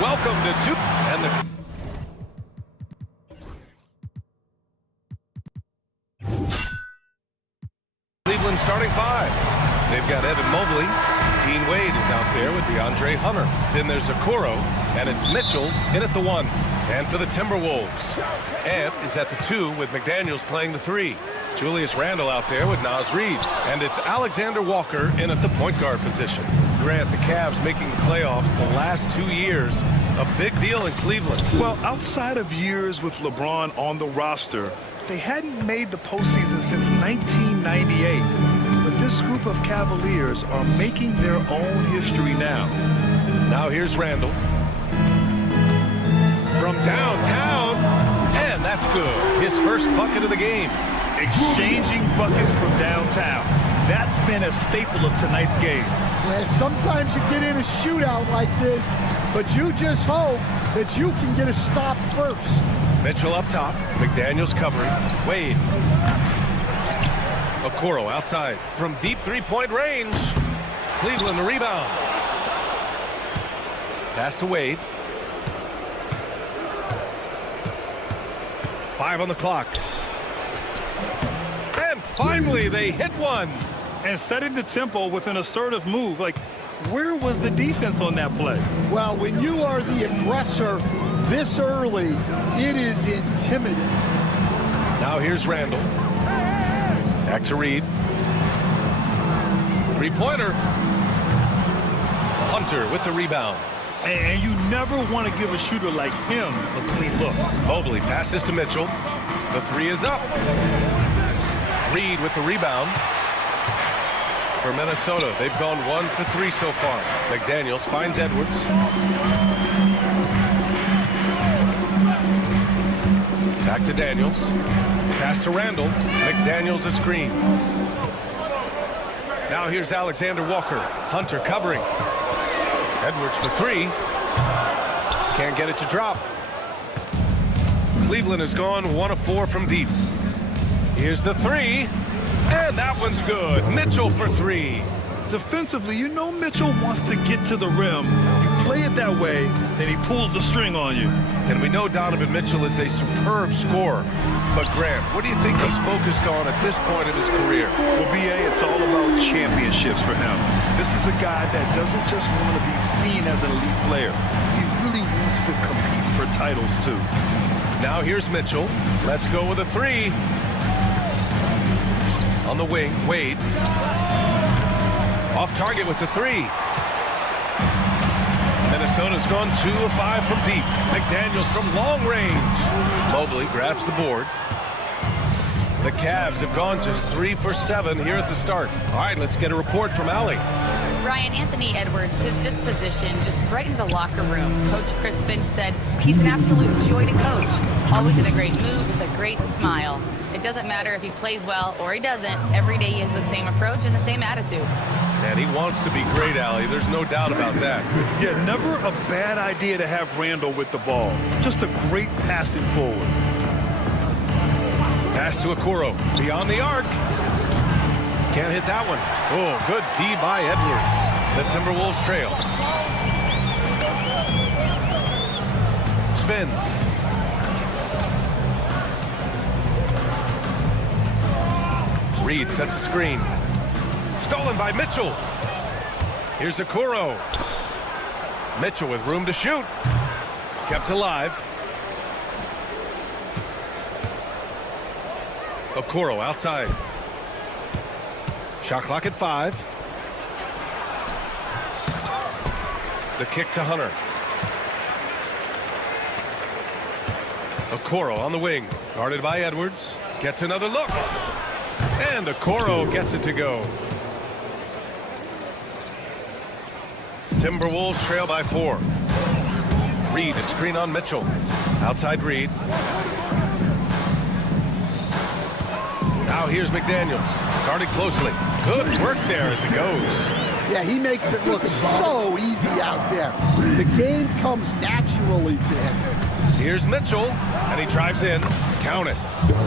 Welcome to two and the Cleveland starting five. They've got Evan Mobley. Dean Wade is out there with DeAndre Hunter. Then there's Okoro, and it's Mitchell in at the 1. And for the Timberwolves, Ant is at the 2 with McDaniels playing the 3. Julius Randle out there with Naz Reid. And it's Alexander Walker in at the point guard position. Grant, the Cavs making the playoffs the last 2 years. A big deal in Cleveland. Well, outside of years with LeBron on the roster, they hadn't made the postseason since 1998. But this group of Cavaliers are making their own history now. Now here's Randle. From downtown, and that's good. His first bucket of the game. Exchanging buckets from downtown. That's been a staple of tonight's game. Yeah, sometimes you get in a shootout like this, but you just hope that you can get a stop first. Mitchell up top. McDaniels covering. Wade. Okoro outside from deep three-point range. Cleveland the rebound. Pass to Wade. 5 on the clock. And finally they hit one. And setting the tempo with an assertive move. Like, where was the defense on that play? Well, when you are the aggressor this early, it is intimidating. Now here's Randle. Back to Reid. Three-pointer. Hunter with the rebound. And you never want to give a shooter like him a clean look. Mobley passes to Mitchell. The 3 is up. Reid with the rebound. For Minnesota, they've gone 1 for 3 so far. McDaniels finds Edwards. Back to Daniels. Pass to Randle. McDaniels a screen. Now here's Alexander Walker. Hunter covering. Edwards for 3. Can't get it to drop. Cleveland has gone 1 of 4 from deep. Here's the 3. And that one's good. Mitchell for 3. Defensively, you know Mitchell wants to get to the rim. You play it that way, then he pulls the string on you. And we know Donovan Mitchell is a superb scorer. But Grant, what do you think he's focused on at this point of his career? Well, B.A., it's all about championships for him. This is a guy that doesn't just want to be seen as an elite player. He really wants to compete for titles, too. Now here's Mitchell. Let's go with a 3. On the wing, Wade. Off target with the 3. Minnesota's gone 2 of 5 from deep. McDaniels from long range. Mobley grabs the board. The Cavs have gone just 3 for 7 here at the start. All right, let's get a report from Allie. Ryan, Anthony Edwards, his disposition just brightens a locker room. Coach Chris Finch said he's an absolute joy to coach. Always in a great mood with a great smile. It doesn't matter if he plays well or he doesn't. Every day he has the same approach and the same attitude. And he wants to be great, Allie. There's no doubt about that. Yeah, never a bad idea to have Randle with the ball. Just a great passing forward. Pass to Okoro. Beyond the arc. Can't hit that one. Oh, good D by Edwards. The Timberwolves trail. Spins. Reed sets a screen. Stolen by Mitchell. Here's Okoro. Mitchell with room to shoot. Kept alive. Okoro outside. Shot clock at 5. The kick to Hunter. Okoro on the wing. Guarded by Edwards. Gets another look. And Okoro gets it to go. Timberwolves trail by 4. Reed, a screen on Mitchell. Outside Reed. Now here's McDaniels. Guarded closely. Good work there as it goes. Yeah, he makes it look so easy out there. The game comes naturally to him. Here's Mitchell, and he drives in. Count it.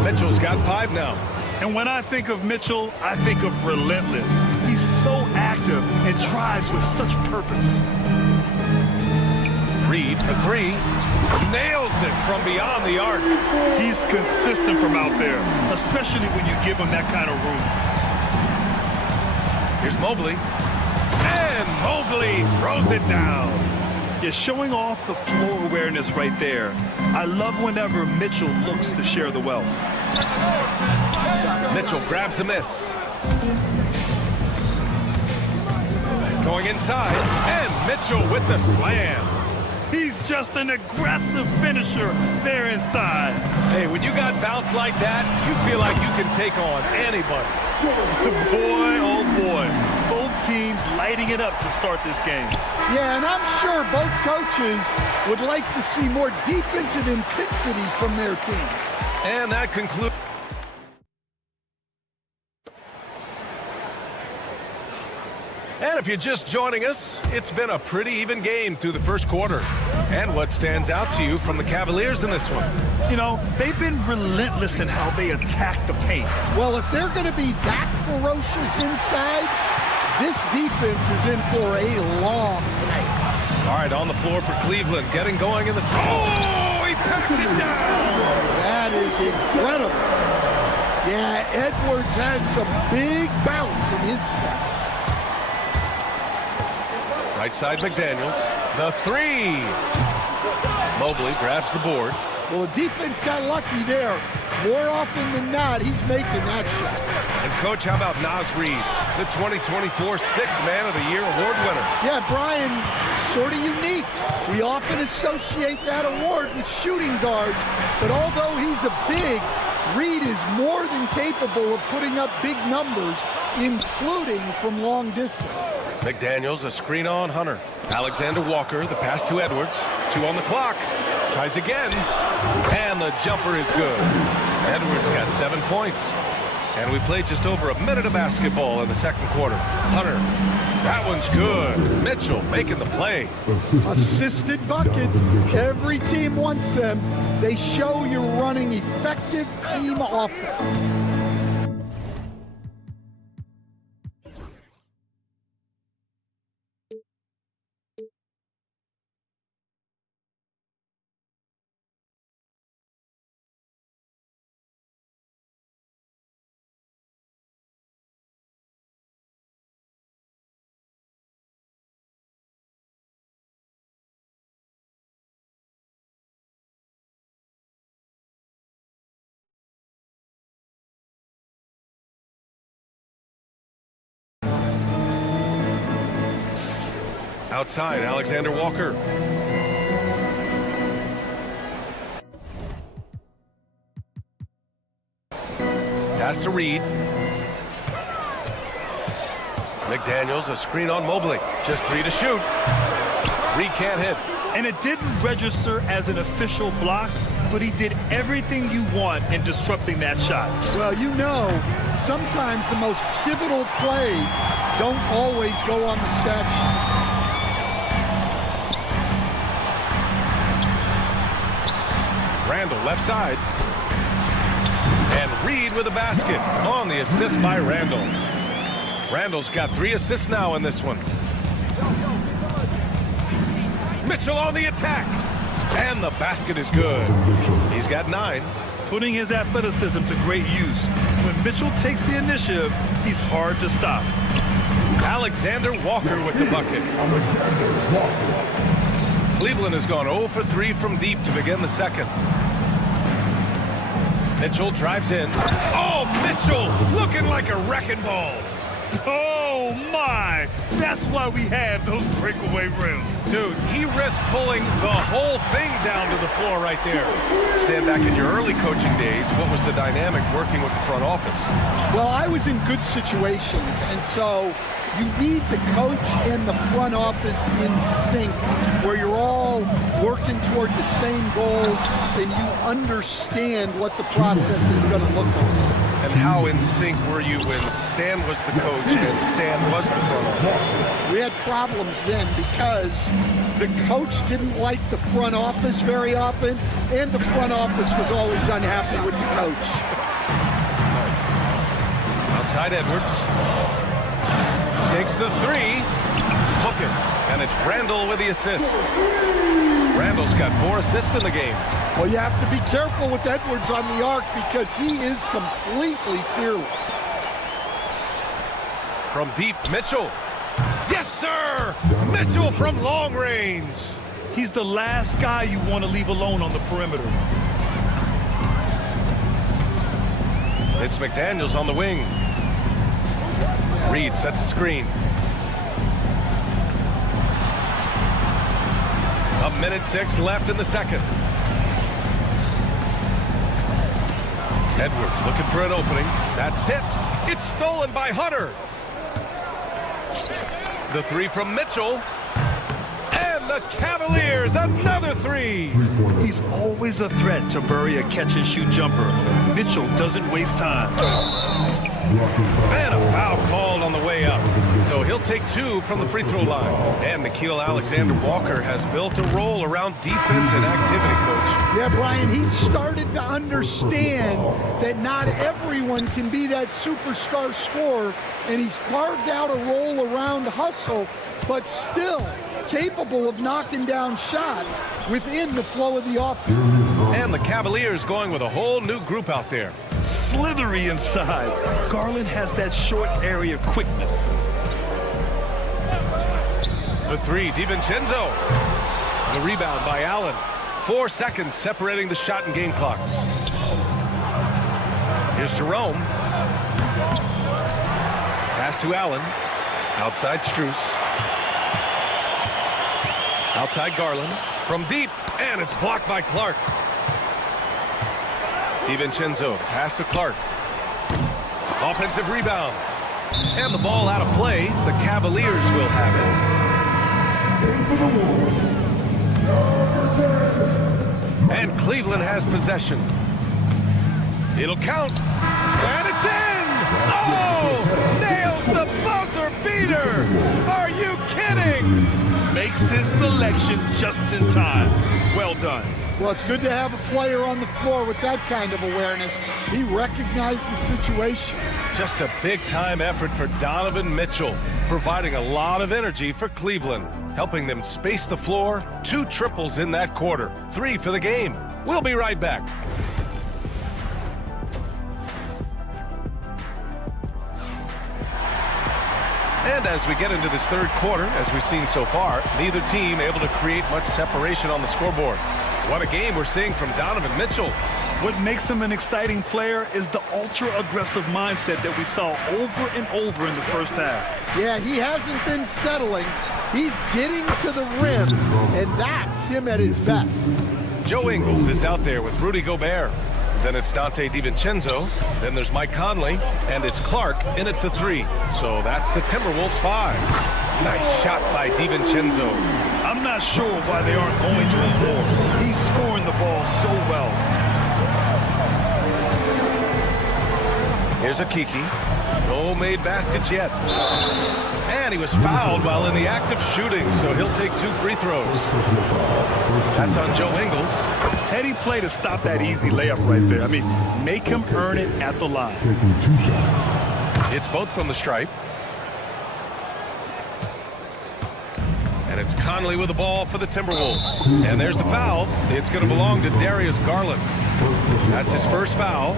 Mitchell's got 5 now. And when I think of Mitchell, I think of relentless. He's so active and drives with such purpose. Reed for 3. Nails it from beyond the arc. He's consistent from out there, especially when you give him that kind of room. Here's Mobley. And Mobley throws it down. Yeah, showing off the floor awareness right there. I love whenever Mitchell looks to share the wealth. Mitchell grabs a miss. Going inside, and Mitchell with the slam. He's just an aggressive finisher there inside. Hey, when you got bounce like that, you feel like you can take on anybody. Boy, oh boy. Both teams lighting it up to start this game. Yeah, and I'm sure both coaches would like to see more defensive intensity from their teams. And that concludes. And if you're just joining us, it's been a pretty even game through the first quarter. And what stands out to you from the Cavaliers in this one? You know, they've been relentless in how they attack the paint. Well, if they're going to be that ferocious inside, this defense is in for a long night. All right, on the floor for Cleveland, getting going in the... Oh, he packs it down! That is incredible. Yeah, Edwards has some big bounce in his step. Right side McDaniels. The 3. Mobley grabs the board. Well, the defense got lucky there. More often than not, he's making that shot. And, Coach, how about Naz Reid, the 2024 Sixth Man of the Year award winner? Yeah, Brian, sort of unique. We often associate that award with shooting guards, but although he's a big, Reid is more than capable of putting up big numbers, including from long distance. McDaniels, a screen on Hunter. Alexander Walker, the pass to Edwards. 2 on the clock. Tries again. And the jumper is good. Edwards got 7 points. And we played just over a minute of basketball in the second quarter. Hunter, that one's good. Mitchell making the play. Assisted buckets. Every team wants them. They show you're running effective team offense. Outside, Alexander Walker. Pass to Reed. McDaniels, a screen on Mobley. Just 3 to shoot. Reed can't hit. And it didn't register as an official block, but he did everything you want in disrupting that shot. Well, you know, sometimes the most pivotal plays don't always go on the stat sheet. Randall left side. And Reed with a basket on the assist by Randall. Randall's got 3 assists now in this one. Mitchell on the attack. And the basket is good. He's got 9. Putting his athleticism to great use. When Mitchell takes the initiative, he's hard to stop. Alexander Walker with the bucket. Cleveland has gone 0 for 3 from deep to begin the second. Mitchell drives in. Oh, Mitchell looking like a wrecking ball. Oh, my! That's why we have those breakaway rims. Dude, he risked pulling the whole thing down to the floor right there. Stand back in your early coaching days, what was the dynamic working with the front office? Well, I was in good situations, and so you need the coach and the front office in sync, where you're all working toward the same goals and you understand what the process is going to look like. And how in sync were you when Stan was the coach and Stan was the front office? We had problems then because the coach didn't like the front office very often, and the front office was always unhappy with the coach. Nice. Outside Edwards. Takes the 3. Hook it. And it's Randall with the assist. Randall's got 4 assists in the game. Well, you have to be careful with Edwards on the arc because he is completely fearless. From deep, Mitchell. Yes, sir! Mitchell from long range. He's the last guy you want to leave alone on the perimeter. It's McDaniels on the wing. Reed sets a screen. 1:06 left in the second. Edwards looking for an opening. That's tipped. It's stolen by Hunter. The 3 from Mitchell. And the Cavaliers, another 3. He's always a threat to bury a catch-and-shoot jumper. Mitchell doesn't waste time. And a foul called on the way up. So he'll take 2 from the free throw line. And Nickeil Alexander-Walker has built a role around defense and activity, Coach. Yeah, Brian, he's started to understand that not everyone can be that superstar scorer, and he's carved out a role around hustle, but still capable of knocking down shots within the flow of the offense. And the Cavaliers going with a whole new group out there. Slithery inside. Garland has that short area quickness. The 3, DiVincenzo. The rebound by Allen. 4 seconds separating the shot and game clocks. Here's Jerome. Pass to Allen. Outside Strus. Outside Garland. From deep, and it's blocked by Clark. DiVincenzo, pass to Clark. Offensive rebound. And the ball out of play. The Cavaliers will have it. And Cleveland has possession. It'll count. And it's in! Oh! Nails the buzzer beater! Are you kidding? Makes his selection just in time. Well done. Well, it's good to have a player on the floor with that kind of awareness. He recognized the situation. Just a big-time effort for Donovan Mitchell, providing a lot of energy for Cleveland, helping them space the floor. 2 triples in that quarter, 3 for the game. We'll be right back. And as we get into this third quarter, as we've seen so far, neither team able to create much separation on the scoreboard. What a game we're seeing from Donovan Mitchell. What makes him an exciting player is the ultra-aggressive mindset that we saw over and over in the first half. Yeah, he hasn't been settling. He's getting to the rim, and that's him at his best. Joe Ingles is out there with Rudy Gobert. Then it's Dante DiVincenzo. Then there's Mike Conley. And it's Clark in at the 3. So that's the Timberwolves 5. Nice shot by DiVincenzo. I'm not sure why they aren't going to him more. He's scoring the ball so well. Here's a Kiki. No made baskets yet. And he was fouled while in the act of shooting, so he'll take 2 free throws. That's on Joe Ingles. Heady play to stop that easy layup right there. I mean, make him earn it at the line. It's both from the stripe. And it's Conley with the ball for the Timberwolves. And there's the foul. It's going to belong to Darius Garland. That's his first foul.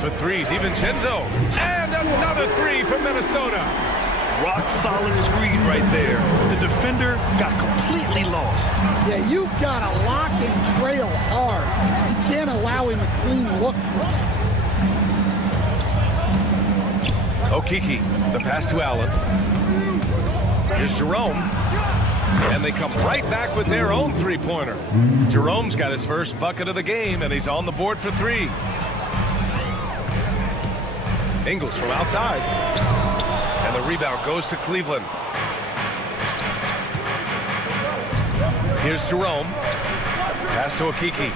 For three, DiVincenzo. And another three from Minnesota. Rock solid screen right there. The defender got completely lost. Yeah, you've got to lock and trail hard. You can't allow him a clean look from that. Okeke, the pass to Allen. Here's Jerome. And they come right back with their own three-pointer. Jerome's got his first bucket of the game, and he's on the board for three. Ingles from outside. And the rebound goes to Cleveland. Here's Jerome. Pass to Okeke.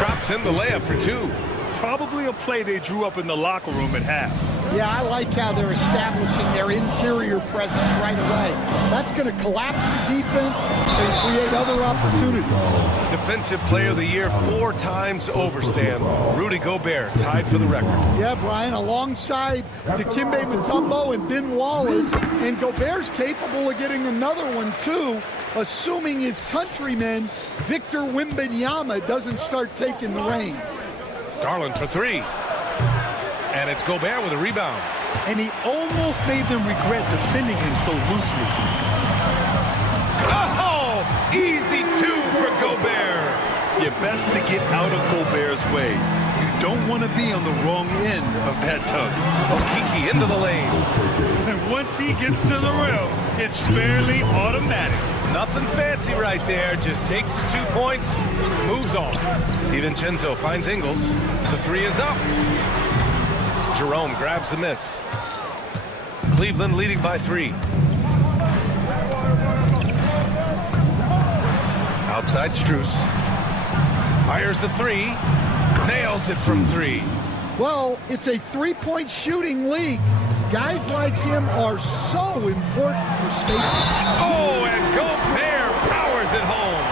Drops in the layup for two. Probably a play they drew up in the locker room at half. Yeah, I like how they're establishing their interior presence right away. That's going to collapse the defense and create other opportunities. Defensive Player of the Year 4 times over, Stan. Rudy Gobert tied for the record. Yeah, Brian, alongside Dikembe Mutombo and Ben Wallace, and Gobert's capable of getting another one too, assuming his countryman Victor Wembanyama doesn't start taking the reins. Garland for three. And it's Gobert with a rebound. And he almost made them regret defending him so loosely. Oh, easy two for Gobert. You're best to get out of Gobert's way. You don't want to be on the wrong end of that tug. Okeke into the lane. And once he gets to the rim, it's fairly automatic. Nothing fancy right there. Just takes his 2 points, moves on. DiVincenzo finds Ingles. The three is up. Jerome grabs the miss. Cleveland leading by 3. Outside Strus. Fires the three. Nails it from 3. Well, it's a three-point shooting league. Guys like him are so important for spacing. Oh, and Gobert powers it home.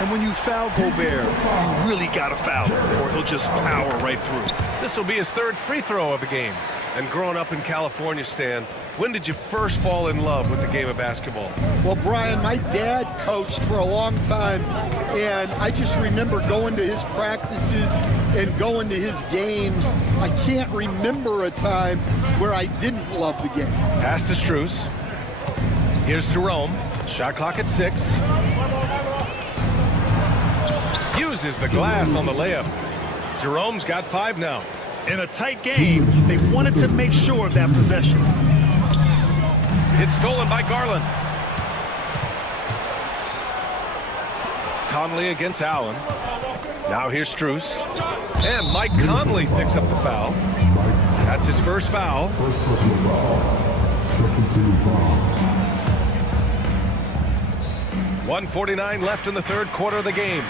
And when you foul Gobert, you really got to foul him, or he'll just power right through. This will be his 3rd free throw of the game. And growing up in California, Stan, when did you first fall in love with the game of basketball? Well, Brian, my dad coached for a long time, and I just remember going to his practices and going to his games. I can't remember a time where I didn't love the game. Pass to Strus. Here's Jerome. Shot clock at 6. Uses the glass on the layup. Jerome's got 5 now. In a tight game, they wanted to make sure of that possession. It's stolen by Garland. Conley against Allen. Now here's Strus. And Mike Conley picks up the foul. That's his first foul. 1:49 left in the 3rd quarter of the game.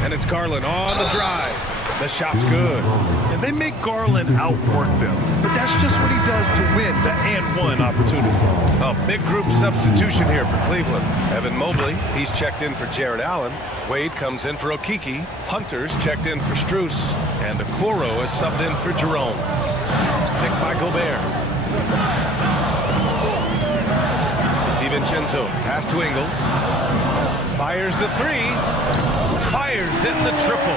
And it's Garland on the drive. The shot's good. And they make Garland outwork them. But that's just what he does to win the and-one opportunity. A big group substitution here for Cleveland. Evan Mobley, he's checked in for Jared Allen. Wade comes in for Okeke. Hunter's checked in for Strus. And Okoro is subbed in for Jerome. Picked by Gobert. DiVincenzo, pass to Ingles. Fires the three. Fires in the triple.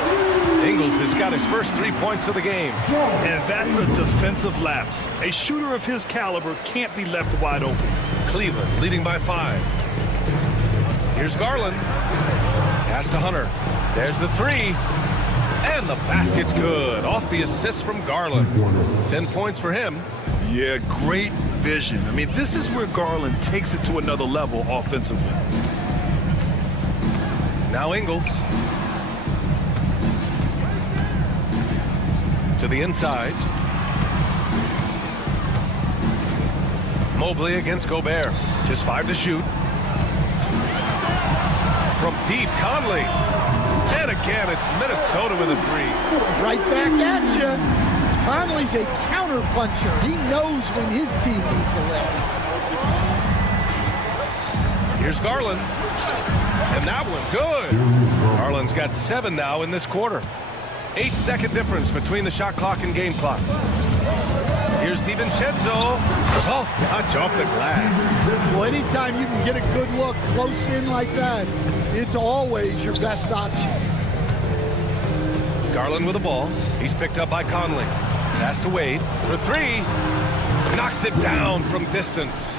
Ingles has got his first 3 points of the game. And that's a defensive lapse. A shooter of his caliber can't be left wide open. Cleveland leading by 5. Here's Garland. Pass to Hunter. There's the three. And the basket's good. Off the assist from Garland. 10 points for him. Yeah, great vision. I mean, this is where Garland takes it to another level offensively. Now Ingles. To the inside. Mobley against Gobert. Just 5 to shoot. From deep, Conley. And again, it's Minnesota with a 3. Right back at you. Conley's a counter puncher. He knows when his team needs a lift. Here's Garland. And that one good. Garland's got 7 now in this quarter. 8-second difference between the shot clock and game clock. Here's DiVincenzo. Soft touch off the glass. Well, anytime you can get a good look close in like that, it's always your best option. Garland with the ball. He's picked up by Conley. Pass to Wade for three. Knocks it down from distance.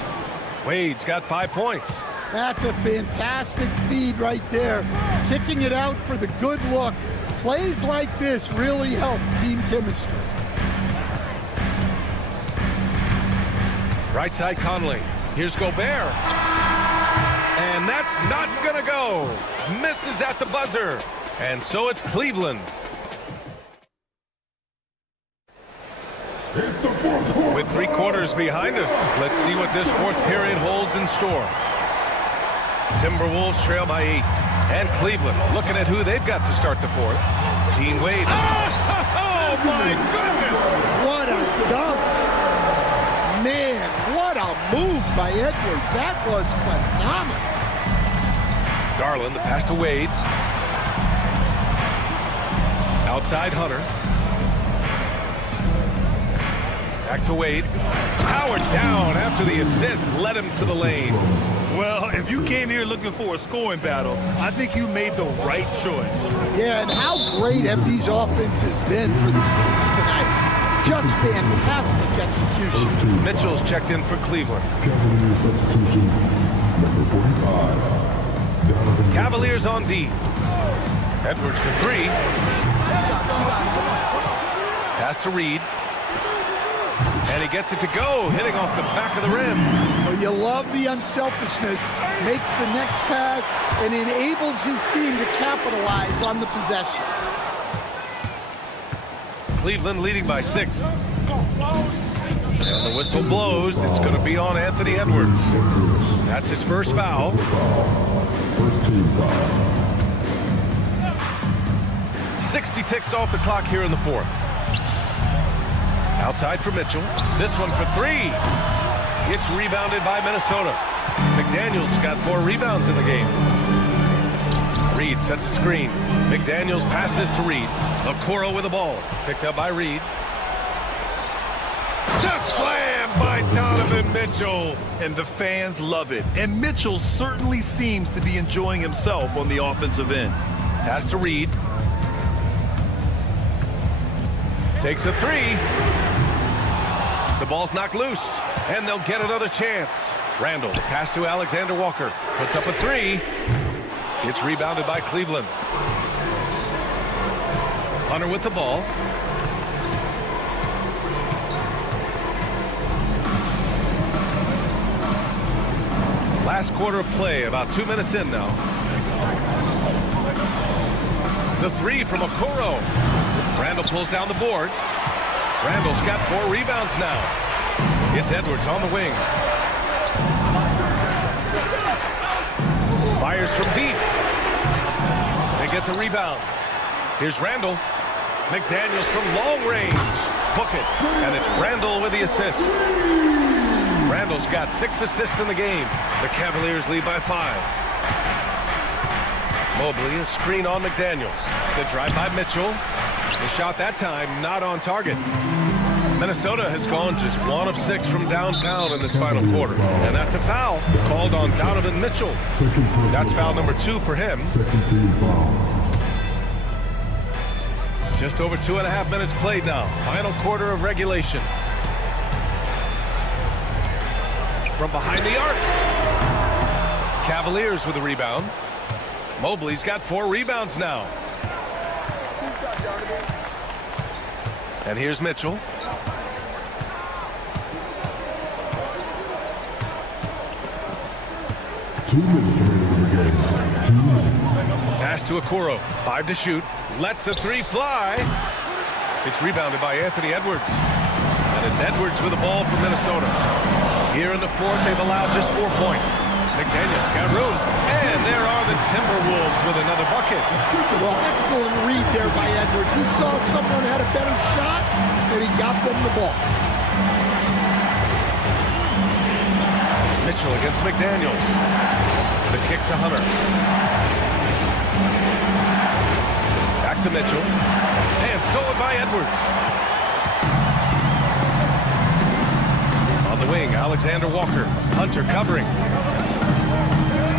Wade's got 5 points. That's a fantastic feed right there. Kicking it out for the good look. Plays like this really help team chemistry. Right side Conley. Here's Gobert. And that's not gonna go. Misses at the buzzer. And so it's Cleveland. With 3 quarters behind us, let's see what this 4th period holds in store. Timberwolves trail by 8. And Cleveland looking at who they've got to start the 4th. Dean Wade. Oh my goodness! What a dump! Man, what a move by Edwards. That was phenomenal. Garland, the pass to Wade. Outside Hunter. Back to Wade. Powered down after the assist led him to the lane. Well, if you came here looking for a scoring battle, I think you made the right choice. Yeah, and how great have these offenses been for these teams tonight? Just fantastic execution. Mitchell's checked in for Cleveland. Cavaliers substitution, number 45. Cavaliers on D. Edwards for 3. Pass to Reed. And he gets it to go, hitting off the back of the rim. Well, you love the unselfishness. Makes the next pass and enables his team to capitalize on the possession. Cleveland leading by 6. And the whistle blows. It's going to be on Anthony Edwards. That's his first foul. First team foul. 60 ticks off the clock here in the 4th. Outside for Mitchell. This one for 3. It's rebounded by Minnesota. McDaniels got 4 rebounds in the game. Reed sets a screen. McDaniels passes to Reed. Okoro with the ball. Picked up by Reed. The slam by Donovan Mitchell. And the fans love it. And Mitchell certainly seems to be enjoying himself on the offensive end. Pass to Reed. Takes a 3. The ball's knocked loose, and they'll get another chance. Randall, pass to Alexander Walker. Puts up a 3. It's rebounded by Cleveland. Hunter with the ball. Last quarter of play, about 2 minutes in now. The 3 from Okoro. Randall pulls down the board. Randall's got 4 rebounds now. It's Edwards on the wing. Fires from deep. They get the rebound. Here's Randall. McDaniels from long range. Book it. And it's Randall with the assist. Randall's got 6 assists in the game. The Cavaliers lead by 5. Mobley, a screen on McDaniels. The drive by Mitchell. The shot that time not on target. Minnesota has gone just 1 of 6 from downtown in this final quarter. And that's a foul called on Donovan Mitchell. That's foul number 2 for him. Second team foul. Just over 2.5 minutes played now. Final quarter of regulation. From behind the arc. Cavaliers with a rebound. Mobley's got 4 rebounds now. And here's Mitchell. Pass to Okoro. 5 to shoot. Lets the 3 fly. It's rebounded by Anthony Edwards. And it's Edwards with the ball for Minnesota. Here in the 4th, they've allowed just 4 points. McDaniels got room. And there are the Timberwolves with another bucket. Well, excellent read there by Edwards. He saw someone had a better shot, and he got them the ball. Mitchell against McDaniels. The kick to Hunter. Back to Mitchell. And stolen by Edwards. On the wing, Alexander Walker. Hunter covering.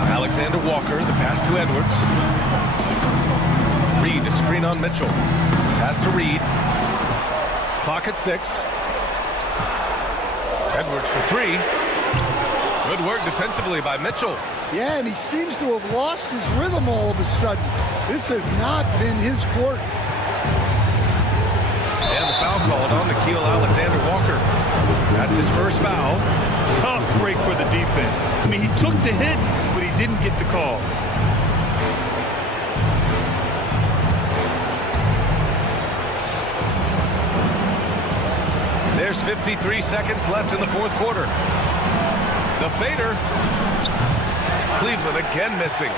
Alexander Walker, the pass to Edwards. Reed to screen on Mitchell. Pass to Reed. Clock at 6. Edwards for 3. Good work defensively by Mitchell. Yeah, and he seems to have lost his rhythm all of a sudden. This has not been his court. And the foul called on Nickeil Alexander-Walker. That's his first foul. Tough break for the defense. I mean, he took the hit, but he didn't get the call. There's 53 seconds left in the fourth quarter. The fader. Cleveland again missing.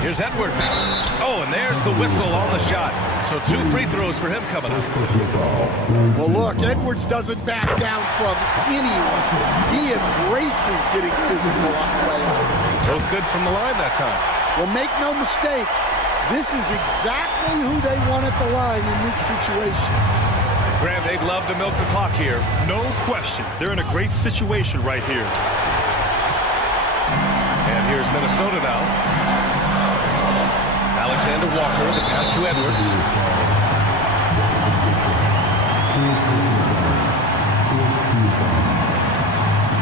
Here's Edwards. Oh, and there's the whistle on the shot. So 2 free throws for him coming up. Well, look, Edwards doesn't back down from anyone. He embraces getting physical on the way out. Both good from the line that time. Well, make no mistake, this is exactly who they want at the line in this situation. Grant, they'd love to milk the clock here. No question. They're in a great situation right here. And here's Minnesota now. Alexander Walker, the pass to Edwards.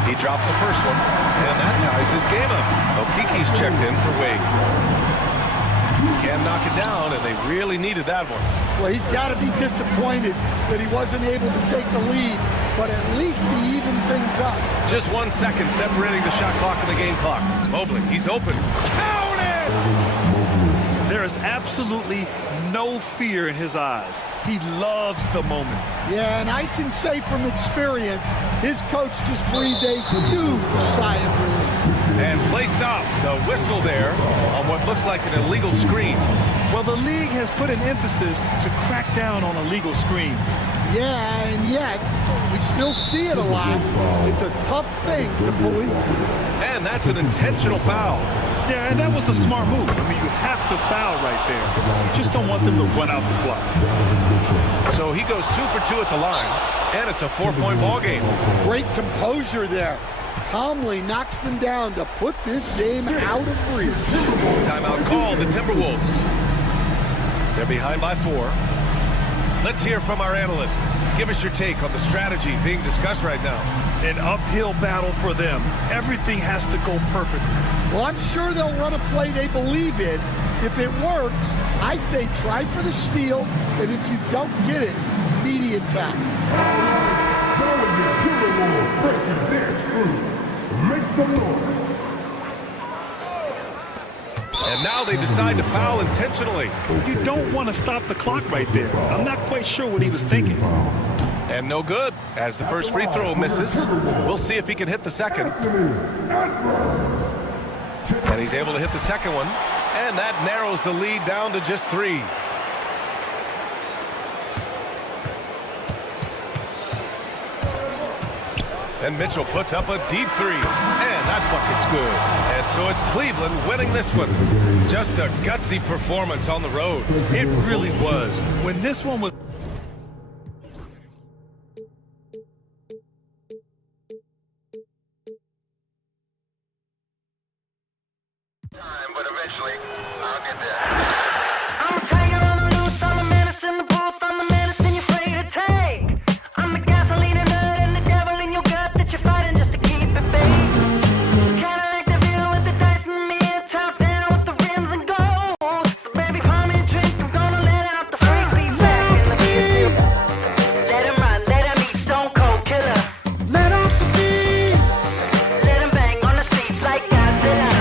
He drops the first one, and that ties this game up. Okiki's checked in for Wade. Can't knock it down, and they really needed that one. Well, he's got to be disappointed that he wasn't able to take the lead, but at least he evened things up. Just 1 second separating the shot clock and the game clock. Mobley, he's open. Count it! There is absolutely no fear in his eyes. He loves the moment. Yeah, and I can say from experience, his coach just breathed a huge sigh of relief. And play stops. A whistle there on what looks like an illegal screen. Well, the league has put an emphasis to crack down on illegal screens. Yeah, and yet, we still see it a lot. It's a tough thing to police. And that's an intentional foul. Yeah, and that was a smart move. I mean, you have to foul right there. You just don't want them to run out the clock. So he goes 2 for 2 at the line, and it's a 4-point ball game. Great composure there. Calmly knocks them down to put this game out of reach. Timeout called the Timberwolves. They're behind by 4. Let's hear from our analyst. Give us your take on the strategy being discussed right now. An uphill battle for them. Everything has to go perfectly. Well, I'm sure they'll run a play they believe in. If it works, I say try for the steal, and if you don't get it, immediate foul. Timberwolves breaking dance crew. Make some noise. And now they decide to foul intentionally. You don't want to stop the clock right there. I'm not quite sure what he was thinking. And no good, as the first free throw misses. We'll see if he can hit the second. And he's able to hit the second one. And that narrows the lead down to just 3. And Mitchell puts up a deep 3. And that bucket's good. And so it's Cleveland winning this one. Just a gutsy performance on the road. It really was. When this one was... But eventually, I'll get there. I'm a tiger on the loose, I'm a menace in the booth, I'm the medicine you're afraid to take. I'm the gasoline and nut and the devil in your gut that you're fighting just to keep it fake. Kinda like the view with the dice and me, top down with the rims and gold. So baby, pour me a drink, I'm gonna let out the freak beat back in the beer. Let him run, let him eat, stone cold killer. Let off the beat. Let him bang on the streets like Godzilla.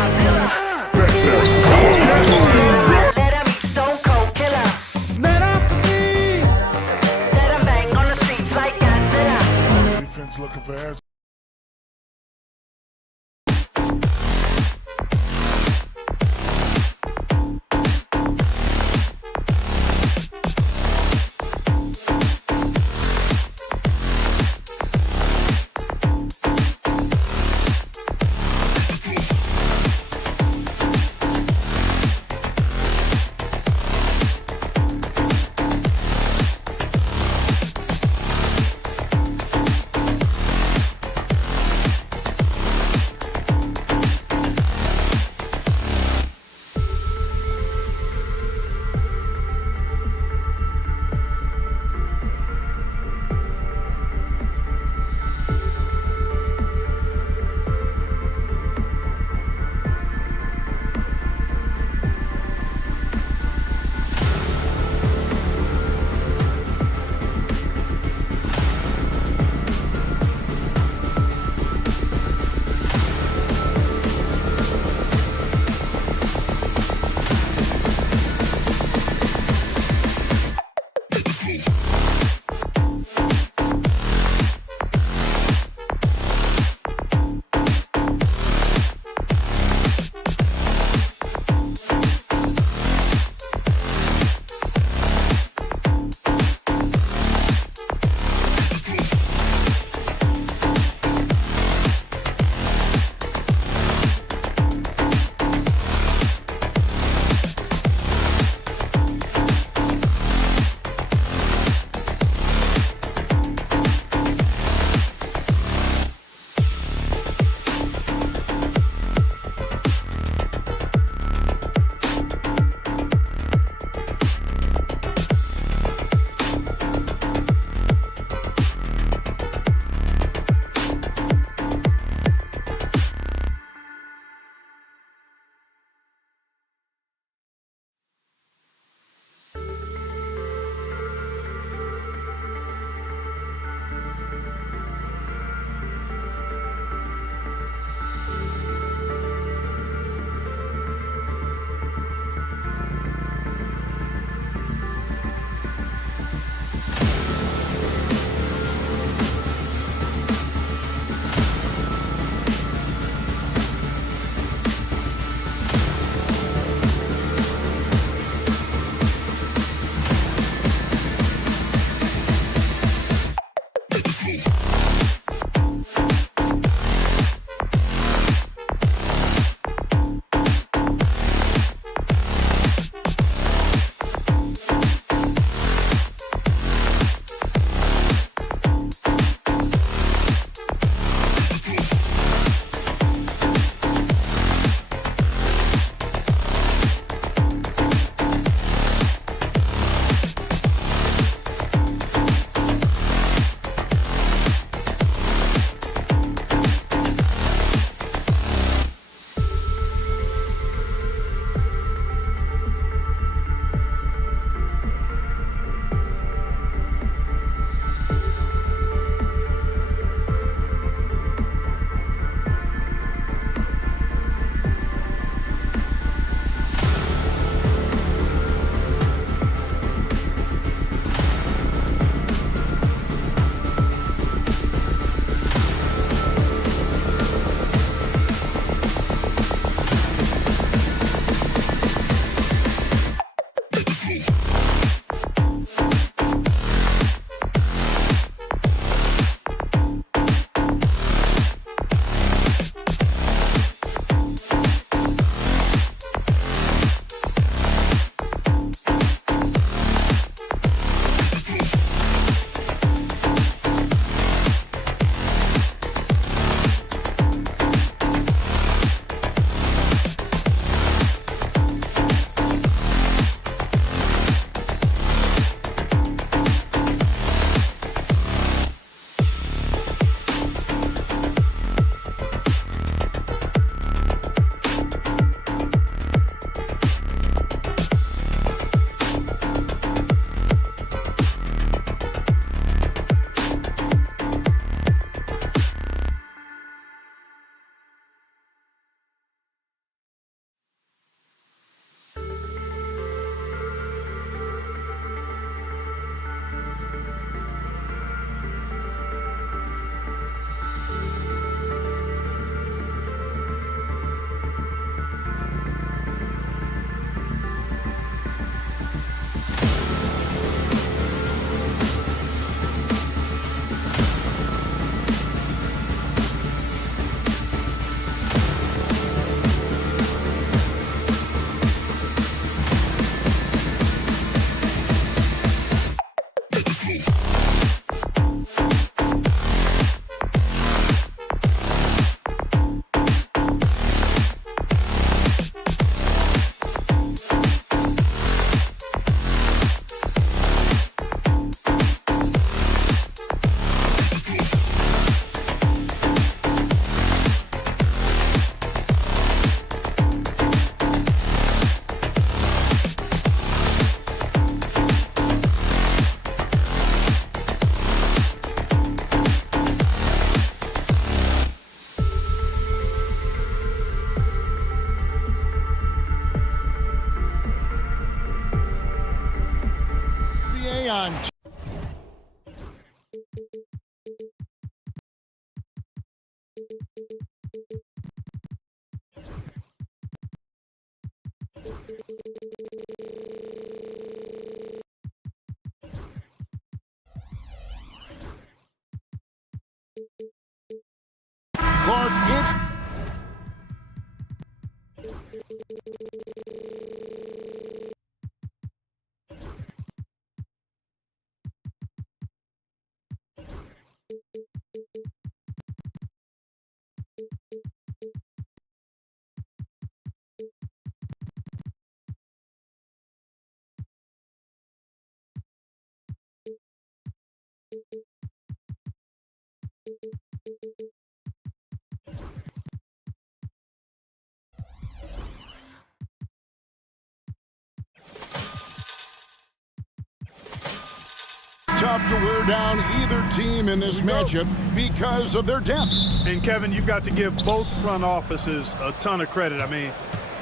tough to wear down either team in this matchup because of their depth. And, Kevin, you've got to give both front offices a ton of credit. I mean,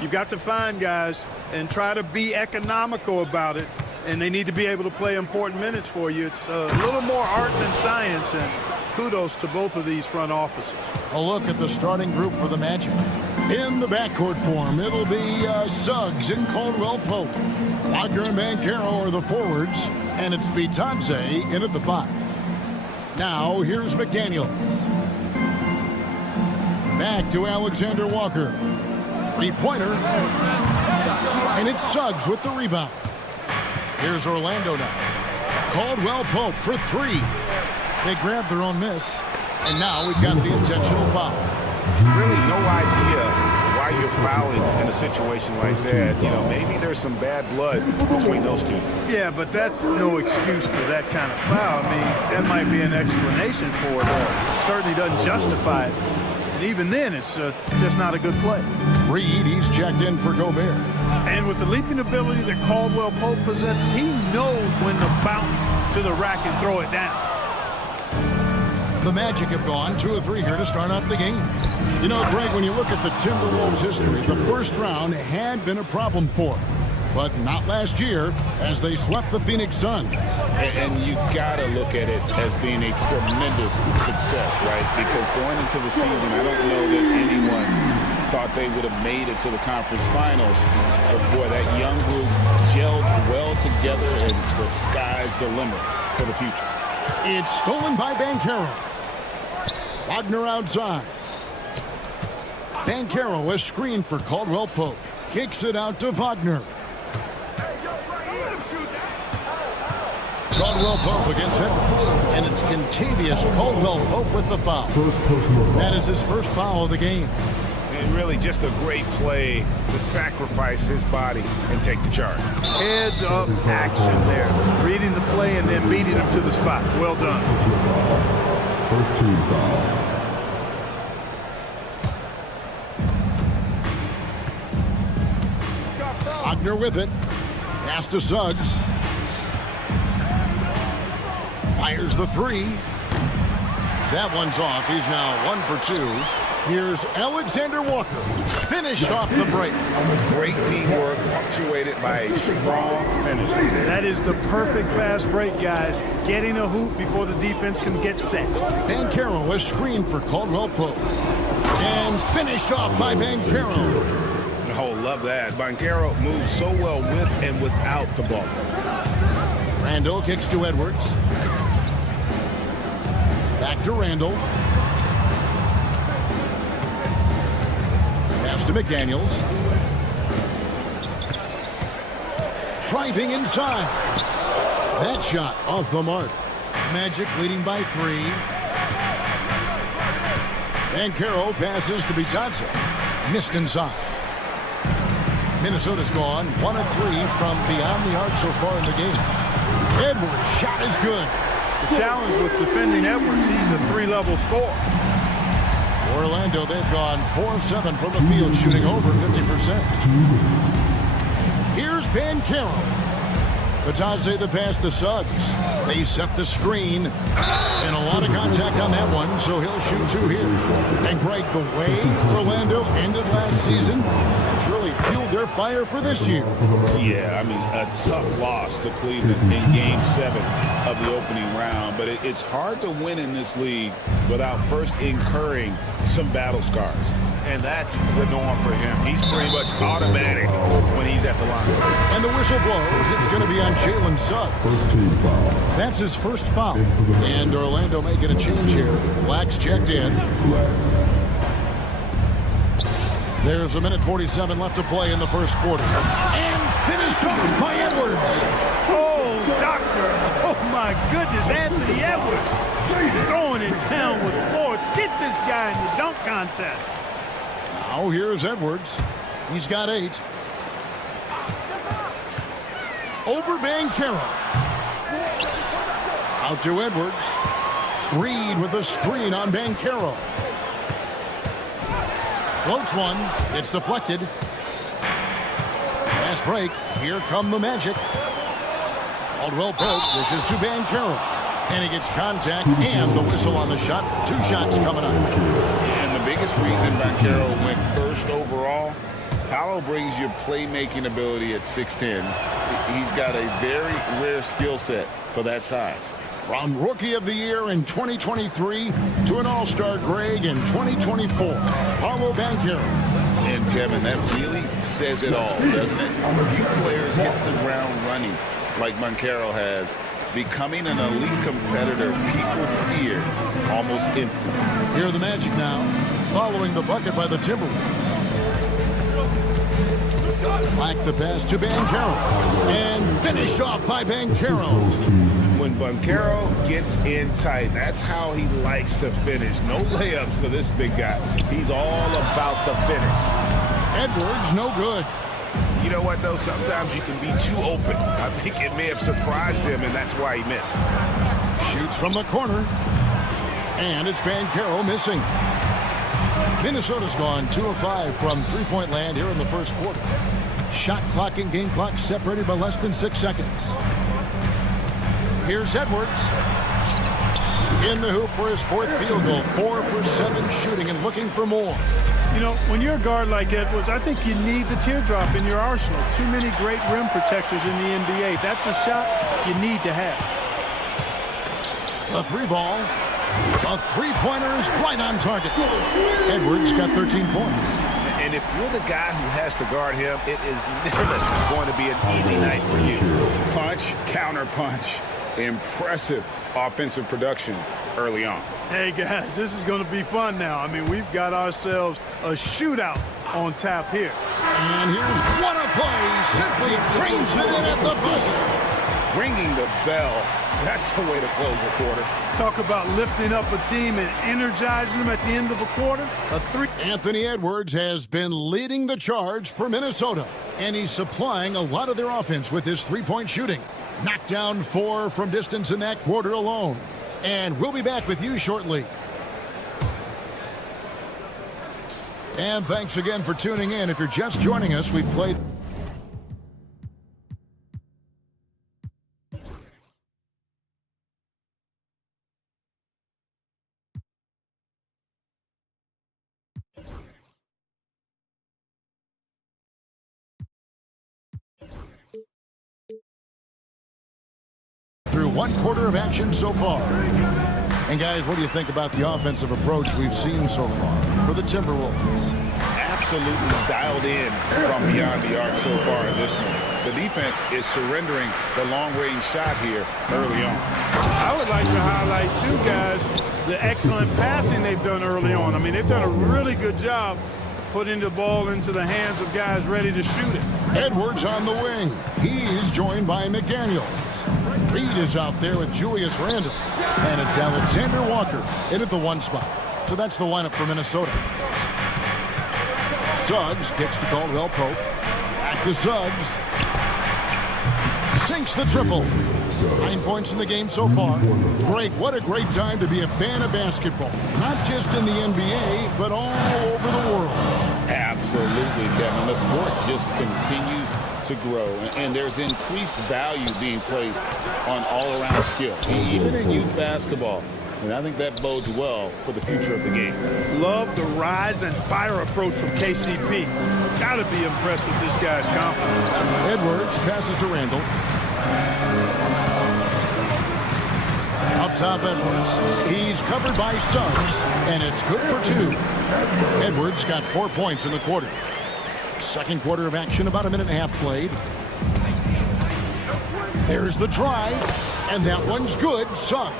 you've got to find guys and try to be economical about it, and they need to be able to play important minutes for you. It's a little more art than science, and kudos to both of these front offices. A look at the starting group for the matchup. In the backcourt form, it'll be Suggs and Caldwell Pope. Wagner and Banchero are the forwards, and it's Bitadze in at the 5. Now, here's McDaniels. Back to Alexander Walker. Three-pointer. And it's Suggs with the rebound. Here's Orlando now. Caldwell Pope for 3. They grabbed their own miss, and now we've got the intentional foul. Really no idea why you're fouling in a situation like that. You know, maybe there's some bad blood between those two. Yeah, but that's no excuse for that kind of foul. I mean, that might be an explanation for it, or certainly doesn't justify it. And even then, it's just not a good play. Reed, he's checked in for Gobert. And with the leaping ability that Caldwell Pope possesses, he knows when to bounce to the rack and throw it down. The Magic have gone 2 of 3 here to start out the game. You know, Greg, when you look at the Timberwolves' history, the first round had been a problem for them. But not last year, as they swept the Phoenix Suns. And you got to look at it as being a tremendous success, right? Because going into the season, I don't know that anyone thought they would have made it to the conference finals. But, boy, that young group gelled well together, and the sky's the limit for the future. It's stolen by Banchero. Wagner outside. Banchero is screened for Caldwell Pope. Kicks it out to Wagner. Caldwell Pope against Edwards. And it's Kentavious Caldwell Pope with the foul. That is his first foul of the game. And really just a great play to sacrifice his body and take the charge. Heads-up action there. Reading the play and then beating him to the spot. Well done. First team foul. Wagner with it. Pass to Suggs. Fires the 3. That one's off. He's now 1 for 2. Here's Alexander Walker. Finished off the break. Great teamwork, punctuated by a strong finish. That is the perfect fast break, guys. Getting a hoop before the defense can get set. Banchero was screened for Caldwell Pope. And finished off by Banchero. Oh, love that. Banchero moves so well with and without the ball. Randall kicks to Edwards. Back to Randall. Pass to McDaniels. Driving inside. That shot off the mark. Magic leading by 3. Banchero passes to Bitadze. Missed inside. Minnesota's gone 1 of 3 from beyond the arc so far in the game. Edwards' shot is good. The challenge with defending Edwards, he's a 3-level scorer. Orlando, they've gone 4 of 7 from the field, shooting over 50%. Here's Banchero. Bitadze the pass to Suggs. They set the screen. And a lot of contact on that one, so he'll shoot 2 here. And Greg, the way Orlando ended last season, it's really fueled their fire for this year. Yeah, I mean, a tough loss to Cleveland in Game 7 of the opening round. But it's hard to win in this league without first incurring some battle scars. And that's the norm for him. He's pretty much automatic when he's at the line. And the whistle blows. It's going to be on Jalen Suggs. First team foul. That's his first foul. And Orlando making a change here. Black's checked in. There's 1:47 left to play in the first quarter. And finished off by Edwards. Oh, doctor. Oh, my goodness. Anthony Edwards throwing it down with force. Get this guy in the dunk contest. Now here's Edwards. He's got 8. Over Banchero. Out to Edwards. Reed with a screen on Banchero. Floats one. It's deflected. Fast break. Here come the Magic. Caldwell Pope dishes to Banchero. And he gets contact and the whistle on the shot. 2 shots coming up. And the biggest reason Banchero went first overall, Paolo brings you playmaking ability at 6'10". He's got a very rare skill set for that size. From Rookie of the Year in 2023 to an All-Star Greg in 2024, Paolo Banchero. And Kevin, that really says it all, doesn't it? A few players hit the ground running like Banchero has. Becoming an elite competitor, people fear almost instantly. Here are the Magic now, following the bucket by the Timberwolves. Back the pass to Banchero, and finished off by Banchero. When Banchero gets in tight, that's how he likes to finish. No layups for this big guy. He's all about the finish. Edwards, no good. You know what, though? Sometimes you can be too open. I think it may have surprised him, and that's why he missed. Shoots from the corner. And it's Banchero missing. Minnesota's gone 2 of 5 from three-point land here in the first quarter. Shot clock and game clock separated by less than 6 seconds. Here's Edwards. In the hoop for his 4th field goal. 4 for 7 shooting and looking for more. You know, when you're a guard like Edwards, I think you need the teardrop in your arsenal. Too many great rim protectors in the NBA. That's a shot you need to have. A 3-ball. A 3-pointer is right on target. Edwards got 13 points. And if you're the guy who has to guard him, it is never going to be an easy night for you. Punch, counter punch. Impressive offensive production early on. Hey, guys, this is going to be fun now. I mean, we've got ourselves a shootout on tap here. And here's what a play. Simply trains it in at the buzzer. Ringing the bell. That's the way to close a quarter. Talk about lifting up a team and energizing them at the end of a quarter. A 3. Anthony Edwards has been leading the charge for Minnesota, and he's supplying a lot of their offense with his 3-point shooting. Knocked down 4 from distance in that quarter alone. And we'll be back with you shortly. And thanks again for tuning in. If you're just joining us, we played through 1 quarter of action so far. And guys, what do you think about the offensive approach we've seen so far for the Timberwolves? Absolutely dialed in from beyond the arc so far in this one. The defense is surrendering the long-range shot here early on. I would like to highlight, too, guys, the excellent passing they've done early on. I mean, they've done a really good job putting the ball into the hands of guys ready to shoot it. Edwards on the wing. He's joined by McDaniel. Reed is out there with Julius Randle. And it's Alexander Walker in at the 1 spot. So that's the lineup for Minnesota. Suggs kicks to Caldwell Pope. Back to Suggs. Sinks the triple. 9 points in the game so far. Greg, what a great time to be a fan of basketball. Not just in the NBA, but all over the world. Absolutely, Kevin. The sport just continues to grow, and there's increased value being placed on all-around skill, even in youth basketball. And I think that bodes well for the future of the game. Love the rise and fire approach from KCP. Got to be impressed with this guy's confidence. Edwards passes to Randle. Up top, Edwards. He's covered by Suggs, and it's good for 2. Edwards got 4 points in the quarter. Second quarter of action, about a minute and a half played. There's the drive, and that one's good. Suggs.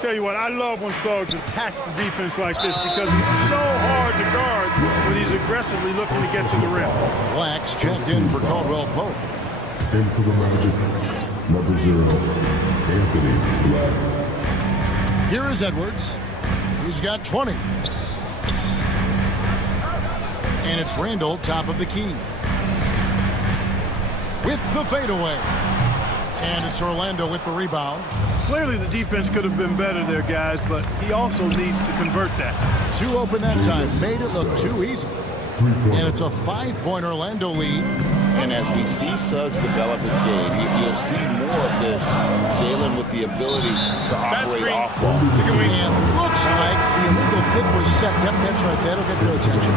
Tell you what, I love when Suggs attacks the defense like this because he's so hard to guard when he's aggressively looking to get to the rim. Blacks checked in for Caldwell Pope. In for the Magic, number 0, Anthony Black. Here is Edwards. He's got 20. And it's Randle, top of the key. With the fadeaway. And it's Orlando with the rebound. Clearly the defense could have been better there, guys, but he also needs to convert that. 2 open that time. Made it look too easy. And it's a 5-point Orlando lead. And as we see Suggs develop his game, you'll see more of this. Jalen with the ability to operate off ball. And looks like the illegal kick was set. Yep, that's right. That'll get their attention.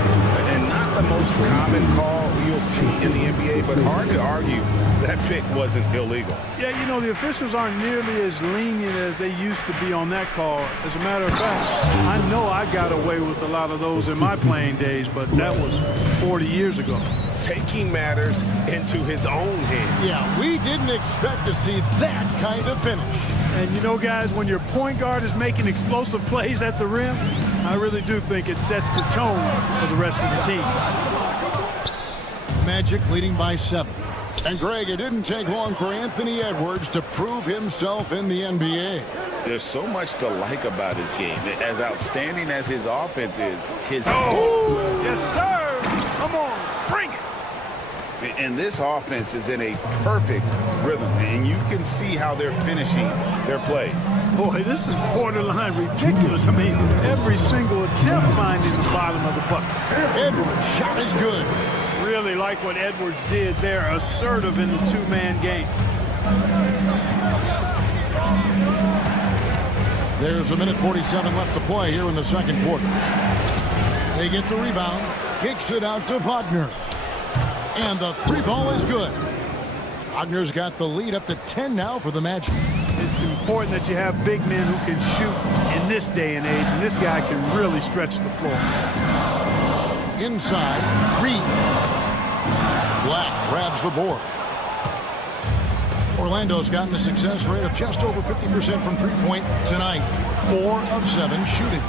And not the most common call you'll see in the NBA, but hard to argue that pick wasn't illegal. Yeah, you know, the officials aren't nearly as lenient as they used to be on that call. As a matter of fact, I know I got away with a lot of those in my playing days, but that was 40 years ago. Taking matters into his own hands. Yeah, we didn't expect to see that kind of finish. And you know, guys, when your point guard is making explosive plays at the rim, I really do think it sets the tone for the rest of the team. Magic leading by 7. And Greg, it didn't take long for Anthony Edwards to prove himself in the NBA. There's so much to like about his game. As outstanding as his offense is, his... Oh, yes, sir. Come on, bring it. And this offense is in a perfect rhythm, and you can see how they're finishing their plays. Boy, this is borderline ridiculous. I mean, every single attempt finding the bottom of the bucket. Edwards' shot is good. Really like what Edwards did there, assertive in the two-man game. There's 1:47 left to play here in the second quarter. They get the rebound, kicks it out to Wagner. And the three ball is good. Wagner's got the lead up to 10 now for the Magic. It's important that you have big men who can shoot in this day and age, and this guy can really stretch the floor. Inside, Reed. Black grabs the board. Orlando's gotten a success rate of just over 50% from three-point tonight. 4 of 7 shooting.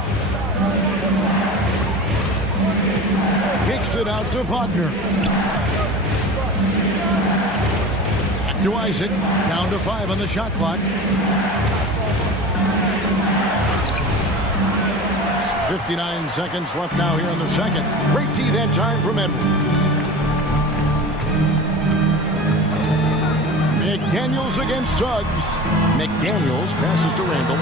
Kicks it out to Wagner. Back to Isaac. Down to 5 on the shot clock. 59 seconds left now here in the second. Great tee that time from Edwards. McDaniels against Suggs. McDaniels passes to Randall.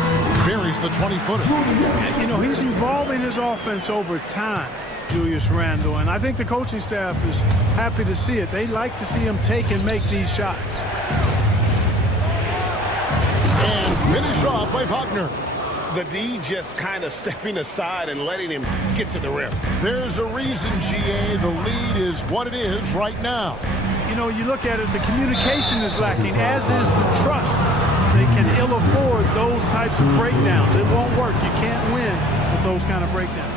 Buries the 20-footer. And, you know, he's evolving his offense over time, Julius Randle, and I think the coaching staff is happy to see it. They like to see him take and make these shots. And finished off by Wagner. The D just kind of stepping aside and letting him get to the rim. There's a reason, GA, the lead is what it is right now. You know, you look at it, the communication is lacking, as is the trust. They can ill afford those types of breakdowns. It won't work. You can't win with those kind of breakdowns.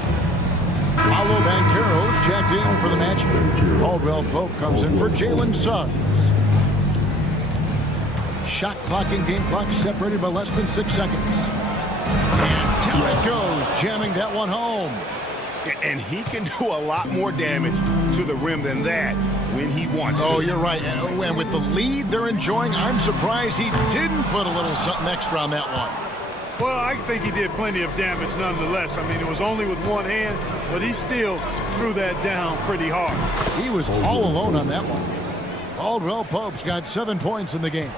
Paulo Banchero's checked in for the Magic. Caldwell Pope comes in for Jalen Suggs. Shot clock and game clock separated by less than 6 seconds. And down it goes, jamming that one home. And he can do a lot more damage to the rim than that when he wants to. Oh, you're right. And with the lead they're enjoying, I'm surprised he didn't put a little something extra on that one. Well, I think he did plenty of damage nonetheless. I mean, it was only with one hand, but he still threw that down pretty hard. He was all alone on that one. Caldwell Pope's got 7 points in the game.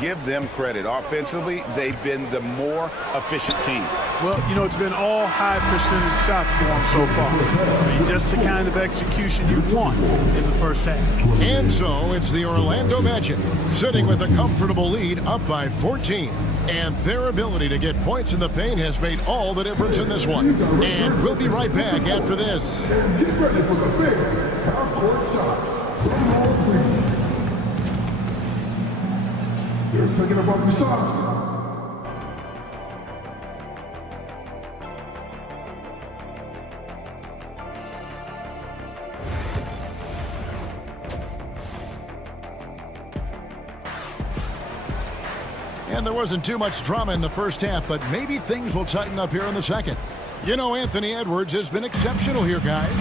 Give them credit. Offensively, they've been the more efficient team. Well, you know, it's been all high percentage shots for them so far. I mean, just the kind of execution you want in the first half. And so it's the Orlando Magic sitting with a comfortable lead up by 14. And their ability to get points in the paint has made all the difference in this one. And we'll be right back after this. Get ready for the big half-court shot. They're thinking about the shots. And there wasn't too much drama in the first half, but maybe things will tighten up here in the second. You know, Anthony Edwards has been exceptional here, guys.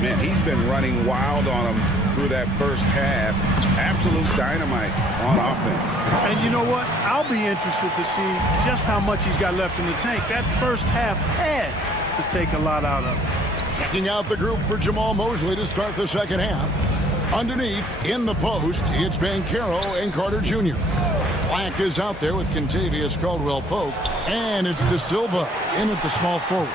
Man, he's been running wild on them through that first half. Absolute dynamite on offense. And you know what? I'll be interested to see just how much he's got left in the tank. That first half had to take a lot out of him. Checking out the group for Jamal Mosley to start the second half. Underneath, in the post, it's Banchero and Carter Jr. Black is out there with Kentavious Caldwell-Pope, and it's De Silva in at the small forward.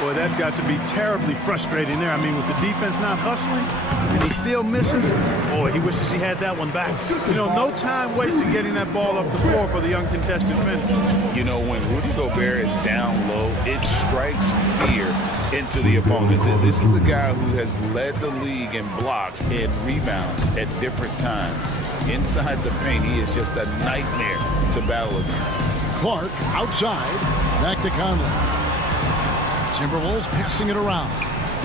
Boy, that's got to be terribly frustrating there. I mean, with the defense not hustling and he still misses, boy, he wishes he had that one back. You know, no time wasted getting that ball up the floor for the uncontested finish. You know, when Rudy Gobert is down low, it strikes fear into the opponent. This is a guy who has led the league in blocks and rebounds at different times. Inside the paint, he is just a nightmare to battle against. Clark outside. Back to Conley. Timberwolves passing it around.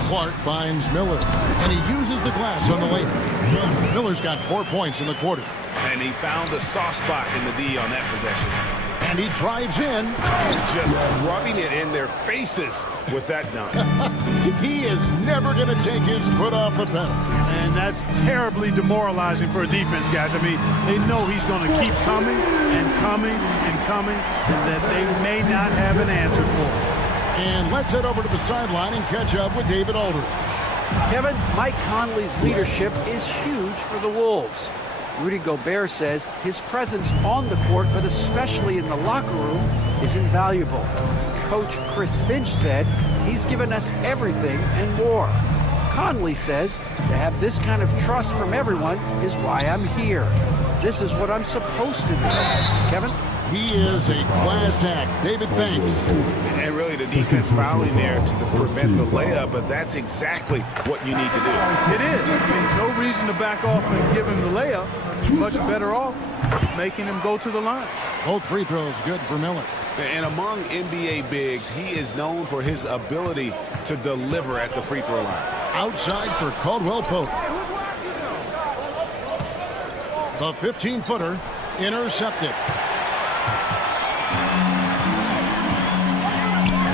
Clark finds Miller, and he uses the glass on the layup. Miller's got 4 points in the quarter. And he found a soft spot in the D on that possession. And he drives in. Just rubbing it in their faces with that dunk. He is never going to take his foot off the pedal. And that's terribly demoralizing for a defense, guys. I mean, they know he's going to keep coming and coming and coming, and that they may not have an answer for him. And let's head over to the sideline and catch up with David Aldridge. Kevin, Mike Conley's leadership is huge for the Wolves. Rudy Gobert says his presence on the court, but especially in the locker room, is invaluable. Coach Chris Finch said he's given us everything and more. Conley says to have this kind of trust from everyone is why I'm here. This is what I'm supposed to do. Kevin? He is a class act. David, thanks. And really the defense fouling there to prevent the layup, but that's exactly what you need to do. It is. I mean, no reason to back off and give him the layup. I mean, much better off making him go to the line. Both free throws good for Miller. And among NBA bigs, he is known for his ability to deliver at the free throw line. Outside for Caldwell Pope. The 15-footer intercepted.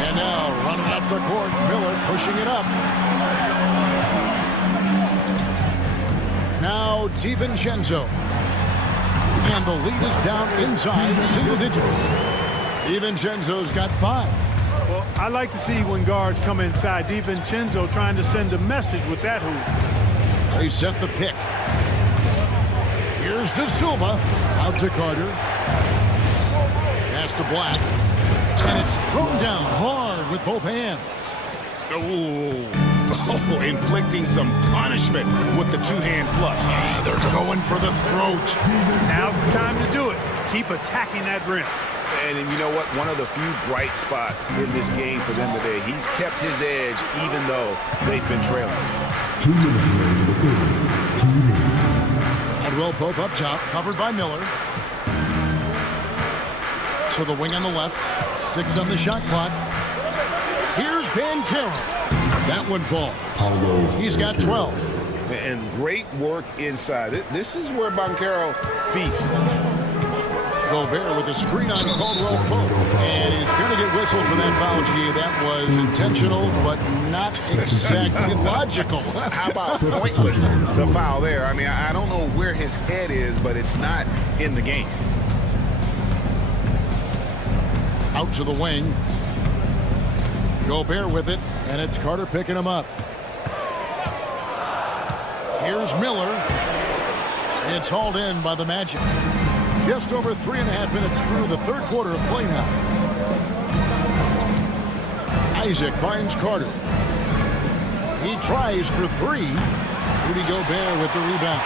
And now running up the court, Miller pushing it up. Now DiVincenzo. And the lead is down inside single digits. DiVincenzo's got 5. Well, I like to see when guards come inside. DiVincenzo trying to send a message with that hoop. They set the pick. Here's De Silva. Out to Carter. Pass to Black. And it's thrown down hard with both hands. Oh, inflicting some punishment with the two-hand flush. They're going for the throat. Now's the time to do it. Keep attacking that rim. And you know what? One of the few bright spots in this game for them today. He's kept his edge even though they've been trailing. Caldwell Pope up top, covered by Miller. So the wing on the left, 6 on the shot clock. Here's Banchero. That one falls. He's got 12. And great work inside. This is where Banchero feasts. Gobert with a screen on Caldwell Pope. And he's going to get whistled for that foul, G. That was intentional, but not exactly logical. How about pointless to foul there? I mean, I don't know where his head is, but it's not in the game. Out to the wing. Gobert with it, and it's Carter picking him up. Here's Miller. It's hauled in by the Magic. Just over 3.5 minutes through the third quarter of play now. Isaac finds Carter. He tries for 3. Rudy Gobert with the rebound.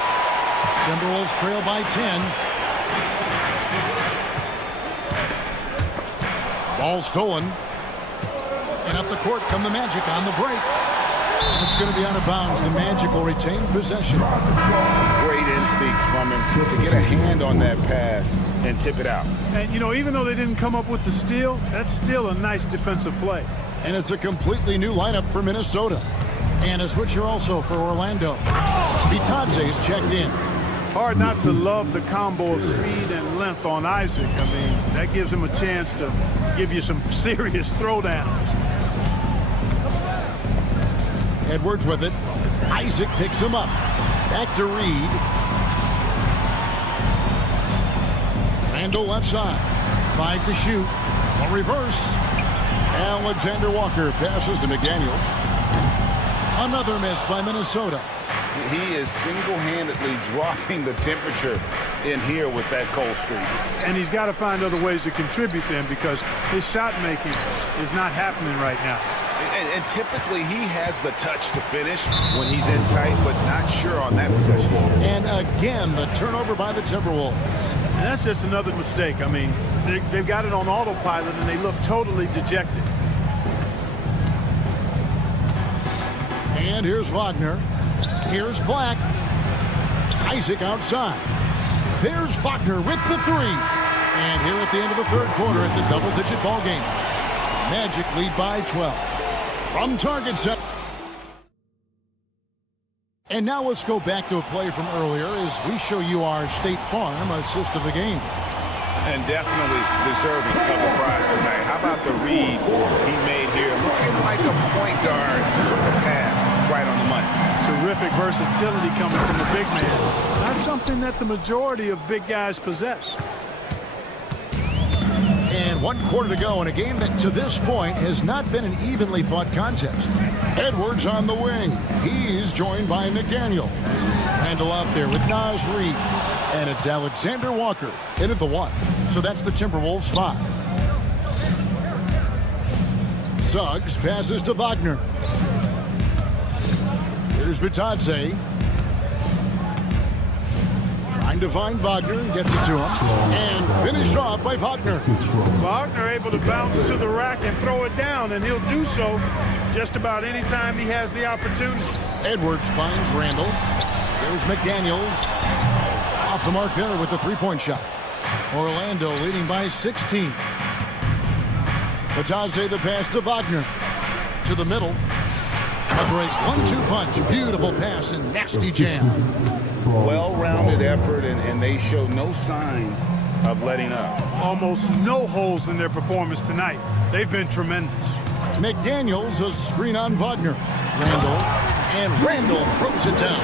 Timberwolves trail by 10. Ball stolen. And up the court come the Magic on the break. It's going to be out of bounds. The Magic will retain possession. Great instincts from him to get a hand on that pass and tip it out. And, you know, even though they didn't come up with the steal, that's still a nice defensive play. And it's a completely new lineup for Minnesota. And a switcher also for Orlando. Bitadze's checked in. Hard not to love the combo of speed and length on Isaac. I mean, that gives him a chance to give you some serious throwdowns. Edwards with it. Isaac picks him up. Back to Reed. Randall left side. 5 to shoot. A reverse. Alexander Walker passes to McDaniels. Another miss by Minnesota. He is single-handedly dropping the temperature in here with that cold streak. And he's got to find other ways to contribute then, because his shot making is not happening right now. And typically he has the touch to finish when he's in tight, but not sure on that possession. And again, the turnover by the Timberwolves. And that's just another mistake. I mean, they've got it on autopilot, and they look totally dejected. And here's Wagner. Here's Black. Isaac outside. There's Wagner with the three. And here at the end of the third quarter, it's a double-digit ball game. Magic lead by 12. From target set. And now let's go back to a play from earlier as we show you our State Farm assist of the game. And definitely deserving of a prize tonight. How about the read he made here? Looking like a point guard with a pass right on the money. Terrific versatility coming from the big man. Not something that the majority of big guys possess. And 1 quarter to go in a game that to this point has not been an evenly fought contest. Edwards on the wing. He's joined by McDaniel. Randall out there with Naz Reid. And it's Alexander Walker in at the 1. So that's the Timberwolves 5. Suggs passes to Wagner. Here's Bitadze. Trying to find Wagner and gets it to him. And finished off by Wagner. Wagner able to bounce to the rack and throw it down, and he'll do so just about any time he has the opportunity. Edwards finds Randall. There's McDaniels. Off the mark there with the three-point shot. Orlando leading by 16. Bitadze the pass to Wagner. To the middle. A great 1-2 punch. Beautiful pass and nasty jam. Well-rounded effort, and they show no signs of letting up. Almost no holes in their performance tonight. They've been tremendous. McDaniels a screen on Wagner. Randall throws it down.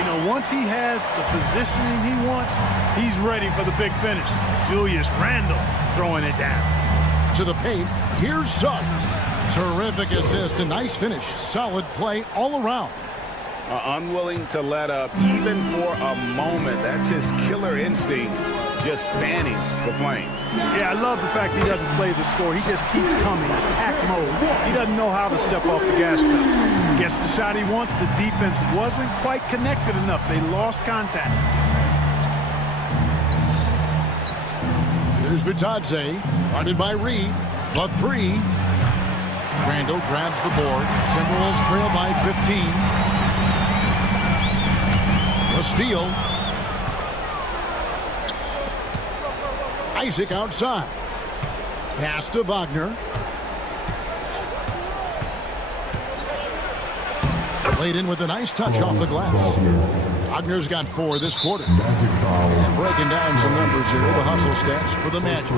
You know, once he has the positioning he wants, he's ready for the big finish. Julius Randle throwing it down. To the paint, here's Suggs. Terrific assist, a nice finish. Solid play all around. Unwilling to let up even for a moment. That's his killer instinct, just fanning the flames. Yeah, I love the fact he doesn't play the score. He just keeps coming, attack mode. He doesn't know how to step off the gas pedal. Gets the shot he wants. The defense wasn't quite connected enough. They lost contact. Here's Bitadze, guarded by Reid. The three. Randall grabs the board. Timberwolves trail by 15. The steal. Isaac outside. Pass to Wagner. Played in with a nice touch off the glass. Wagner's got 4 this quarter. And breaking down some numbers here, the hustle stats for the Magic.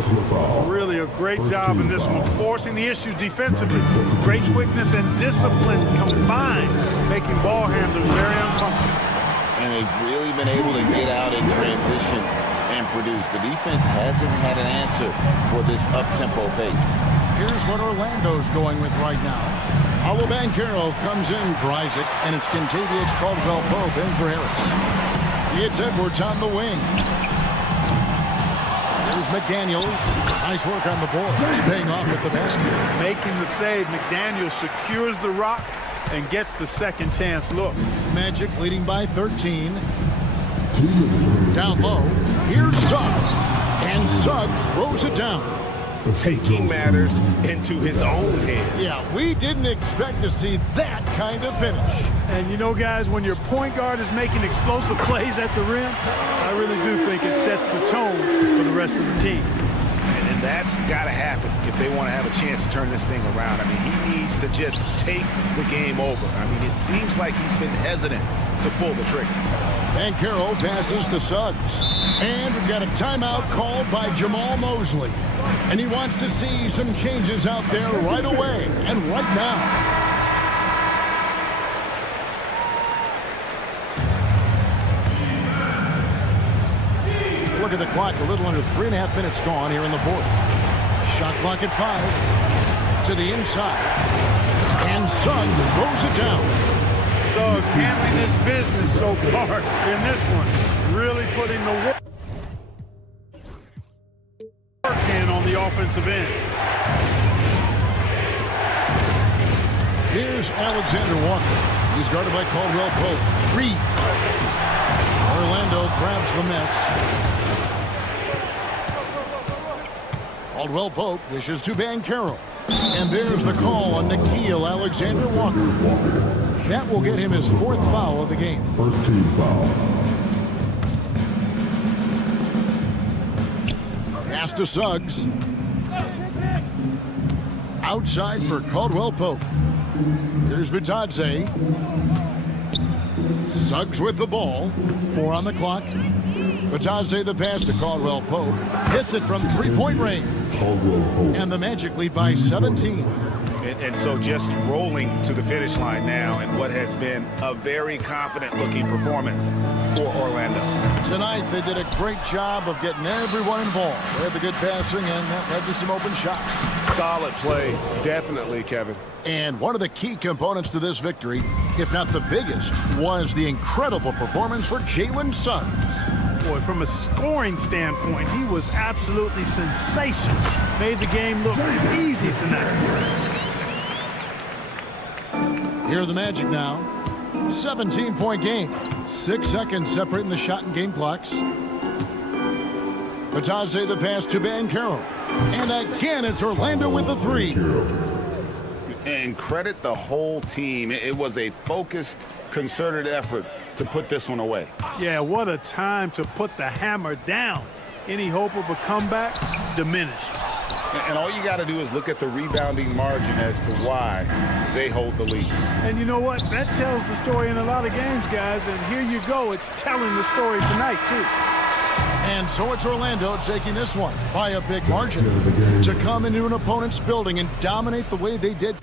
Really a great job in this one, forcing the issues defensively. Great quickness and discipline combined, making ball handlers very uncomfortable. And they've really been able to get out in transition and produce. The defense hasn't had an answer for this up-tempo pace. Here's what Orlando's going with right now. Paolo Banchero comes in for Isaac, and it's Kentavious Caldwell-Pope in for Harris. It's Edwards on the wing. There's McDaniels. Nice work on the board. He's paying off with the basket. Making the save, McDaniels secures the rock and gets the second chance look. Magic leading by 13. Down low. Here's Suggs. And Suggs throws it down. Taking matters into his own hands. Yeah, we didn't expect to see that kind of finish. And you know, guys, when your point guard is making explosive plays at the rim, I really do think it sets the tone for the rest of the team. And that's got to happen if they want to have a chance to turn this thing around. I mean, he needs to just take the game over. I mean, it seems like he's been hesitant to pull the trigger. Banchero passes to Suggs. And we've got a timeout called by Jamal Mosley. And he wants to see some changes out there right away and right now. Look at the clock, a little under 3.5 minutes gone here in the fourth. Shot clock at 5. To the inside. And Suggs throws it down. Suggs handling this business so far in this one. Really putting the work in on the offensive end. Here's Alexander Walker. He's guarded by Caldwell Pope. Reed. Orlando grabs the miss. Caldwell Pope dishes to Banchero. And there's the call on Nickeil Alexander Walker. That will get him his 4th foul of the game. First team foul. Pass to Suggs. Outside for Caldwell Pope. Here's Bitadze. Suggs with the ball. 4 on the clock. Bitadze the pass to Caldwell Pope. Hits it from 3-point range. And the Magic lead by 17. And so just rolling to the finish line now in what has been a very confident-looking performance for Orlando. Tonight, they did a great job of getting everyone involved. They had the good passing, and that led to some open shots. Solid play, definitely, Kevin. And one of the key components to this victory, if not the biggest, was the incredible performance for Jalen Suggs. Boy, from a scoring standpoint, he was absolutely sensational. Made the game look easy tonight. Here are the Magic now. 17-point game. 6 seconds separating the shot and game clocks. Bitadze the pass to Banchero. And again, it's Orlando with the 3. And credit the whole team. It was a focused, concerted effort to put this one away. Yeah, what a time to put the hammer down. Any hope of a comeback diminished. And all you got to do is look at the rebounding margin as to why they hold the lead. And you know what? That tells the story in a lot of games, guys. And here you go. It's telling the story tonight, too. And so it's Orlando taking this one by a big margin to come into an opponent's building and dominate the way they did.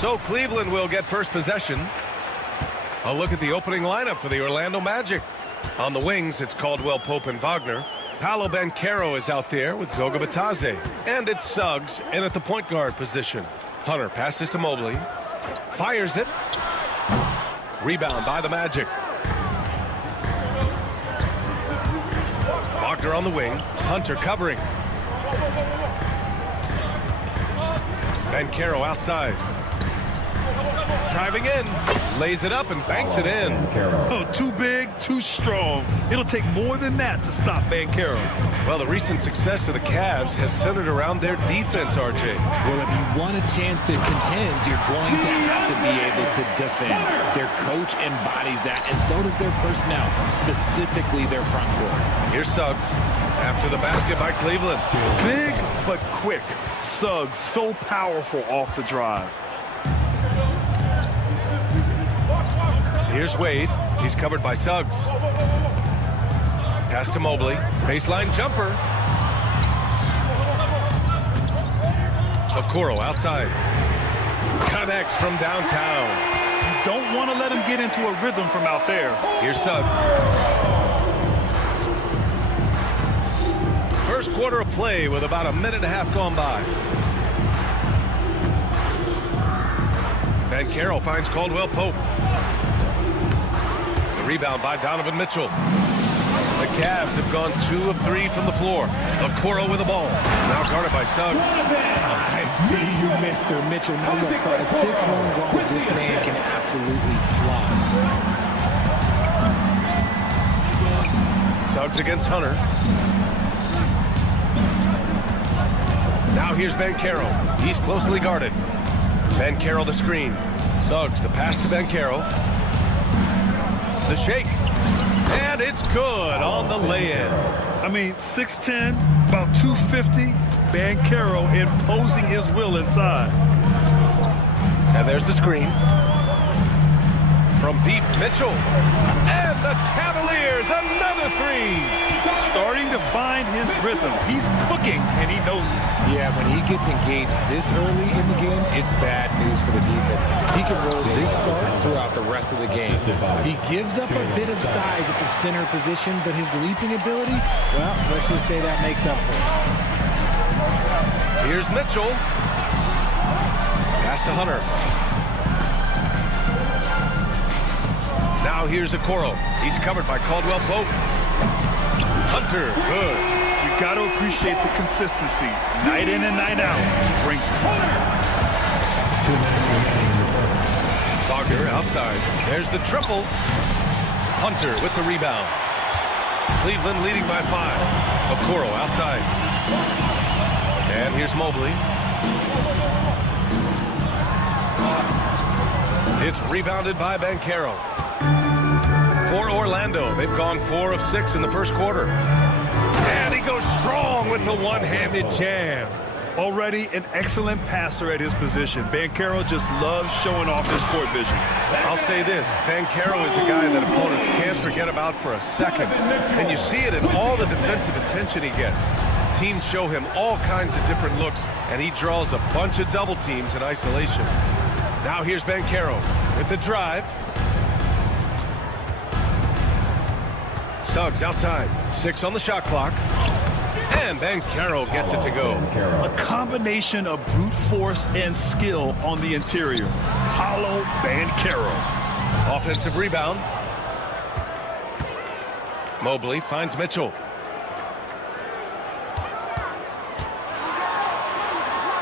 So Cleveland will get first possession. A look at the opening lineup for the Orlando Magic. On the wings, it's Caldwell Pope and Wagner. Paolo Banchero is out there with Goga Bitadze. And it's Suggs in at the point guard position. Hunter passes to Mobley. Fires it. Rebound by the Magic. Wagner on the wing. Hunter covering. Banchero outside. Driving in, lays it up and banks it in. Oh, too big, too strong. It'll take more than that to stop Banchero. Well, the recent success of the Cavs has centered around their defense, RJ. Well, if you want a chance to contend, you're going to have to be able to defend. Their coach embodies that, and so does their personnel, specifically their front court. Here's Suggs after the basket by Cleveland. Big but quick. Suggs so powerful off the drive. Here's Wade. He's covered by Suggs. Pass to Mobley. Baseline jumper. Okoro outside. Connects from downtown. You don't want to let him get into a rhythm from out there. Here's Suggs. First quarter of play with about a minute and a half gone by. Banchero finds Caldwell Pope. Rebound by Donovan Mitchell. The Cavs have gone 2 of 3 from the floor. Okoro with the ball. Now guarded by Suggs. I see you, Mr. Mitchell. Now look, for a 6'1" guard, this man can absolutely fly. Suggs against Hunter. Now here's Banchero. He's closely guarded. Banchero the screen. Suggs the pass to Banchero. The shake, and it's good on the lay-in. I mean, 6'10", about 250. Banchero imposing his will inside. And there's the screen. From deep, Mitchell. And the Cavaliers, another 3. Starting to find his rhythm. He's cooking, and he knows it. Yeah, when he gets engaged this early in the game, it's bad news for the defense. He can roll this start throughout the rest of the game. He gives up a bit of size at the center position, but his leaping ability, well, let's just say that makes up for it. Here's Mitchell. Pass to Hunter. Now here's Okoro. He's covered by Caldwell Pope. Hunter, good. You got to appreciate the consistency. Night in and night out. He brings it. Wagner outside. There's the triple. Hunter with the rebound. Cleveland leading by 5. Okoro outside. And here's Mobley. It's rebounded by Banchero. For Orlando, they've gone 4 of 6 in the first quarter. And he goes strong with the one-handed jam. Already an excellent passer at his position. Banchero just loves showing off his court vision. I'll say this, Banchero is a guy that opponents can't forget about for a second. And you see it in all the defensive attention he gets. Teams show him all kinds of different looks, and he draws a bunch of double teams in isolation. Now here's Banchero with the drive. Suggs outside. 6 on the shot clock. And Banchero gets it to go. A combination of brute force and skill on the interior. Paulo Banchero. Offensive rebound. Mobley finds Mitchell.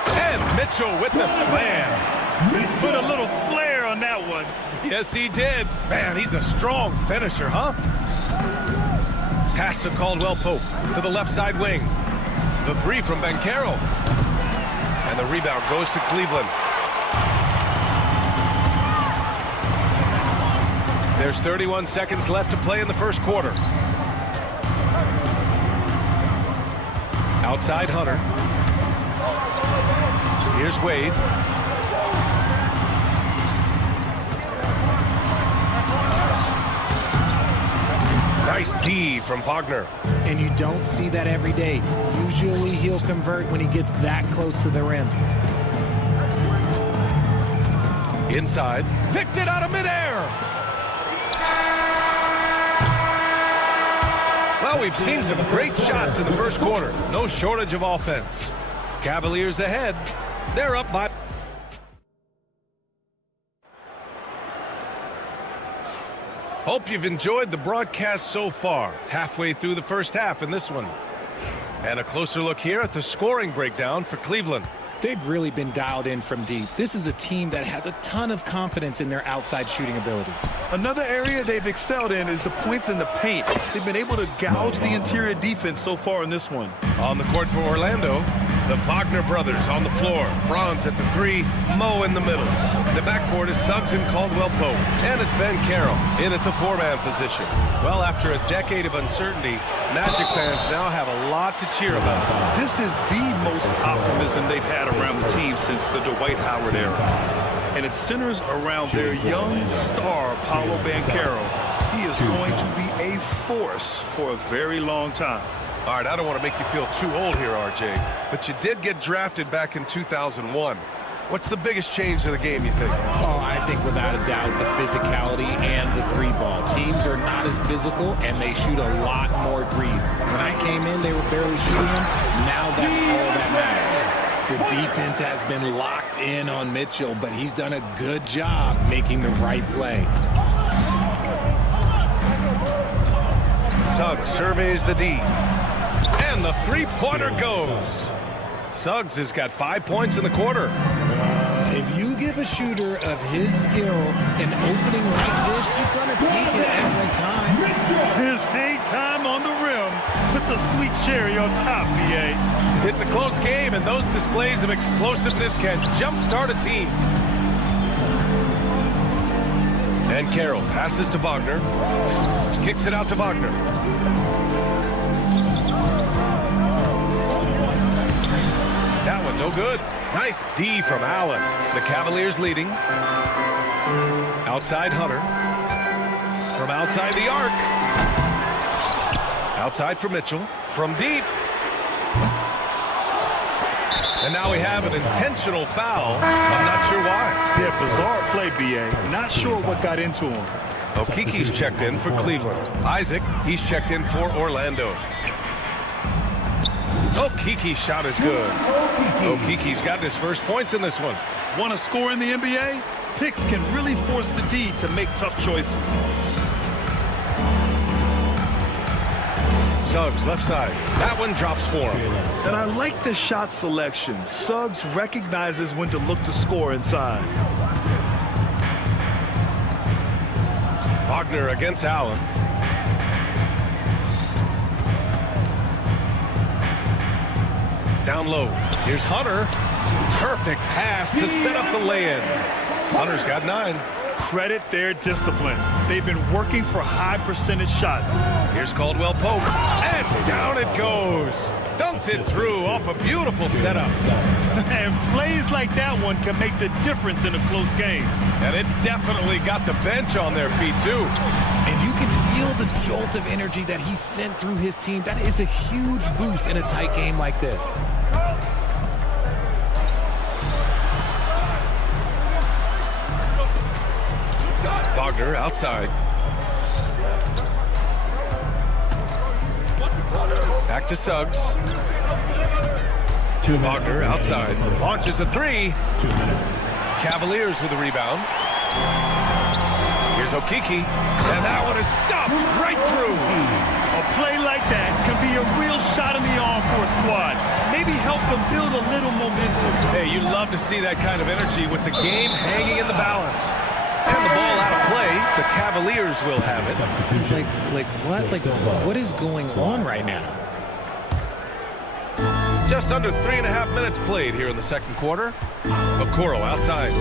And Mitchell with the slam. Put a little flair on that one. Yes, he did. Man, he's a strong finisher, huh? Pass to Caldwell Pope to the left side wing. The 3 from Banchero. And the rebound goes to Cleveland. There's 31 seconds left to play in the first quarter. Outside Hunter. Here's Wade. Nice D from Wagner. And you don't see that every day. Usually he'll convert when he gets that close to the rim. Inside. Picked it out of midair. Well, we've seen some great shots in the first quarter. No shortage of offense. Cavaliers ahead. They're up by... Hope you've enjoyed the broadcast so far. Halfway through the first half in this one. And a closer look here at the scoring breakdown for Cleveland. They've really been dialed in from deep. This is a team that has a ton of confidence in their outside shooting ability. Another area they've excelled in is the points in the paint. They've been able to gouge the interior defense so far in this one. On the court for Orlando, the Wagner brothers on the floor. Franz at the 3, Mo in the middle. The backcourt is Suggs and Caldwell Pope. And it's Banchero in at the 4-man position. Well, after a decade of uncertainty, Magic fans now have a lot to cheer about. This is the most optimism they've had around the team since the Dwight Howard era. And it centers around their young star, Paulo Banchero. He is going to be a force for a very long time. All right, I don't want to make you feel too old here, RJ, but you did get drafted back in 2001. What's the biggest change to the game, you think? Oh, I think without a doubt the physicality and the 3-ball. Teams are not as physical, and they shoot a lot more threes. When I came in, they were barely shooting them. Now that's all that matters. The defense has been locked in on Mitchell, but he's done a good job making the right play. Suggs surveys the D. And the 3-pointer goes. Suggs has got 5 points in the quarter. If you give a shooter of his skill an opening like this, he's going to take it every time. His hang time on the rim puts a sweet cherry on top, BA. It's a close game, and those displays of explosiveness can jumpstart a team. And Carroll passes to Wagner. Kicks it out to Wagner. That one no good. Nice D from Allen. The Cavaliers leading. Outside Hunter. From outside the arc. Outside for Mitchell. From deep. And now we have an intentional foul. I'm not sure why. Yeah, bizarre play, BA. Not sure what got into him. Okiki's checked in for Cleveland. Isaac, he's checked in for Orlando. Okiki's shot is good. Okiki's gotten his first points in this one. Want to score in the NBA? Picks can really force the D to make tough choices. Suggs, left side. That one drops for him. And I like the shot selection. Suggs recognizes when to look to score inside. Wagner against Allen. Down low. Here's Hunter. Perfect pass to set up the lay-in. Hunter's got 9. Credit their discipline. They've been working for high percentage shots. Here's Caldwell Pope. And down it goes. Dunked it through off a beautiful setup. And plays like that one can make the difference in a close game. And it definitely got the bench on their feet, too. And you can feel the jolt of energy that he sent through his team. That is a huge boost in a tight game like this. Wagner outside. Back to Suggs. Wagner outside. Launches a three. Cavaliers with the rebound. Here's Okeke. And that one is stuffed right through. A play like that can be a real shot in the arm for a squad. Maybe help them build a little momentum. Hey, you love to see that kind of energy with the game hanging in the balance. And the ball out of play. The Cavaliers will have it. Like what? Like, what is going on right now? Just under 3.5 minutes played here in the second quarter. Okoro outside.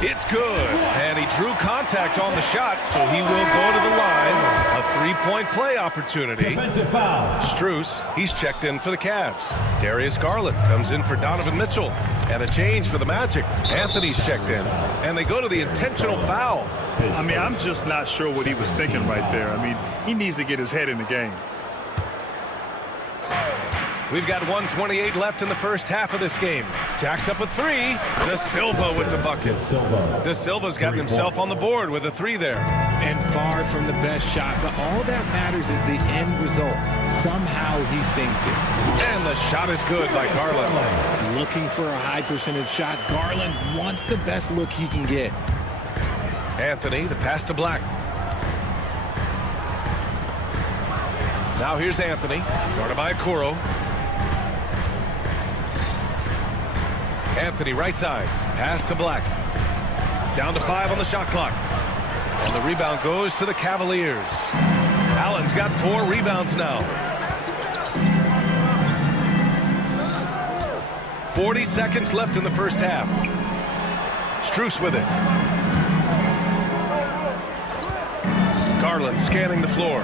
It's good. And he drew contact on the shot, so he will go to the line. A three-point play opportunity. Defensive foul. Strus, he's checked in for the Cavs. Darius Garland comes in for Donovan Mitchell. And a change for the Magic. Anthony's checked in. And they go to the intentional foul. I mean, I'm just not sure what he was thinking right there. I mean, he needs to get his head in the game. We've got 1:28 left in the first half of this game. Jacks up a three. De Silva with the bucket. De Silva's gotten himself on the board with a three there. And far from the best shot, but all that matters is the end result. Somehow he sinks it. And the shot is good by Garland. Looking for a high percentage shot. Garland wants the best look he can get. Anthony, the pass to Black. Now here's Anthony, guarded by Okoro. Anthony right side, pass to Black. Down to 5 on the shot clock. And the rebound goes to the Cavaliers. Allen's got 4 rebounds now. 40 seconds left in the first half. Strus with it. Garland scanning the floor.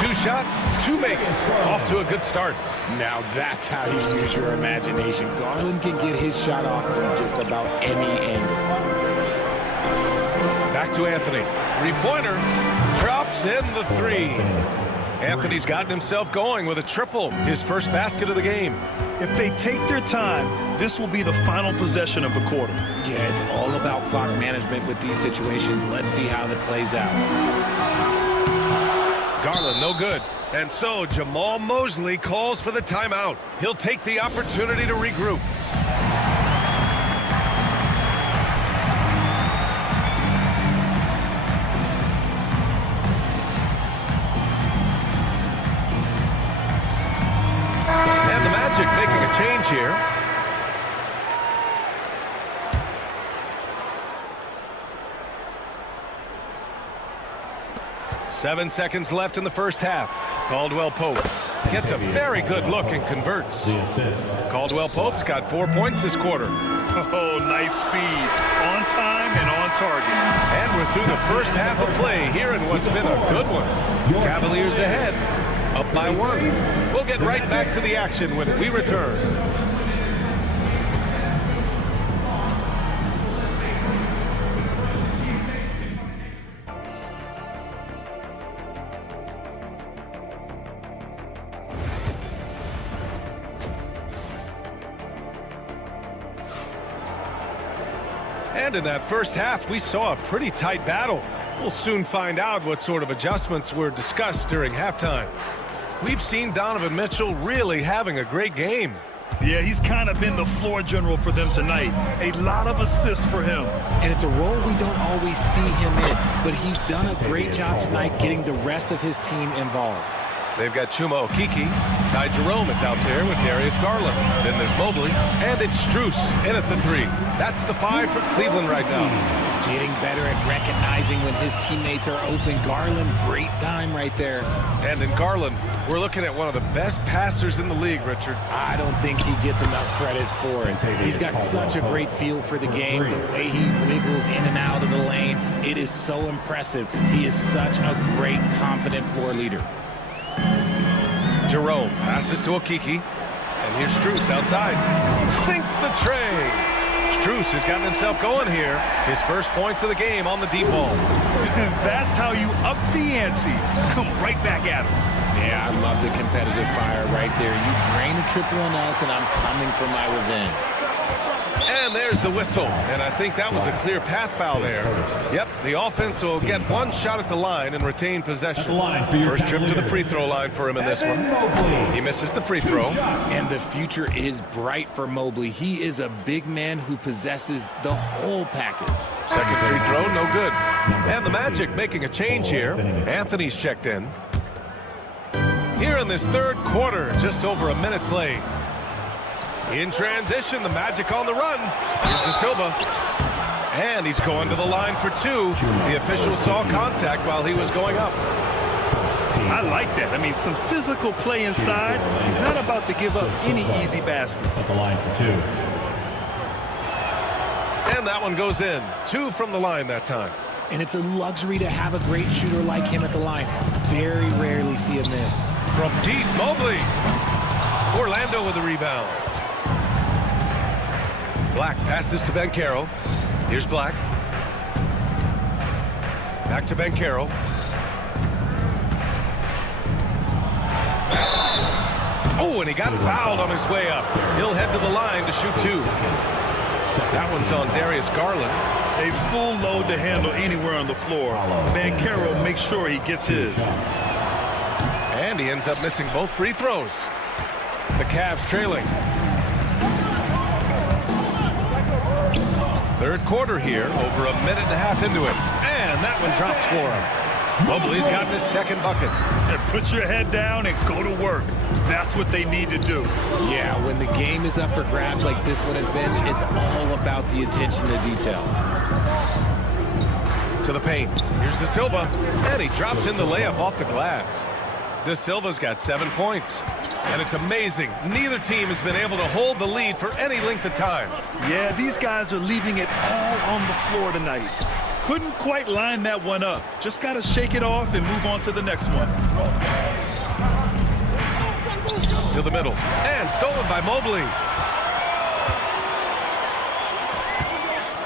2 shots, 2 makes. Off to a good start. Now that's how you use your imagination. Garland can get his shot off from just about any angle. Back to Anthony. Three-pointer. Drops in the 3. Anthony's gotten himself going with a triple. His first basket of the game. If they take their time, this will be the final possession of the quarter. Yeah, it's all about clock management with these situations. Let's see how that plays out. Garland, no good. And so Jamal Mosley calls for the timeout. He'll take the opportunity to regroup. And the Magic making a change here. Seven seconds left in the first half. Caldwell Pope gets a very good look and converts. Caldwell Pope's got 4 points this quarter. Oh, nice feed. On time and on target. And we're through the first half of play here in what's been a good one. Cavaliers ahead, up by 1. We'll get right back to the action when we return. And in that first half, we saw a pretty tight battle. We'll soon find out what sort of adjustments were discussed during halftime. We've seen Donovan Mitchell really having a great game. Yeah, he's kind of been the floor general for them tonight. A lot of assists for him. And it's a role we don't always see him in, but he's done a great job tonight getting the rest of his team involved. They've got Chuma Okeke. Ty Jerome is out there with Darius Garland. Then there's Mobley, and it's Strus in at the 3. That's the 5 for Cleveland right now. Getting better at recognizing when his teammates are open. Garland, great time right there. And in Garland, we're looking at one of the best passers in the league, Richard. I don't think he gets enough credit for it. He's got such a great feel for the game, the way he wiggles in and out of the lane. It is so impressive. He is such a great, confident floor leader. Jerome passes to Okeke. And here's Strus outside. Sinks the tray. Strus has gotten himself going here. His first points of the game on the deep ball. That's how you up the ante. Come right back at him. Yeah, I love the competitive fire right there. You drain a triple on us, and I'm coming for my revenge. And there's the whistle. And I think that was a clear path foul there. Yep, the offense will get one shot at the line and retain possession. First trip to the free throw line for him in this one. He misses the free throw. And the future is bright for Mobley. He is a big man who possesses the whole package. Second free throw, no good. And the Magic making a change here. Anthony's checked in. Here in this third quarter, just over a minute played. In transition, the Magic on the run. Here's De Silva. And he's going to the line for two. The official saw contact while he was going up. I like that. I mean, some physical play inside. He's not about to give up any easy baskets. At the line for two. And that one goes in. Two from the line that time. And it's a luxury to have a great shooter like him at the line. Very rarely see a miss. From deep, Mobley. Orlando with the rebound. Black passes to Banchero. Here's Black. Back to Banchero. Oh, and he got fouled on his way up. He'll head to the line to shoot two. That one's on Darius Garland. A full load to handle anywhere on the floor. Banchero makes sure he gets his. And he ends up missing both free throws. The Cavs trailing. Third quarter here, over a minute and a half into it. And that one drops for him. Mobley's gotten his second bucket. And put your head down and go to work. That's what they need to do. Yeah, when the game is up for grabs like this one has been, it's all about the attention to detail. To the paint. Here's De Silva. And he drops in the layup off the glass. De Silva's got 7 points. And it's amazing. Neither team has been able to hold the lead for any length of time. Yeah, these guys are leaving it all on the floor tonight. Couldn't quite line that one up. Just got to shake it off and move on to the next one. To the middle. And stolen by Mobley.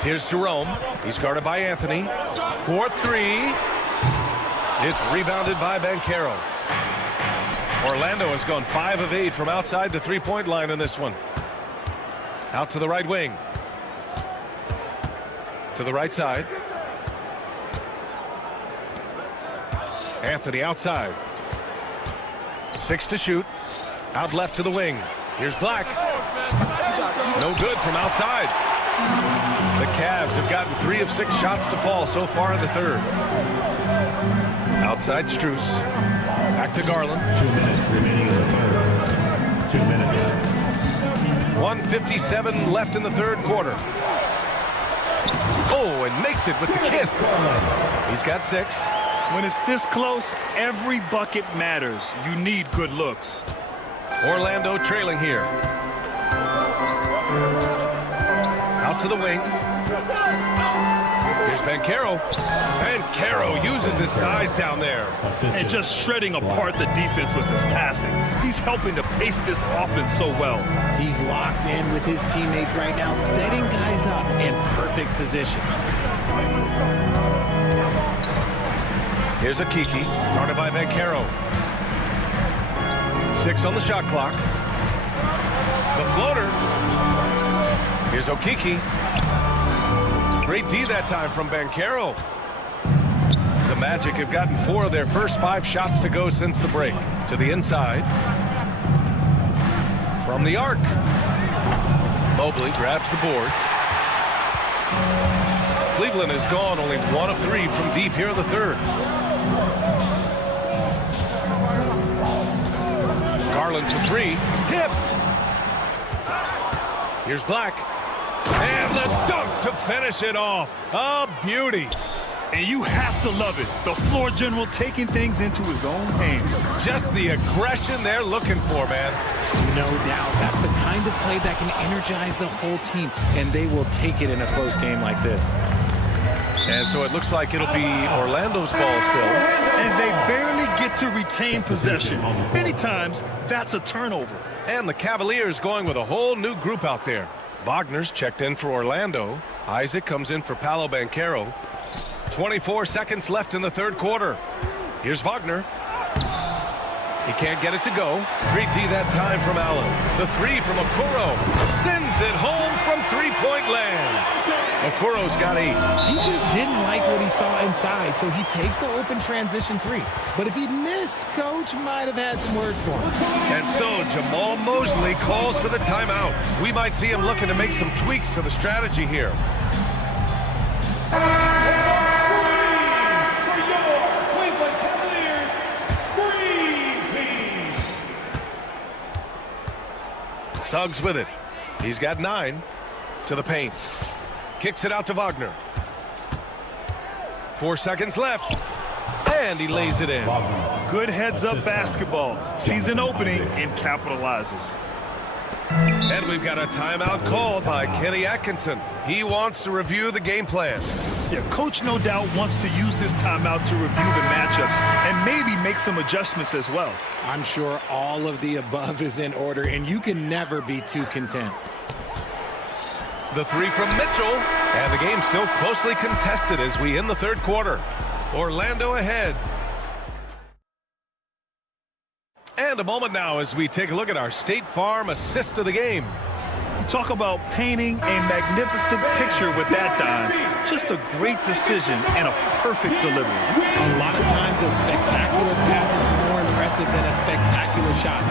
Here's Jerome. He's guarded by Anthony. 4-3. It's rebounded by Banchero. Orlando has gone 5 of 8 from outside the three-point line in this one. Out to the right wing. To the right side. Anthony outside. 6 to shoot. Out left to the wing. Here's Black. No good from outside. The Cavs have gotten 3 of 6 shots to fall so far in the third. Outside Strus. Back to Garland. 2 minutes remaining in the third. 2 minutes. 1:57 left in the third quarter. Oh, and makes it with the kiss. He's got 6. When it's this close, every bucket matters. You need good looks. Orlando trailing here. Out to the wing. Here's Banchero. Banchero uses his size down there. And just shredding apart the defense with his passing. He's helping to pace this offense so well. He's locked in with his teammates right now, setting guys up in perfect position. Here's Akiki, guarded by Banchero. 6 on the shot clock. The floater. Here's Okiki. Great D that time from Banchero. The Magic have gotten 4 of their first 5 shots to go since the break. To the inside. From the arc. Mobley grabs the board. Cleveland has gone only 1 of 3 from deep here in the third. Garland for 3. Tipped. Here's Black. And the dunk to finish it off. A beauty. And you have to love it. The floor general taking things into his own hands. Just the aggression they're looking for, man. No doubt. That's the kind of play that can energize the whole team, and they will take it in a close game like this. And so it looks like it'll be Orlando's ball still. And they barely get to retain possession. Many times, that's a turnover. And the Cavaliers going with a whole new group out there. Wagner's checked in for Orlando. Isaac comes in for Paolo Banchero. 24 seconds left in the third quarter. Here's Wagner. He can't get it to go. Great D that time from Allen. The 3 from Okoro. Sends it home from three-point land. Okoro's got 8. He just didn't like what he saw inside, so he takes the open transition 3. But if he missed, Coach might have had some words for him. And so Jamal Mosley calls for the timeout. We might see him looking to make some tweaks to the strategy here. Suggs with it. He's got 9 to the paint. Kicks it out to Wagner. 4 seconds left. And he lays it in. Good heads-up basketball. Sees an opening and capitalizes. And we've got a timeout called by Kenny Atkinson. He wants to review the game plan. Yeah, Coach no doubt wants to use this timeout to review the matchups and maybe make some adjustments as well. I'm sure all of the above is in order, and you can never be too content. The 3 from Mitchell, and the game's still closely contested as we end the third quarter. Orlando ahead. And a moment now as we take a look at our State Farm assist of the game. You talk about painting a magnificent picture with that dime. Just a great decision and a perfect delivery. A lot of times a spectacular pass is more impressive than a spectacular shot.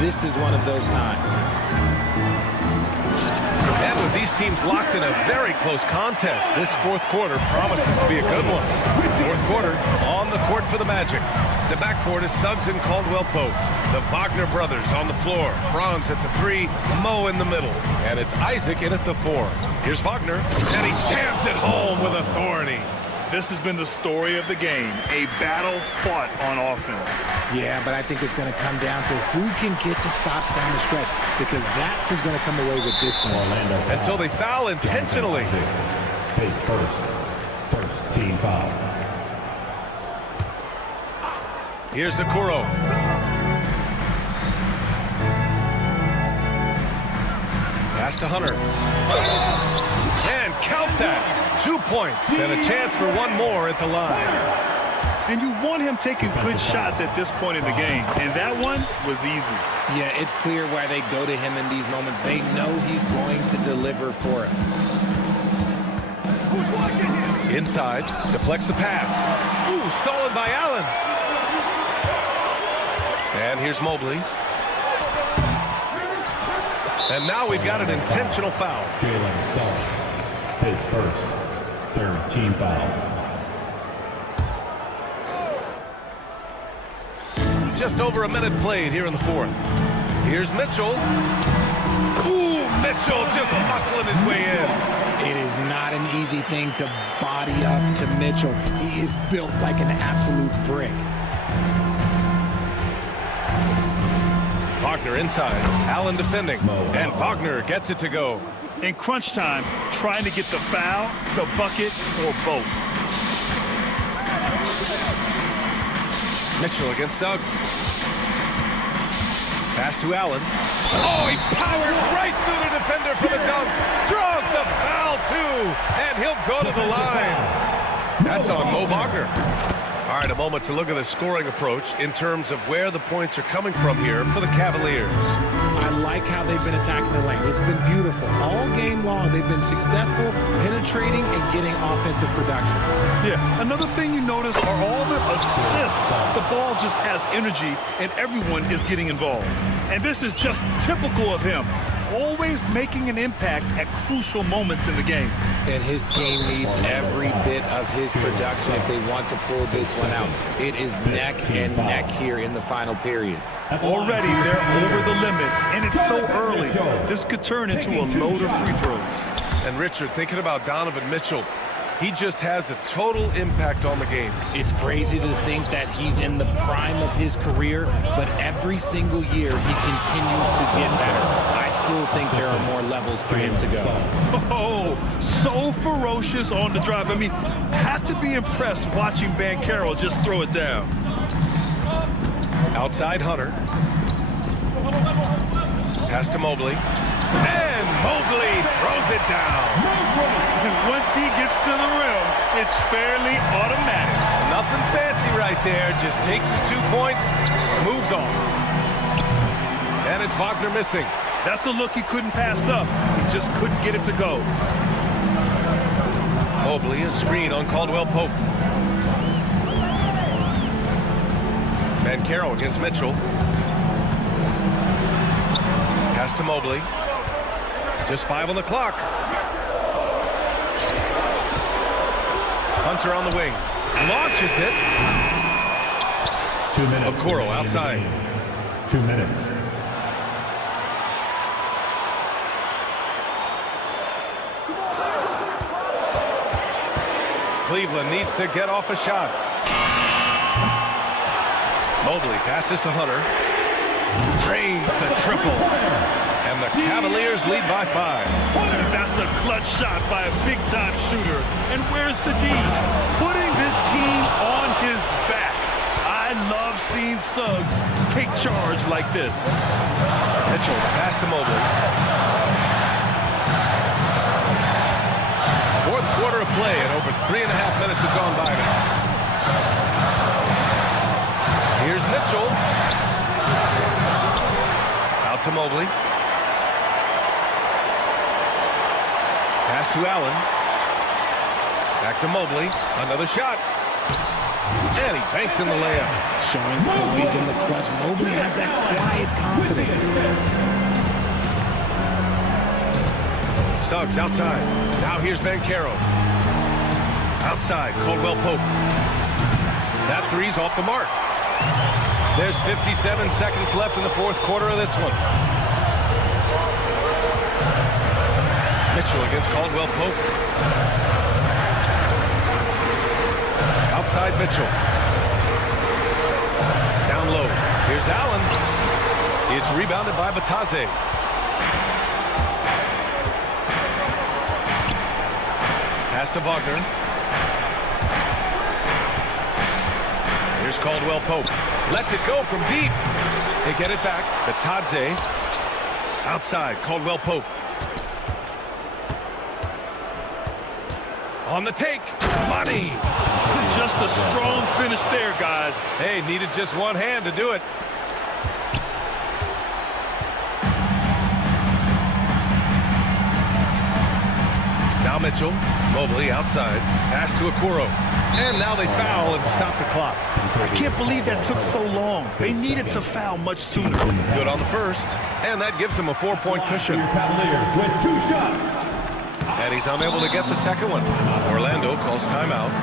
This is one of those times. And with these teams locked in a very close contest, this fourth quarter promises to be a good one. Fourth quarter on the court for the Magic. The backcourt is Suggs and Caldwell Pope. The Wagner brothers on the floor. Franz at the 3, Mo in the middle. And it's Isaac in at the 4. Here's Wagner, and he jams it home with authority. This has been the story of the game, a battle fought on offense. Yeah, but I think it's going to come down to who can get the stops down the stretch, because that's who's going to come away with this one. And so they foul intentionally. Pace first team foul. Here's Okoro. Pass to Hunter. And count that. 2 points and a chance for one more at the line. And you want him taking good shots at this point in the game. And that one was easy. Yeah, it's clear why they go to him in these moments. They know he's going to deliver for it. Inside, deflects the pass. Ooh, stolen by Allen. And here's Mobley. And now we've got an intentional foul. Jalen Suggs, his first, third team foul. Just over a minute played here in the fourth. Here's Mitchell. Ooh, Mitchell just muscling his way in. It is not an easy thing to body up to Mitchell. He is built like an absolute brick. Wagner inside. Allen defending. And Wagner gets it to go. In crunch time, trying to get the foul, the bucket, or both. Mitchell against Suggs. Pass to Allen. Oh, he powers right through the defender for the dunk. Draws the foul, too. And he'll go to the line. That's on Mo Wagner. All right, a moment to look at the scoring approach in terms of where the points are coming from here for the Cavaliers. I like how they've been attacking the lane. It's been beautiful. All game long, they've been successful penetrating and getting offensive production. Yeah, another thing you notice are all the assists. The ball just has energy, and everyone is getting involved. And this is just typical of him. Always making an impact at crucial moments in the game. And his team needs every bit of his production if they want to pull this one out. It is neck and neck here in the final period. Already they're over the limit, and it's so early. This could turn into a load of free throws. And Richard, thinking about Donovan Mitchell, he just has a total impact on the game. It's crazy to think that he's in the prime of his career, but every single year he continues to get better. I still think there are more levels for him to go. Oh, so ferocious on the drive. I mean, have to be impressed watching Banchero just throw it down. Outside Hunter. Pass to Mobley. And Mobley throws it down. And once he gets to the rim, it's fairly automatic. Nothing fancy right there. Just takes his 2 points, moves on. And it's Wagner missing. That's a look he couldn't pass up. He just couldn't get it to go. Mobley, a screen on Caldwell Pope. Banchero against Mitchell. Pass to Mobley. Just 5 on the clock. Hunter on the wing. Launches it. 2 minutes. Okoro outside. 2 minutes. Cleveland needs to get off a shot. Mobley passes to Hunter. Drains the triple. And the Cavaliers lead by 5. That's a clutch shot by a big-time shooter. And where's the D? Putting this team on his back. I love seeing Suggs take charge like this. Mitchell, pass to Mobley. Fourth quarter of play, and over 3.5 minutes have gone by now. Here's Mitchell. Out to Mobley. Pass to Allen. Back to Mobley. Another shot. And he banks in the layup. Showing Kobe's in the clutch. Mobley has that quiet confidence. Suggs outside. Now here's Banchero. Outside, Caldwell Pope. That three's off the mark. There's 57 seconds left in the fourth quarter of this one. Mitchell against Caldwell Pope. Outside Mitchell. Down low. Here's Allen. It's rebounded by Batase. Pass to Wagner. Here's Caldwell Pope. Lets it go from deep. They get it back. Batase. Outside, Caldwell Pope. On the take. Money. Just a strong finish there, guys. Hey, needed just one hand to do it. Now Mitchell. Mobley outside. Pass to Okoro. And now they foul and stop the clock. I can't believe that took so long. They needed to foul much sooner. Good on the first. And that gives him a 4-point cushion. Cavaliers with 2 shots. And he's unable to get the second one. Orlando calls timeout.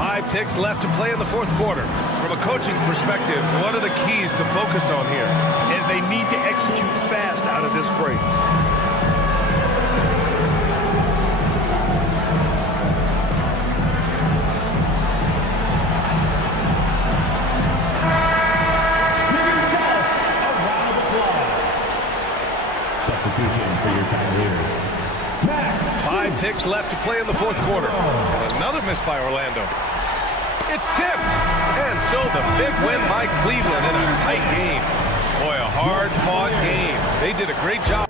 5 ticks left to play in the fourth quarter. From a coaching perspective, what are the keys to focus on here? And they need to execute fast out of this break. Substitution for your Cavaliers. 5 ticks left to play in the fourth quarter. And another miss by Orlando. It's tipped. And so the big win by Cleveland in a tight game. Boy, a hard-fought game. They did a great job.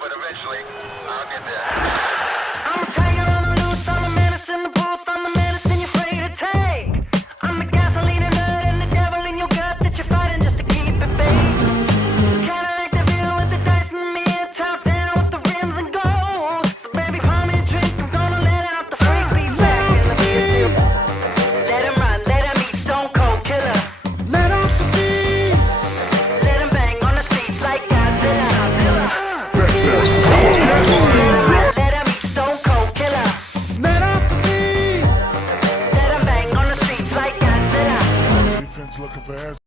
But eventually, I'll get there. I'm a tiger on the loose, I'm a menace in the booth, I'm the medicine you're afraid to take. I'm the gasoline and nut and the devil in your gut that you're fighting just to keep it baked. Kinda like the view with the dice and me and top down with the rims and gold. So baby, pour me a drink, I'm gonna let out the freak beat back in the field. Let him run, let him eat, stone cold killer. Let off the beat. Let him bang on the streets like Godzilla. Let him eat, stone cold killer. Let off the beat. Let him bang on the streets like Godzilla. Defense looking for answers.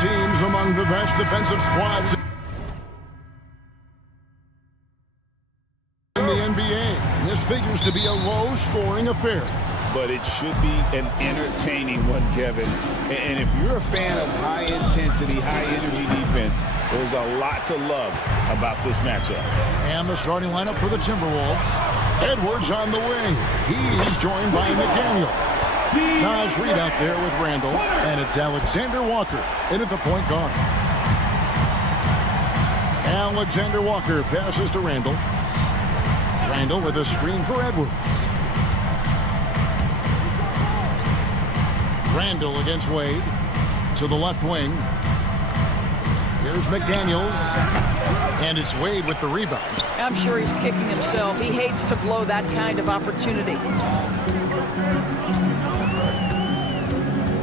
teams among the best defensive squads in the NBA. This figures to be a low-scoring affair. But it should be an entertaining one, Kevin. And if you're a fan of high-intensity, high-energy defense, there's a lot to love about this matchup. And the starting lineup for the Timberwolves. Edwards on the wing. He's joined by McDaniel. Naj Reid out there with Randall. And it's Alexander Walker in at the point guard. Alexander Walker passes to Randall. Randall with a screen for Edwards. Randall against Wade to the left wing. Here's McDaniels, and it's Wade with the rebound. I'm sure he's kicking himself. He hates to blow that kind of opportunity.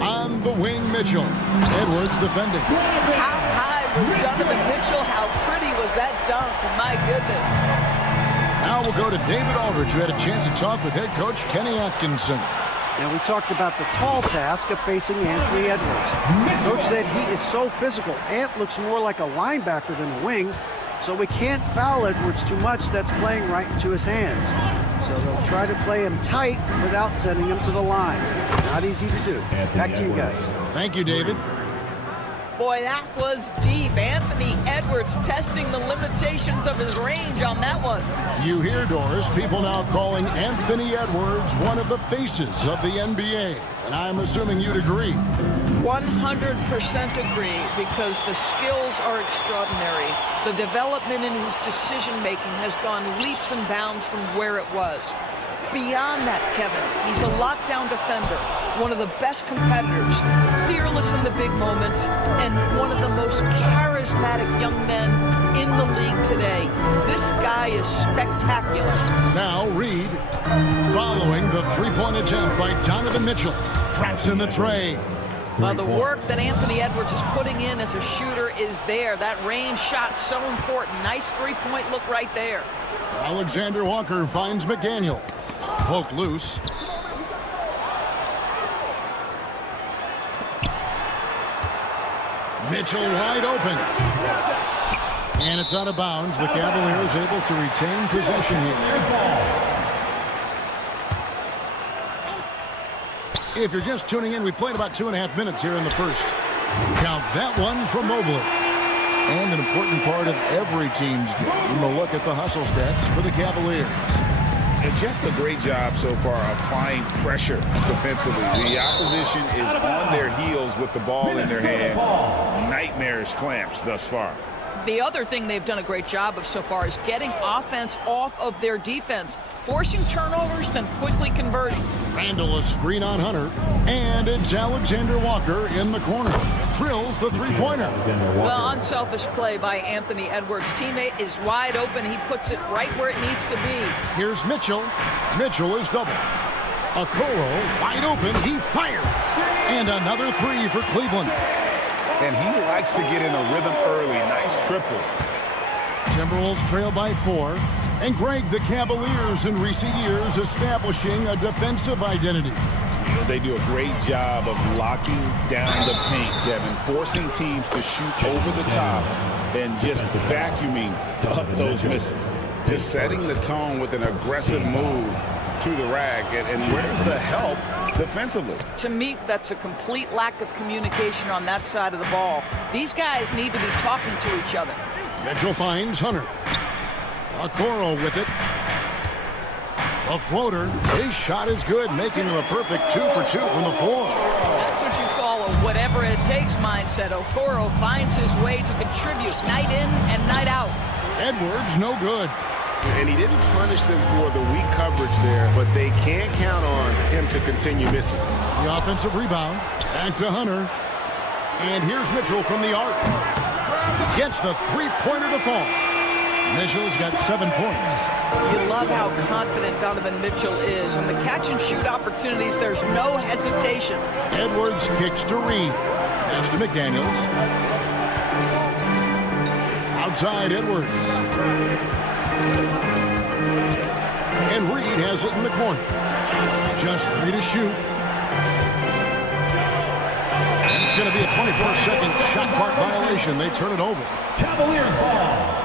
On the wing, Mitchell. Edwards defending. How high was Donovan Mitchell? How pretty was that dunk? My goodness. Now we'll go to David Aldridge, who had a chance to talk with head coach Kenny Atkinson. And we talked about the tall task of facing Anthony Edwards. Coach said he is so physical. Ant looks more like a linebacker than a wing, so we can't foul Edwards too much. That's playing right into his hands. So they'll try to play him tight without sending him to the line. Not easy to do. Back to you guys. Thank you, David. Boy, that was deep. Anthony Edwards testing the limitations of his range on that one. You hear, Doris, people now calling Anthony Edwards one of the faces of the NBA. And I'm assuming you'd agree. 100% agree, because the skills are extraordinary. The development in his decision-making has gone leaps and bounds from where it was. Beyond that, Kevin, he's a lockdown defender, one of the best competitors, fearless in the big moments, and one of the most charismatic young men in the league today. This guy is spectacular. Now Reed, following the three-point attempt by Donovan Mitchell, traps in the tray. Well, the work that Anthony Edwards is putting in as a shooter is there. That range shot so important. Nice three-point look right there. Alexander Walker finds McDaniel. Poked loose. Mitchell wide open. And it's out of bounds. The Cavaliers able to retain possession here. If you're just tuning in, we played about 2.5 minutes here in the first. Count that one from Mobley. And an important part of every team's game, a look at the hustle stats for the Cavaliers. And just a great job so far applying pressure defensively. The opposition is on their heels with the ball in their hand. Nightmarish clamps thus far. The other thing they've done a great job of so far is getting offense off of their defense, forcing turnovers, then quickly converting. Randall a screen on Hunter, and it's Alexander Walker in the corner. Drills the three-pointer. Well, unselfish play by Anthony Edwards. Teammate is wide open. He puts it right where it needs to be. Here's Mitchell. Mitchell is double. Okoro wide open. He fires. And another three for Cleveland. And he likes to get in a rhythm early. Nice triple. Timberwolves trail by 4. And Greg, the Cavaliers in recent years establishing a defensive identity. They do a great job of locking down the paint, Kevin, forcing teams to shoot over the top and just vacuuming up those misses. Just setting the tone with an aggressive move to the rack. And where's the help defensively? To me, that's a complete lack of communication on that side of the ball. These guys need to be talking to each other. Mitchell finds Hunter. Okoro with it. A floater. His shot is good, making him a perfect 2 for 2 from the floor. That's what you call a whatever it takes mindset. Okoro finds his way to contribute night in and night out. Edwards, no good. And he didn't punish them for the weak coverage there, but they can't count on him to continue missing. The offensive rebound. Back to Hunter. And here's Mitchell from the arc. Gets the three-pointer to fall. Mitchell's got 7 points. You love how confident Donovan Mitchell is. On the catch-and-shoot opportunities, there's no hesitation. Edwards kicks to Reed. Pass to McDaniels. Outside Edwards. And Reed has it in the corner. Just 3 to shoot. And it's going to be a 24-second shot clock violation. They turn it over. Cavaliers ball.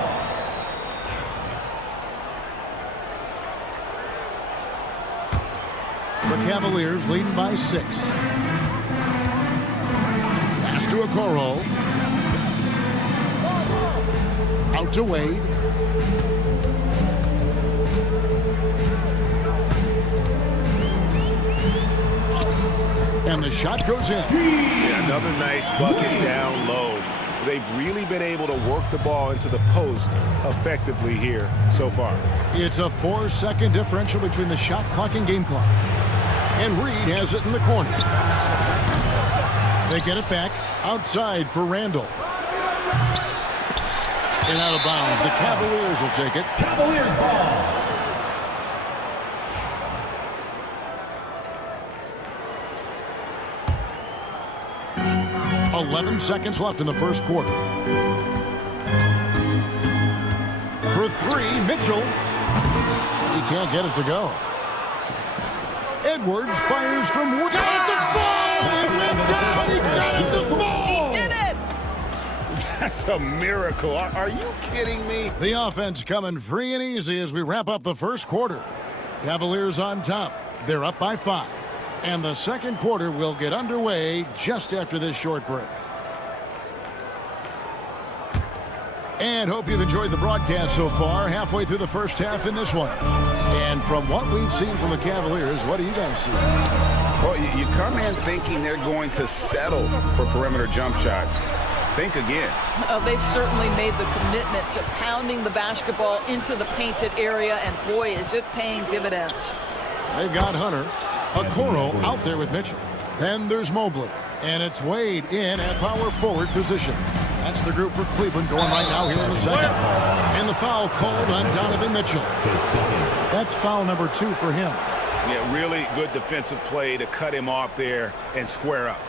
The Cavaliers leading by 6. Pass to Okoro. Out to Wade. And the shot goes in. Yeah, another nice bucket down low. They've really been able to work the ball into the post effectively here so far. It's a 4-second differential between the shot clock and game clock. And Reed has it in the corner. They get it back outside for Randall. And out of bounds. The Cavaliers will take it. Cavaliers ball. 11 seconds left in the first quarter. For 3, Mitchell He can't get it to go. Edwards fires from got it to fall! It went down! He got it to fall! He did it! That's a miracle. Are you kidding me? The offense coming free and easy as we wrap up the first quarter. Cavaliers on top. They're up by 5. And the second quarter will get underway just after this short break. And hope you've enjoyed the broadcast so far. Halfway through the first half in this one. And from what we've seen from the Cavaliers, what do you guys see? Well, you come in thinking they're going to settle for perimeter jump shots. Think again. They've certainly made the commitment to pounding the basketball into the painted area, and boy, is it paying dividends. They've got Hunter. Okoro out there with Mitchell. Then there's Mobley. And it's Wade in at power forward position. That's the group for Cleveland going right now here in the second. And the foul called on Donovan Mitchell. That's foul number 2 for him. Yeah, really good defensive play to cut him off there and square up.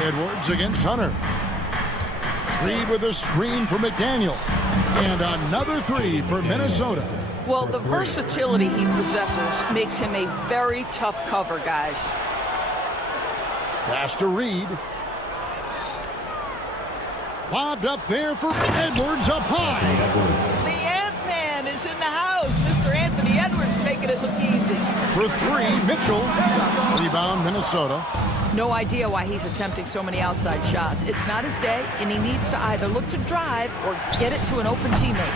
Edwards against Hunter. Reed with a screen for McDaniel. And another 3 for Minnesota. Well, the versatility he possesses makes him a very tough cover, guys. Pass to Reed. Lobbed up there for Edwards up high. The Ant-Man is in the house. Mr. Anthony Edwards making it look easy. For 3, Mitchell. Rebound, Minnesota. No idea why he's attempting so many outside shots. It's not his day, and he needs to either look to drive or get it to an open teammate.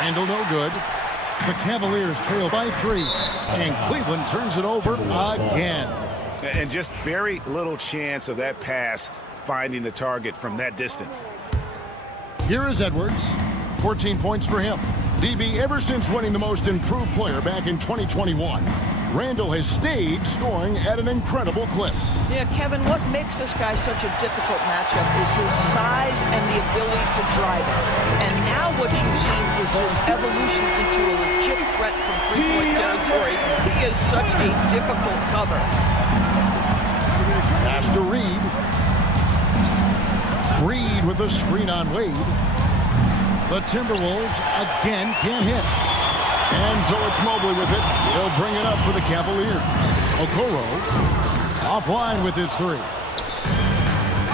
Randall no good. The Cavaliers trail by 3. And Cleveland turns it over again. And just very little chance of that pass finding the target from that distance. Here is Edwards. 14 points for him. DB, ever since winning the most improved player back in 2021, Randall has stayed scoring at an incredible clip. Yeah, Kevin, what makes this guy such a difficult matchup is his size and the ability to drive it. And now what you've seen is this evolution into a legit threat from three-point territory. He is such a difficult cover. Pass to Reed. Reed with a screen on Wade. The Timberwolves again can't hit. And so it's Mobley with it. He'll bring it up for the Cavaliers. Okoro offline with his 3.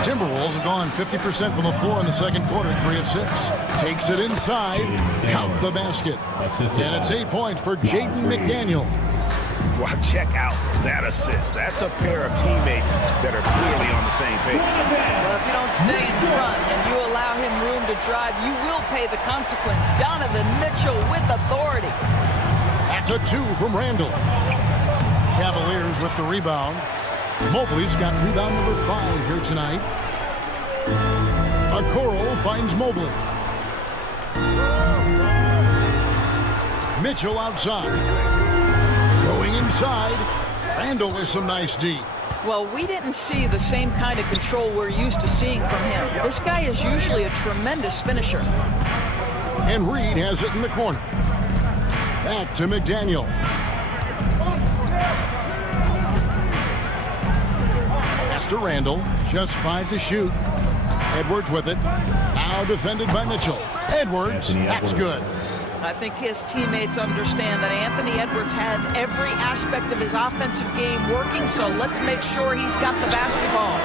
Timberwolves have gone 50% from the floor in the second quarter, 3 of 6. Takes it inside. Count the basket. And it's 8 points for Jaden McDaniel. Well, check out that assist. That's a pair of teammates that are clearly on the same page. Well, if you don't stay in front and you allow him room to drive, you will pay the consequence. Donovan Mitchell with authority. That's a 2 from Randall. Cavaliers with the rebound. Mobley's got rebound number 5 here tonight. Okoro finds Mobley. Mitchell outside. Going inside. Randall with some nice D. Well, we didn't see the same kind of control we're used to seeing from him. This guy is usually a tremendous finisher. And Reed has it in the corner. Back to McDaniel. Pass to Randall. Just 5 to shoot. Edwards with it. Now defended by Mitchell. Edwards, that's good. I think his teammates understand that Anthony Edwards has every aspect of his offensive game working, so let's make sure he's got the basketball.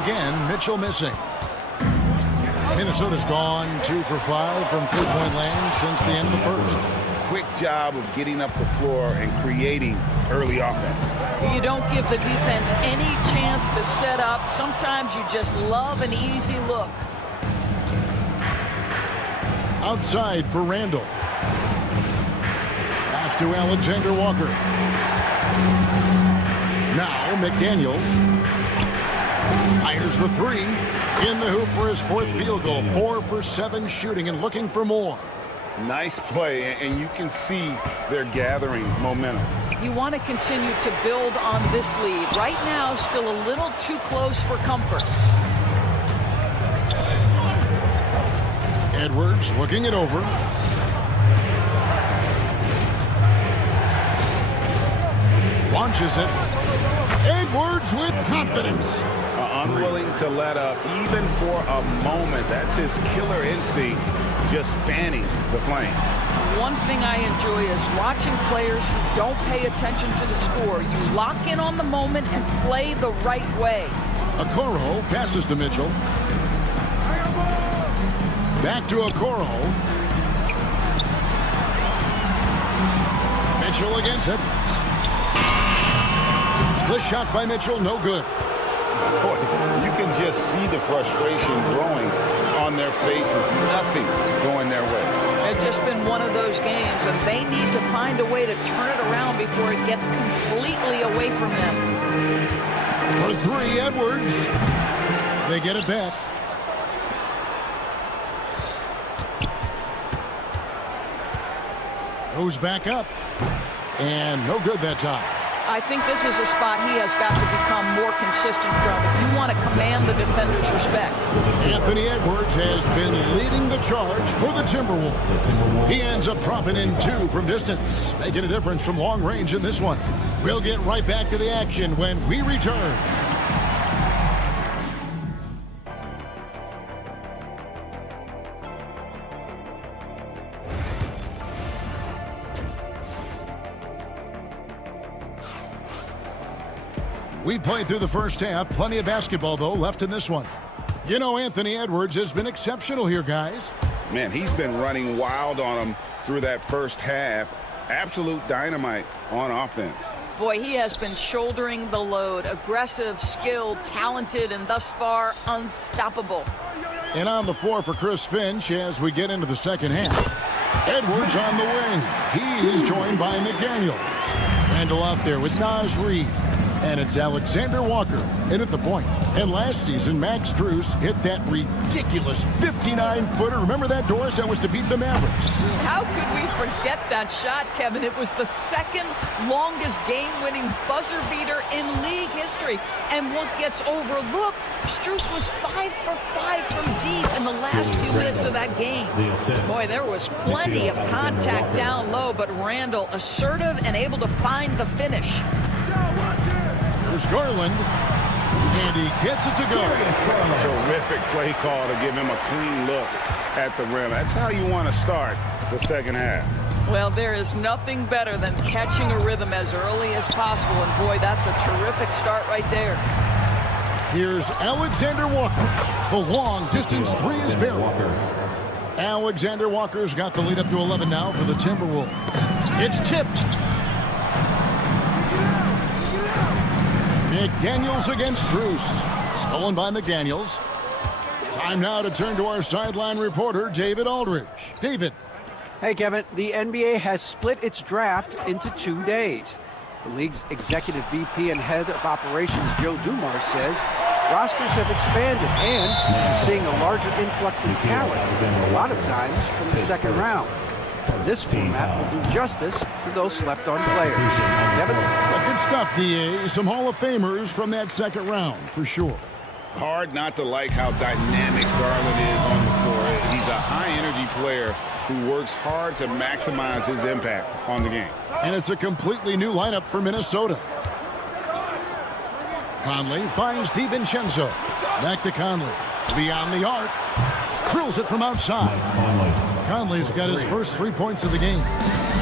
Again, Mitchell missing. Minnesota's gone 2 for 5 from three-point land since the end of the first. Quick job of getting up the floor and creating early offense. You don't give the defense any chance to set up. Sometimes you just love an easy look. Outside for Randall. Pass to Alexander Walker. Now McDaniels fires the 3 in the hoop for his 4th field goal. 4 for 7 shooting and looking for more. Nice play, and you can see they're gathering momentum. You want to continue to build on this lead. Right now, still a little too close for comfort. Edwards looking it over. Launches it. Edwards with confidence. unwilling to let up even for a moment. That's his killer instinct, just fanning the flame. One thing I enjoy is watching players who don't pay attention to the score. You lock in on the moment and play the right way. Okoro passes to Mitchell. Back to Okoro. Mitchell against Edwards. The shot by Mitchell, no good. Boy, you can just see the frustration growing on their faces. Nothing going their way. It's just been one of those games, and they need to find a way to turn it around before it gets completely away from them. For three, Edwards. They get it back. Goes back up. And no good that time. I think this is a spot he has got to become more consistent from if you want to command the defender's respect. Anthony Edwards has been leading the charge for the Timberwolves. He ends up dropping in 2 from distance, making a difference from long range in this one. We'll get right back to the action when we return. We've played through the first half. Plenty of basketball, though, left in this one. You know, Anthony Edwards has been exceptional here, guys. Man, he's been running wild on them through that first half. Absolute dynamite on offense. Boy, he has been shouldering the load. Aggressive, skilled, talented, and thus far unstoppable. And on the floor for Chris Finch as we get into the second half. Edwards on the wing. He is joined by McDaniel. Randall out there with Naz Reid. And it's Alexander Walker in at the point. And last season, Max Strus hit that ridiculous 59-footer. Remember that, Doris? That was to beat the Mavericks. How could we forget that shot, Kevin? It was the second longest game-winning buzzer beater in league history. And what gets overlooked, Strus was 5 for 5 from deep in the last few minutes of that game. Boy, there was plenty of contact down low, but Randall assertive and able to find the finish. Here's Garland, and he gets it to go. Terrific play call to give him a clean look at the rim. That's how you want to start the second half. Well, there is nothing better than catching a rhythm as early as possible, and boy, that's a terrific start right there. Here's Alexander Walker. The long-distance three is buried. Alexander Walker's got the lead up to 11 now for the Timberwolves. It's tipped. McDaniels against Strus. Stolen by McDaniels. Time now to turn to our sideline reporter, David Aldridge. David. Hey, Kevin. The NBA has split its draft into 2 days. The league's executive VP and head of operations, Joe Dumars, says rosters have expanded and you're seeing a larger influx in talent, a lot of times from the second round. This format will do justice to those slept-on players. Kevin? Good stuff, D.A. Some Hall of Famers from that second round, for sure. Hard not to like how dynamic Garland is on the floor. He's a high-energy player who works hard to maximize his impact on the game. And it's a completely new lineup for Minnesota. Conley finds DiVincenzo. Back to Conley. Beyond the arc. Drills it from outside. Conley's got his first 3 points of the game.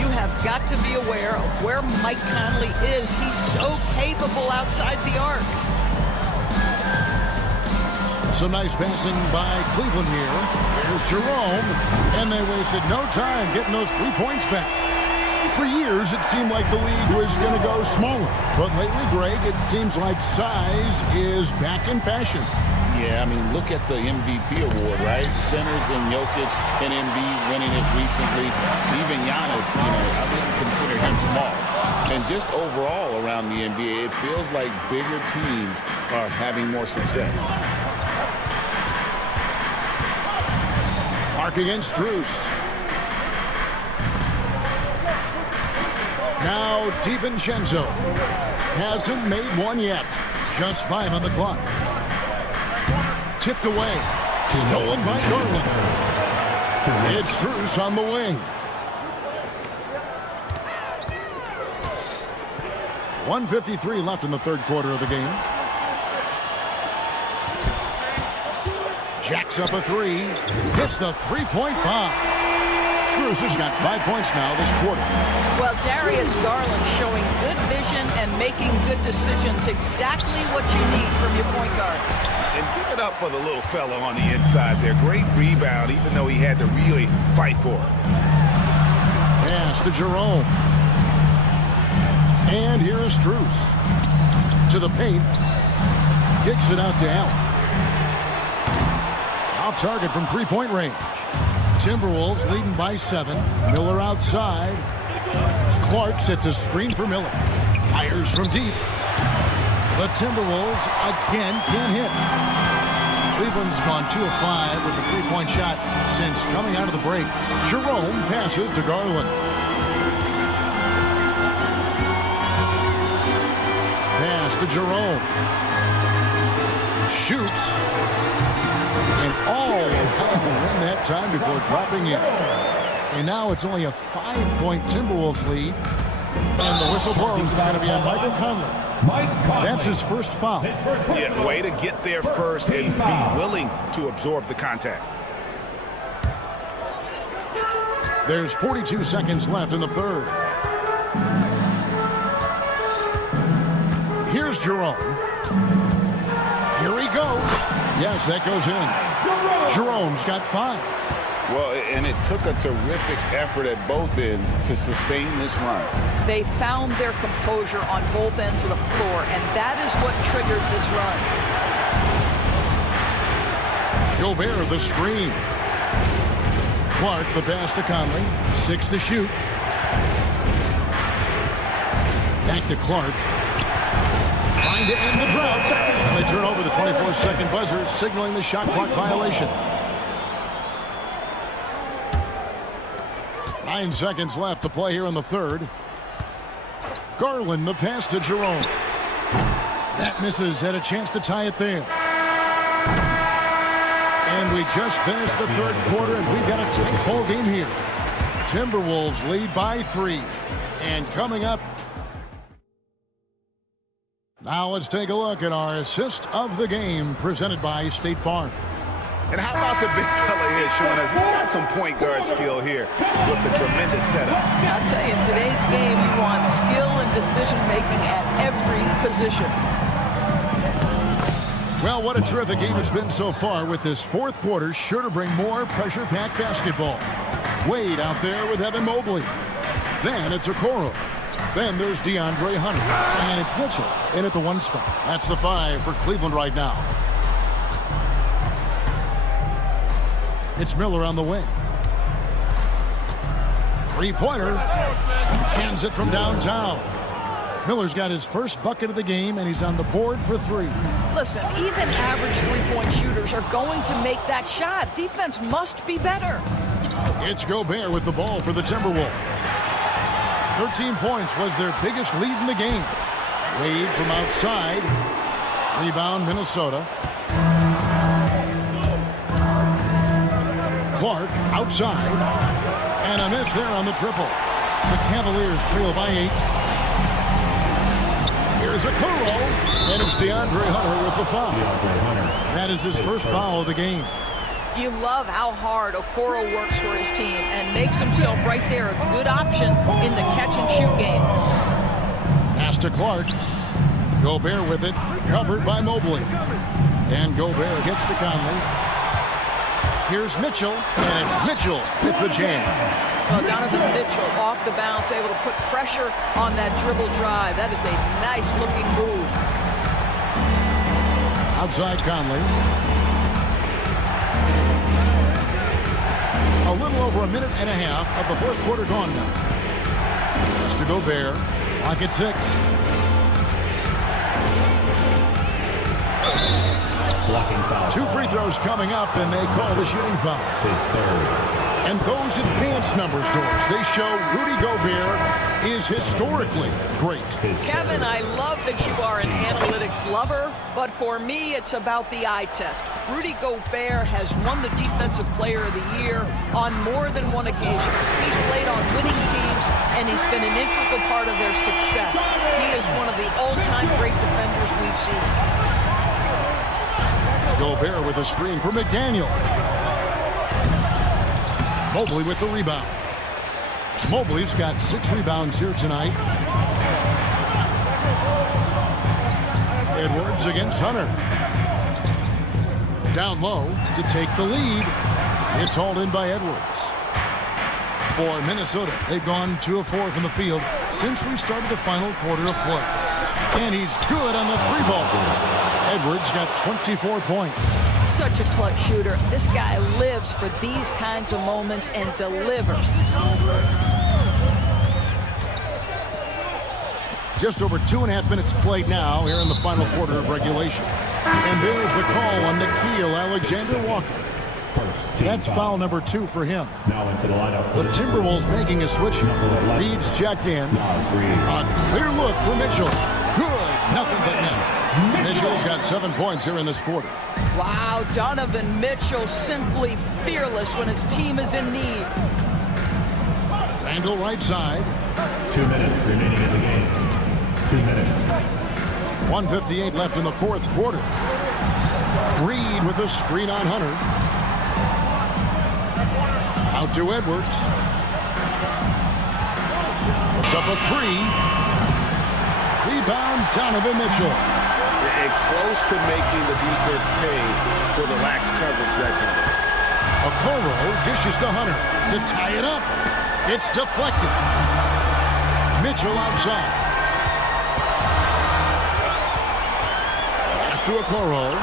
You have got to be aware of where Mike Conley is. He's so capable outside the arc. Some nice passing by Cleveland here. There's Jerome. And they wasted no time getting those 3 points back. For years, it seemed like the league was going to go smaller. But lately, Greg, it seems like size is back in fashion. Yeah, I mean, look at the MVP award, right? Centers and Jokic and Embiid winning it recently. Even Giannis, I wouldn't consider him small. And just overall around the NBA, it feels like bigger teams are having more success. Mark against Strus. Now DiVincenzo hasn't made one yet. Just 5 on the clock. Tipped away. Stolen by Garland. It's Strus on the wing. 1:53 left in the third quarter of the game. Jacks up a three. Hits the three-point bomb. Strus has got 5 points now this quarter. Well, Darius Garland showing good vision and making good decisions. Exactly what you need from your point guard. And give it up for the little fella on the inside there. Great rebound, even though he had to really fight for it. Pass to Jerome. And here is Strus. To the paint. Kicks it out to Allen. Off target from three-point range. Timberwolves leading by 7. Miller outside. Clark sets a screen for Miller. Fires from deep. The Timberwolves again can't hit. Cleveland's gone 2 of 5 with a three-point shot since coming out of the break. Jerome passes to Garland. Pass to Jerome. Shoots. And all in that time before dropping in. And now it's only a 5-point Timberwolves lead. And the whistle blows. It's going to be on Michael Conley. That's his first foul. Yeah, way to get there first and be willing to absorb the contact. There's 42 seconds left in the third. Here's Jerome. Here he goes. Yes, that goes in. Jerome's got 5. Well, and it took a terrific effort at both ends to sustain this run. They found their composure on both ends of the floor, and that is what triggered this run. Gobert the screen. Clark the pass to Conley. 6 to shoot. Back to Clark. Trying to end the drought. And they turn over the 24-second buzzer, signaling the shot clock violation. 9 seconds left to play here in the third. Garland the pass to Jerome. That misses. Had a chance to tie it there. And we just finished the third quarter, and we've got a tight ball game here. Timberwolves lead by 3. And coming up, now let's take a look at our assist of the game presented by State Farm. And how about the big fella here showing us he's got some point guard skill here with the tremendous setup. I'll tell you, in today's game, you want skill and decision-making at every position. Well, what a terrific game it's been so far, with this fourth quarter sure to bring more pressure-packed basketball. Wade out there with Evan Mobley. Then it's Okoro. Then there's DeAndre Hunter. And it's Mitchell in at the 1 spot. That's the 5 for Cleveland right now. It's Miller on the wing. Three-pointer. Cans it from downtown. Miller's got his first bucket of the game, and he's on the board for 3. Listen, even average three-point shooters are going to make that shot. Defense must be better. It's Gobert with the ball for the Timberwolves. 13 points was their biggest lead in the game. Wade from outside. Rebound, Minnesota. Clark outside. And a miss there on the triple. The Cavaliers trail by 8. Here's Okoro. And it's DeAndre Hunter with the foul. That is his first foul of the game. You love how hard Okoro works for his team and makes himself right there a good option in the catch-and-shoot game. Pass to Clark. Gobert with it. Covered by Mobley. And Gobert gets to Conley. Here's Mitchell. And it's Mitchell with the jam. Well, Donovan Mitchell off the bounce, able to put pressure on that dribble drive. That is a nice-looking move. Outside Conley. A little over a minute and a half of the fourth quarter gone now. Pass to Gobert. Lock at 6. Blocking foul. 2 free throws coming up, and they call the shooting foul. His third. And those advanced numbers, Doors, they show Rudy Gobert is historically great. Kevin, I love that you are an analytics lover, but for me, it's about the eye test. Rudy Gobert has won the Defensive Player of the Year on more than one occasion. He's played on winning teams, and he's been an integral part of their success. He is one of the all-time great defenders we've seen. Gobert with a screen for McDaniel. Mobley with the rebound. Mobley's got 6 rebounds here tonight. Edwards against Hunter. Down low to take the lead. It's hauled in by Edwards. For Minnesota, they've gone 2 of 4 from the field since we started the final quarter of play. And he's good on the 3-ball. Edwards got 24 points. Such a clutch shooter. This guy lives for these kinds of moments and delivers. Just over 2.5 minutes played now here in the final quarter of regulation. And there's the call on Nickeil Alexander-Walker. That's foul number 2 for him. Now into the lineup. The Timberwolves making a switch here. Reed's checked in. A clear look for Mitchell. Good. Nothing but net. Mitchell's got 7 points here in this quarter. Wow, Donovan Mitchell simply fearless when his team is in need. Randall right side. 2 minutes remaining in the game. 2 minutes. 1:58 left in the fourth quarter. Reed with a screen on Hunter. Out to Edwards. Puts up a 3. Rebound, Donovan Mitchell. And close to making the defense pay for the lax coverage that time. Okoro dishes to Hunter to tie it up. It's deflected. Mitchell outside. Pass to Okoro.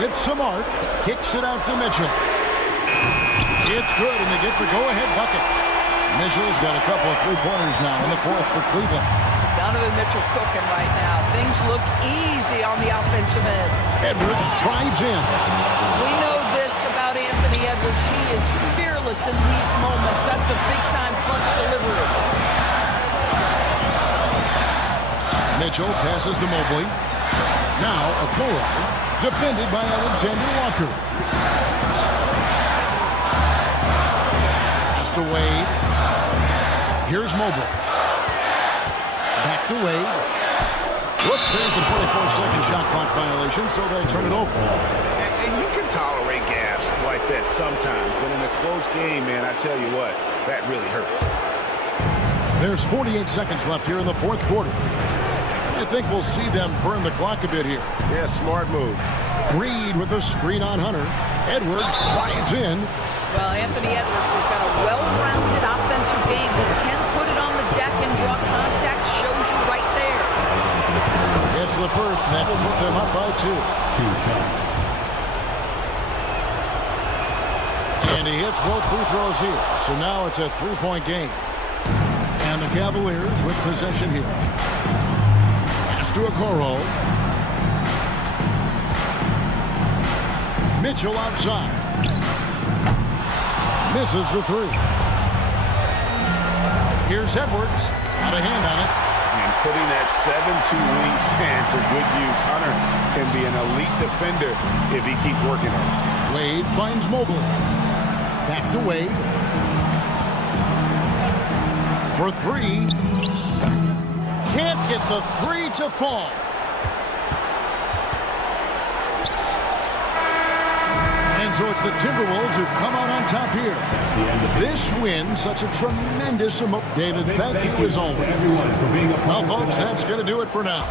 With some arc, kicks it out to Mitchell. It's good, and they get the go-ahead bucket. Mitchell's got a couple of 3-pointers now in the fourth for Cleveland. Donovan Mitchell cooking right now. Things look easy on the offensive end. Edwards drives in. We know this about Anthony Edwards. He is fearless in these moments. That's a big-time clutch delivery. Mitchell passes to Mobley. Now Okoro, defended by Alexander-Walker. Pass to Wade. Here's Mobley. Back to Wade. Whoops, there's the 24-second shot clock violation, so they'll turn it over. And you can tolerate gaps like that sometimes, but in a close game, man, I tell you what, that really hurts. There's 48 seconds left here in the fourth quarter. I think we'll see them burn the clock a bit here. Yeah, smart move. Reed with a screen on Hunter. Edwards drives in. Well, Anthony Edwards has got a well-rounded offensive game. He can put it on the deck and draw contact. Shows you right there. It's the first, and that will put them up by 2. 2 shots. And he hits both free throws here. So now it's a 3-point game. And the Cavaliers with possession here. Pass to Okoro. Mitchell outside. Misses the 3. Here's Edwards. Got a hand on it. And putting that 7'2" wingspan to good use. Hunter can be an elite defender if he keeps working on it. Wade finds Mobley. Back to Wade. For 3. Can't get the 3 to fall. And so it's the Timberwolves who come out on top here. This win, such a tremendous amount. David, thank you as always. Well, folks, that's going to do it for now.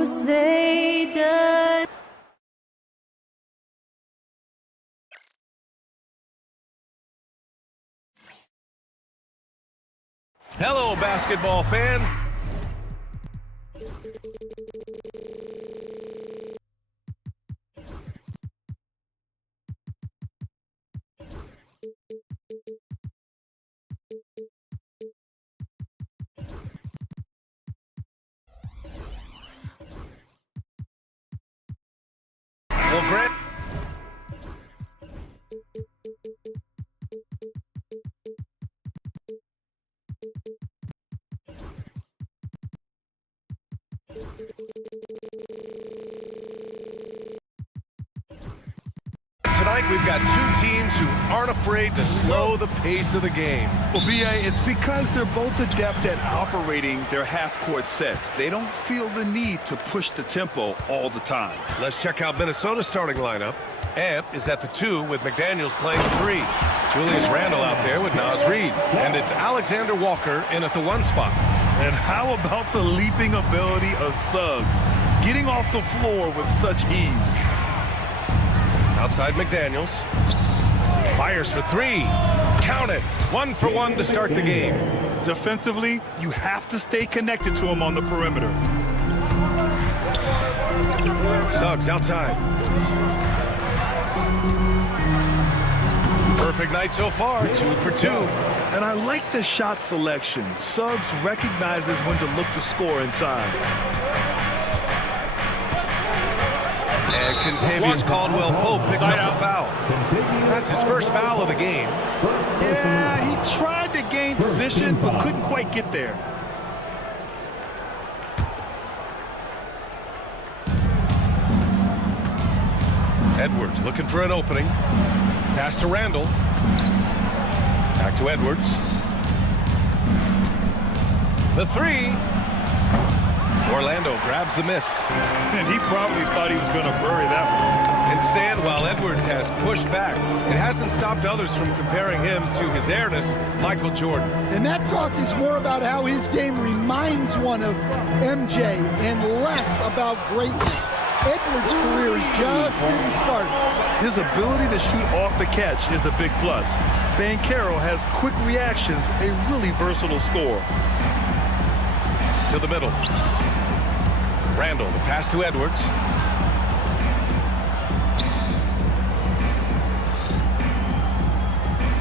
Crusaders. Hello, basketball fans. Well, Grant. Tonight we've got two teams who aren't afraid to slow the pace of the game. Well, B.A., it's because they're both adept at operating their half-court sets. They don't feel the need to push the tempo all the time. Let's check out Minnesota's starting lineup. Ant is at the 2 with McDaniels playing the 3. Julius Randle out there with Naz Reid. And it's Alexander Walker in at the 1 spot. And how about the leaping ability of Suggs, getting off the floor with such ease? Outside McDaniels. Fires for 3. Count it. 1 for 1 to start the game. Defensively, you have to stay connected to him on the perimeter. Suggs outside. Perfect night so far, 2 for 2. And I like the shot selection. Suggs recognizes when to look to score inside. And Contavious Caldwell-Pope picks up the foul. That's his first foul of the game. Yeah, he tried to gain position, but couldn't quite get there. Edwards looking for an opening. Pass to Randle. Back to Edwards. The 3. Orlando grabs the miss. And he probably thought he was going to bury that one. Instead, while Edwards has pushed back, it hasn't stopped others from comparing him to his airness, Michael Jordan. And that talk is more about how his game reminds one of MJ and less about greatness. Edwards' career is just getting started. His ability to shoot off the catch is a big plus. Banchero has quick reactions, a really versatile scorer. To the middle. Randle, the pass to Edwards.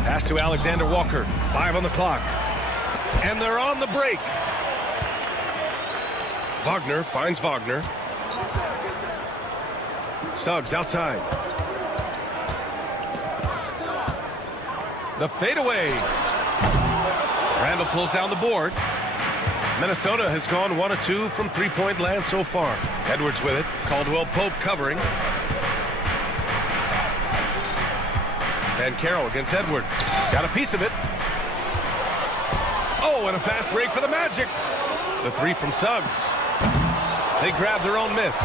Pass to Alexander Walker. 5 on the clock. And they're on the break. Wagner finds Wagner. Suggs outside. The fadeaway. Randle pulls down the board. Minnesota has gone 1 of 2 from three-point land so far. Edwards with it. Caldwell-Pope covering. Banchero against Edwards. Got a piece of it. Oh, and a fast break for the Magic. The 3 from Suggs. They grab their own miss.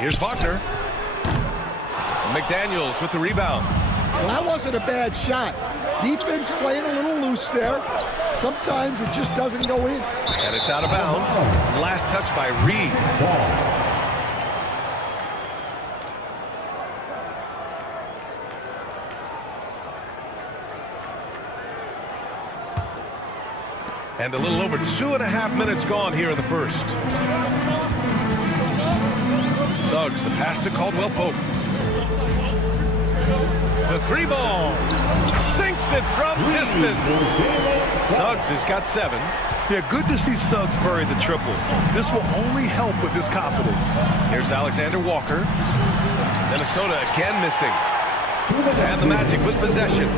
Here's Wagner. McDaniels with the rebound. Well, that wasn't a bad shot. Defense playing a little loose there. Sometimes it just doesn't go in. And it's out of bounds. Last touch by Reid. And a little over 2.5 minutes gone here in the first. Suggs, the pass to Caldwell-Pope. The 3 ball. Sinks it from distance. Suggs has got 7. Yeah, good to see Suggs bury the triple. This will only help with his confidence. Here's Alexander Walker. Minnesota again missing. And the Magic with possession.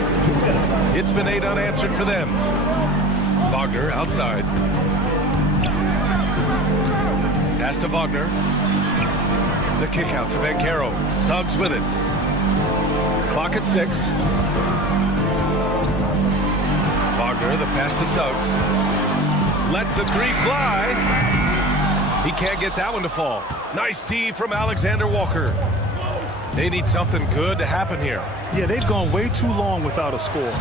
It's been 8 unanswered for them. Wagner outside. Pass to Wagner. The kick out to Banchero. Suggs with it. Clock at 6. Wagner, the pass to Suggs. Lets the 3 fly. He can't get that one to fall. Nice D from Alexander Walker. They need something good to happen here. Yeah, they've gone way too long without a score.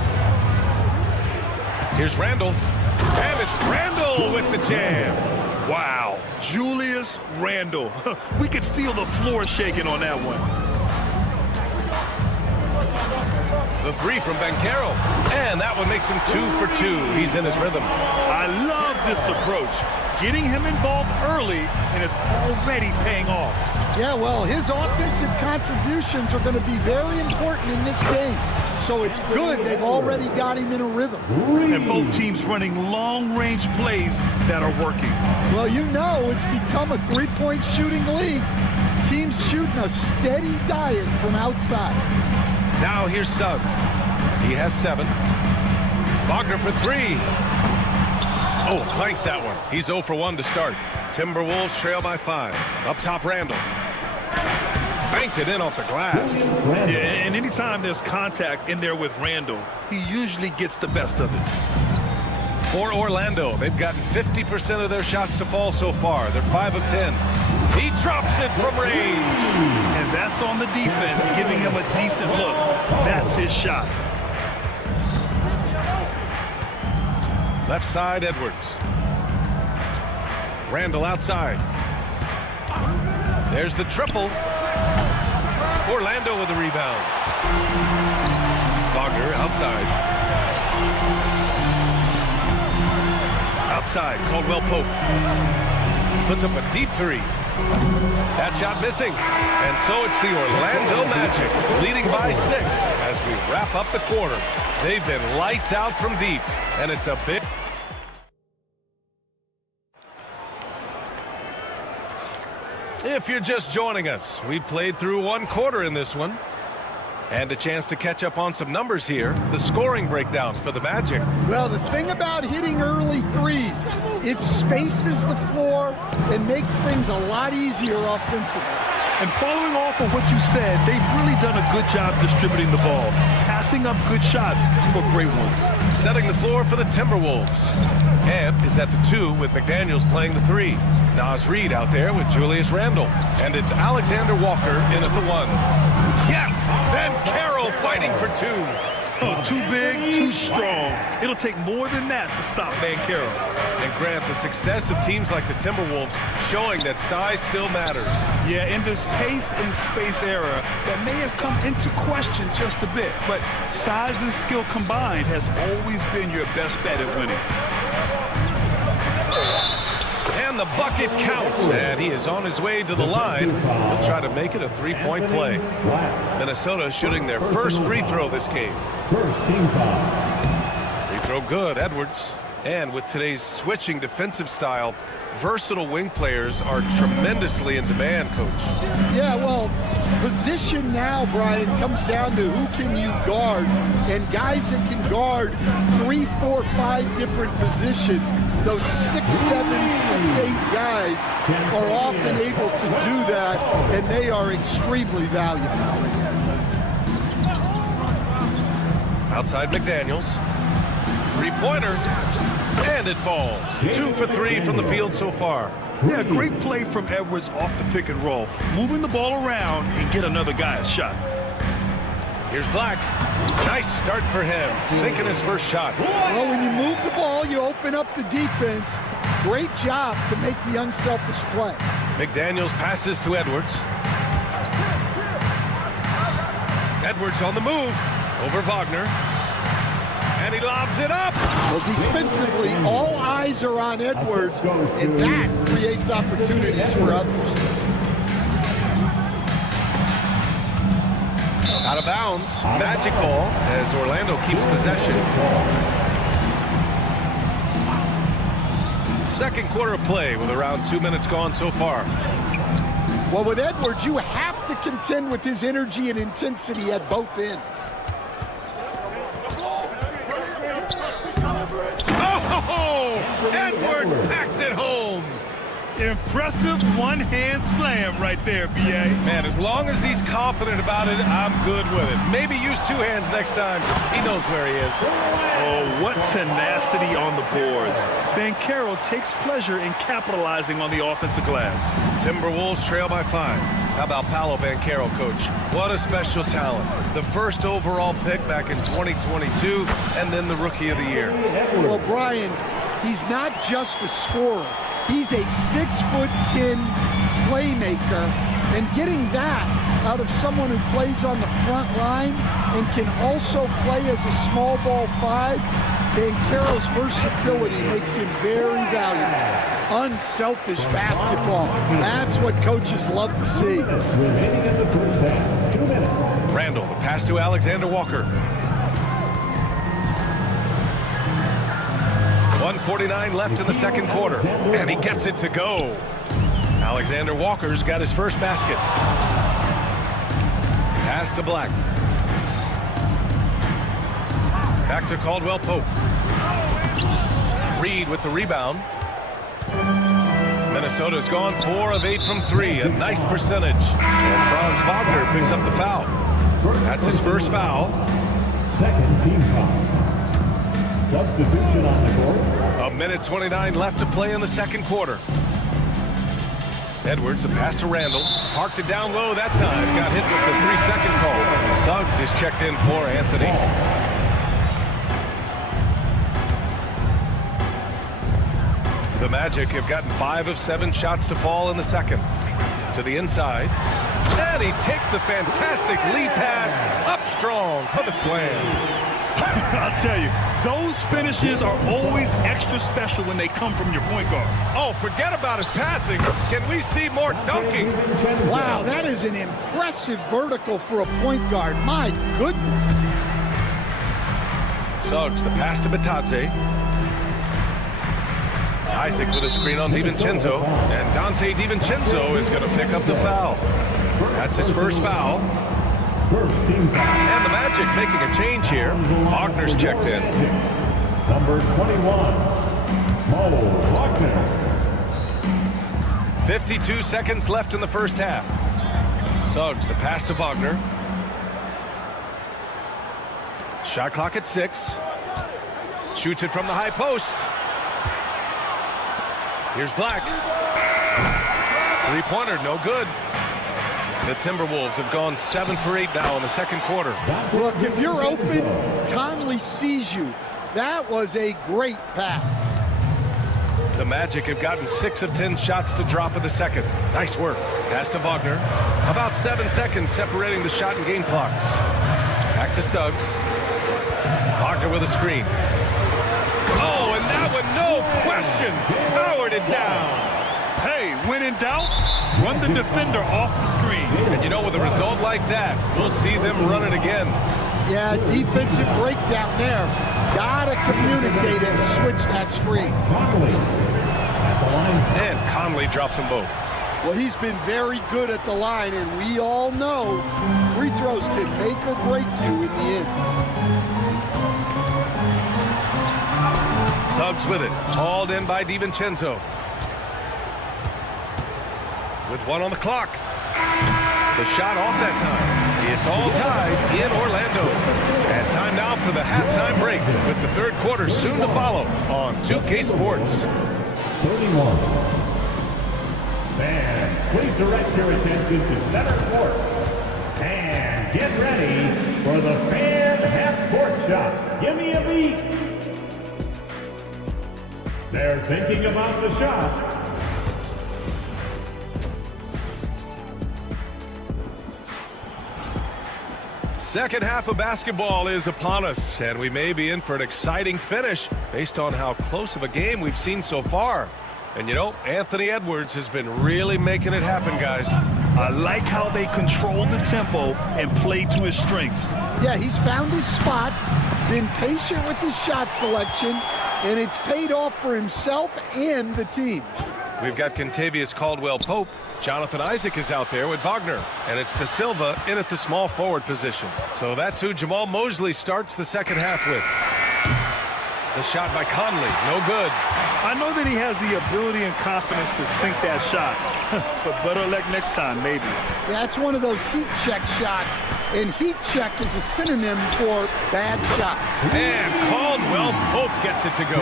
Here's Randle. And it's Randle with the jam. Wow, Julius Randle. We could feel the floor shaking on that one. The three from Banchero, and that one makes him 2 for 2. He's in his rhythm. I love this approach. Getting him involved early, and it's already paying off. Yeah, well, his offensive contributions are going to be very important in this game. So it's good they've already got him in a rhythm. And both teams running long-range plays that are working. Well, you know it's become a three-point shooting league. Teams shooting a steady diet from outside. Now here's Suggs. He has 7. Wagner for 3. Oh, clanks that one. He's 0 for 1 to start. Timberwolves trail by 5. Up top, Randle. Banked it in off the glass. Yeah, and anytime there's contact in there with Randle, he usually gets the best of it. For Orlando, they've gotten 50% of their shots to fall so far. They're 5 of 10. He drops it from range. And that's on the defense, giving him a decent look. That's his shot. Left side, Edwards. Randle outside. There's the triple. Orlando with the rebound. Wagner outside. Outside, Caldwell Pope. Puts up a deep 3. That shot missing. And so it's the Orlando Magic leading by 6 as we wrap up the quarter. They've been lights out from deep, and it's a big... If you're just joining us, we played through 1 quarter in this one. And a chance to catch up on some numbers here. The scoring breakdown for the Magic. Well, the thing about hitting early threes, it spaces the floor and makes things a lot easier offensively. And following off of what you said, they've really done a good job distributing the ball, passing up good shots for great ones. Setting the floor for the Timberwolves. Amp is at the 2 with McDaniels playing the 3. Naz Reid out there with Julius Randle. And it's Alexander Walker in at the 1. Yes! And Carroll fighting for 2. Oh, too big, too strong. It'll take more than that to stop Banchero. And Grant, the success of teams like the Timberwolves showing that size still matters. Yeah, in this pace and space era, that may have come into question just a bit, but size and skill combined has always been your best bet at winning. And the bucket counts, and he is on his way to the line. He'll try to make it a 3-point play. Minnesota shooting their first free throw this game. First team foul. Free throw good, Edwards. And with today's switching defensive style, versatile wing players are tremendously in demand, Coach. Yeah, well, position now, Brian, comes down to who can you guard. And guys that can guard 3, 4, 5 different positions, those 6'7", 6'8" guys are often able to do that, and they are extremely valuable. Outside McDaniels. 3-pointer. And it falls. 2 for 3 from the field so far. Yeah, great play from Edwards off the pick and roll. Moving the ball around and get another guy a shot. Here's Black. Nice start for him. Sinking his first shot. Well, when you move the ball, you open up the defense. Great job to make the unselfish play. McDaniels passes to Edwards. Edwards on the move over Wagner. And he lobs it up. Well, defensively, all eyes are on Edwards, and that creates opportunities for others. Out of bounds. Magic ball as Orlando keeps possession. Second quarter of play with around 2 minutes gone so far. Well, with Edwards, you have to contend with his energy and intensity at both ends. Oh, Edwards packs it home. Impressive one-hand slam right there, B.A. Man, as long as he's confident about it, I'm good with it. Maybe use 2 hands next time. He knows where he is. Oh, what tenacity on the boards. Banchero takes pleasure in capitalizing on the offensive glass. Timberwolves trail by 5. How about Paolo Banchero, Coach? What a special talent. The first overall pick back in 2022, and then the Rookie of the Year. Well, Brian, he's not just a scorer. He's a 6'10" playmaker, and getting that out of someone who plays on the front line and can also play as a small ball 5, Banchero's versatility makes him very valuable. Unselfish basketball. That's what coaches love to see. Remaining in the first half, 2 minutes. Randall, the pass to Alexander Walker. 1:49 left in the second quarter, and he gets it to go. Alexander Walker's got his first basket. Pass to Black. Back to Caldwell Pope. Reed with the rebound. Minnesota's gone 4 of 8 from 3, a nice percentage. And Franz Wagner picks up the foul. That's his first foul. Second team foul. Substitution on the court. 1:29 left to play in the second quarter. Edwards, a pass to Randall. Parked it down low that time. Got hit with the 3-second call. Suggs is checked in for Anthony. The Magic have gotten 5 of 7 shots to fall in the second. To the inside. And he takes the fantastic lead pass up strong for the slam. I'll tell you, those finishes are always extra special when they come from your point guard. Oh, forget about his passing. Can we see more dunking? Wow, that is an impressive vertical for a point guard. My goodness. Suggs, the pass to Batadze. Isaac with a screen on DiVincenzo. And Dante DiVincenzo is going to pick up the foul. That's his first foul. First team foul. And the Magic making a change here. Wagner's checked in. Number 21, Mo Wagner. 52 seconds left in the first half. Suggs, the pass to Wagner. Shot clock at 6. Shoots it from the high post. Here's Black. Three-pointer, no good. The Timberwolves have gone 7 for 8 now in the second quarter. Look, if you're open, Conley sees you. That was a great pass. The Magic have gotten 6 of 10 shots to drop in the second. Nice work. Pass to Wagner. About 7 seconds separating the shot and game clocks. Back to Suggs. Wagner with a screen. Oh, and that one, no question, powered it down. Hey, when in doubt, run the defender off the screen. And you know, with a result like that, we'll see them run it again. Yeah, defensive breakdown there. Gotta communicate and switch that screen. Conley at the line. And Conley drops them both. Well, he's been very good at the line, and we all know free throws can make or break you in the end. Suggs with it, hauled in by DiVincenzo. With 1 on the clock. The shot off that time. It's all tied in Orlando. And time now for the halftime break with the third quarter soon to follow on 2K Sports. 31. Fans, please direct your attention to center court. And get ready for the fan half-court shot. Give me a beat. They're thinking about the shot. Second half of basketball is upon us, and we may be in for an exciting finish based on how close of a game we've seen so far. And you know, Anthony Edwards has been really making it happen, guys. I like how they control the tempo and play to his strengths. Yeah, he's found his spots, been patient with his shot selection, and it's paid off for himself and the team. We've got Kentavious Caldwell-Pope. Jonathan Isaac is out there with Wagner, and it's De Silva in at the small forward position. So that's who Jamal Mosley starts the second half with. The shot by Conley, no good. I know that he has the ability and confidence to sink that shot, but better luck next time, maybe. That's one of those heat check shots, and heat check is a synonym for bad shot. And Caldwell-Pope gets it to go.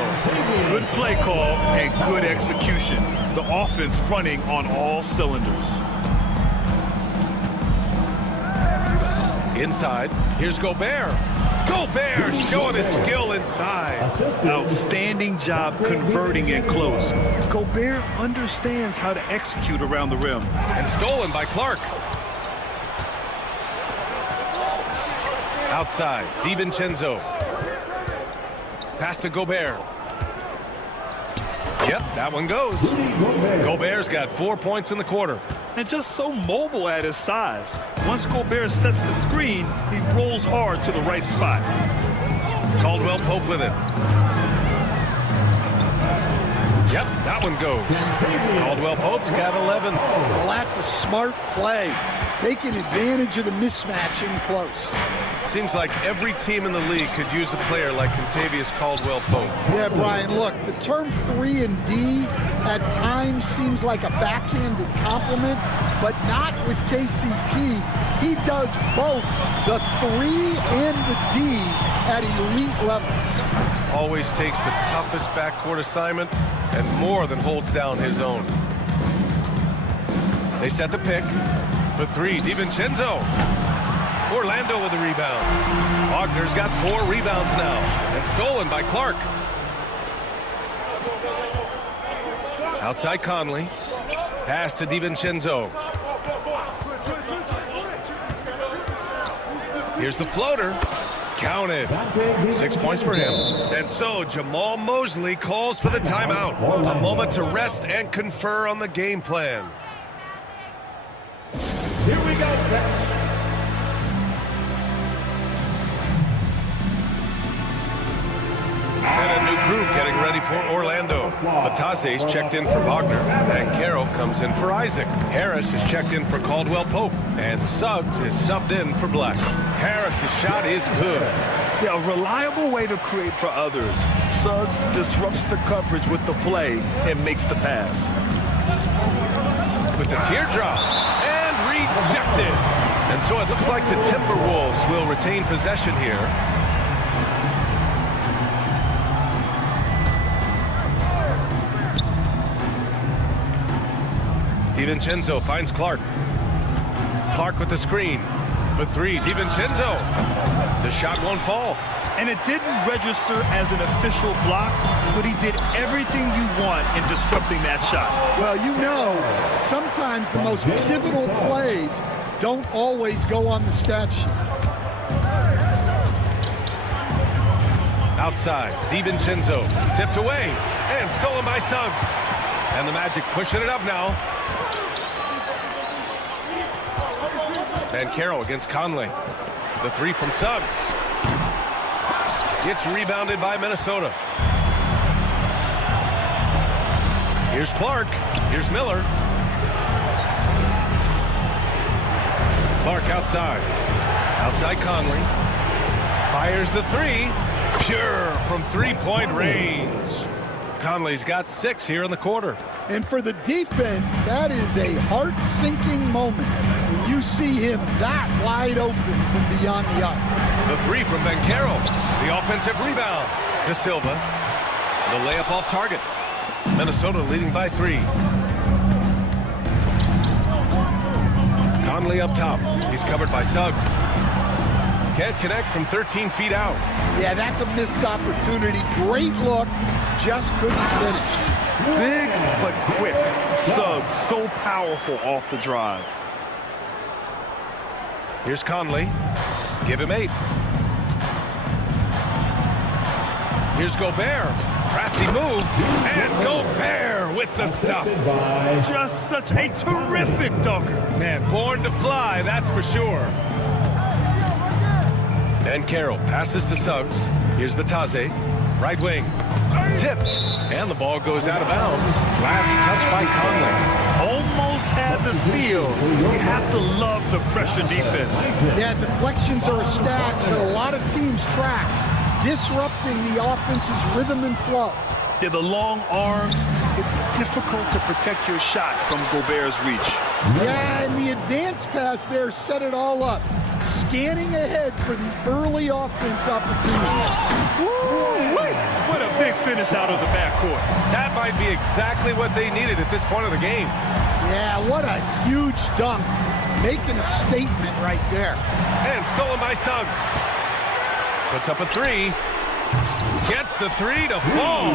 Good play call and good execution. The offense running on all cylinders. Inside, here's Gobert. Gobert showing his skill inside. Outstanding job converting it close. Gobert understands how to execute around the rim. And stolen by Clark. Outside, DiVincenzo. Pass to Gobert. Yep, that one goes. Gobert's got 4 points in the quarter. And just so mobile at his size. Once Gobert sets the screen, he rolls hard to the right spot. Caldwell Pope with it. Yep, that one goes. Caldwell Pope's got 11. Well, that's a smart play. Taking advantage of the mismatch in close. Seems like every team in the league could use a player like Kentavious Caldwell Pope. Yeah, Brian, look, the term 3 and D at times seems like a backhanded compliment, but not with KCP. He does both the 3 and the D at elite levels. Always takes the toughest backcourt assignment and more than holds down his own. They set the pick. For 3, DiVincenzo. Orlando with the rebound. Wagner's got 4 rebounds now. And stolen by Clark. Outside Conley. Pass to DiVincenzo. Here's the floater. Counted. 6 points for him. And so Jamal Mosley calls for the timeout. A moment to rest and confer on the game plan. Here we go. And a new group getting ready for Orlando. Batase's checked in for Wagner. And Carroll comes in for Isaac. Harris is checked in for Caldwell Pope. And Suggs is subbed in for Black. Harris's shot is good. Yeah, a reliable way to create for others. Suggs disrupts the coverage with the play and makes the pass. With the teardrop. And rejected. And so it looks like the Timberwolves will retain possession here. DiVincenzo finds Clark. Clark with the screen. For 3, DiVincenzo. The shot won't fall. And it didn't register as an official block, but he did everything you want in disrupting that shot. Well, you know, sometimes the most pivotal plays don't always go on the stat sheet. Outside, DiVincenzo. Tipped away. And stolen by Suggs. And the Magic pushing it up now. And Carroll against Conley. The 3 from Suggs. Gets rebounded by Minnesota. Here's Clark. Here's Miller. Clark outside. Outside Conley. Fires the 3. Pure from 3-point range. Conley's got 6 here in the quarter. And for the defense, that is a heart-sinking moment when you see him that wide open from beyond the arc. The 3 from Ben Carroll. The offensive rebound to Silva. The layup off target. Minnesota leading by 3. Conley up top. He's covered by Suggs. Can't connect from 13 feet out. Yeah, that's a missed opportunity. Great look. Just couldn't finish. Big but quick. Suggs so powerful off the drive. Here's Conley. Give him 8. Here's Gobert. Crafty move. And Gobert with the stuff. Just such a terrific dunker. Man, born to fly, that's for sure. And Carroll passes to Suggs. Here's Batase. Right wing. Tipped. And the ball goes out of bounds. Last touch by Conley. Almost had the steal. You have to love the pressure defense. Yeah, deflections are a stat that a lot of teams track, disrupting the offense's rhythm and flow. Yeah, the long arms, it's difficult to protect your shot from Gobert's reach. Yeah, and the advance pass there set it all up. Scanning ahead for the early offense opportunity. Woo-wee. What a big finish out of the backcourt. That might be exactly what they needed at this point of the game. Yeah, what a huge dunk. Making a statement right there. And stolen by Suggs. Puts up a three. Gets the three to fall.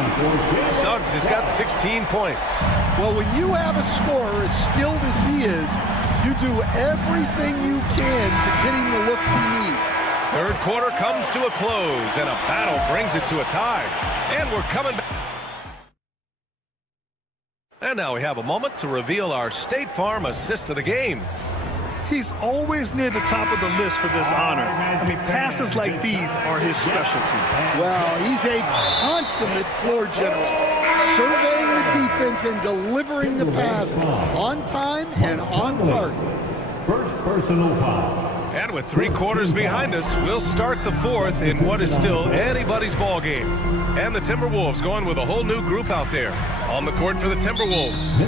Suggs has got 16 points. Well, when you have a scorer as skilled as he is, you do everything you can to get him the looks he needs. Third quarter comes to a close, and a battle brings it to a tie. And we're coming back. And now we have a moment to reveal our State Farm assist of the game. He's always near the top of the list for this honor. I mean, passes like these are his specialty. Well, he's a consummate floor general, surveying the defense and delivering the pass on time and on target. First personal foul. And with 3 quarters behind us, we'll start the fourth in what is still anybody's ball game. And the Timberwolves going with a whole new group out there. On the court for the Timberwolves.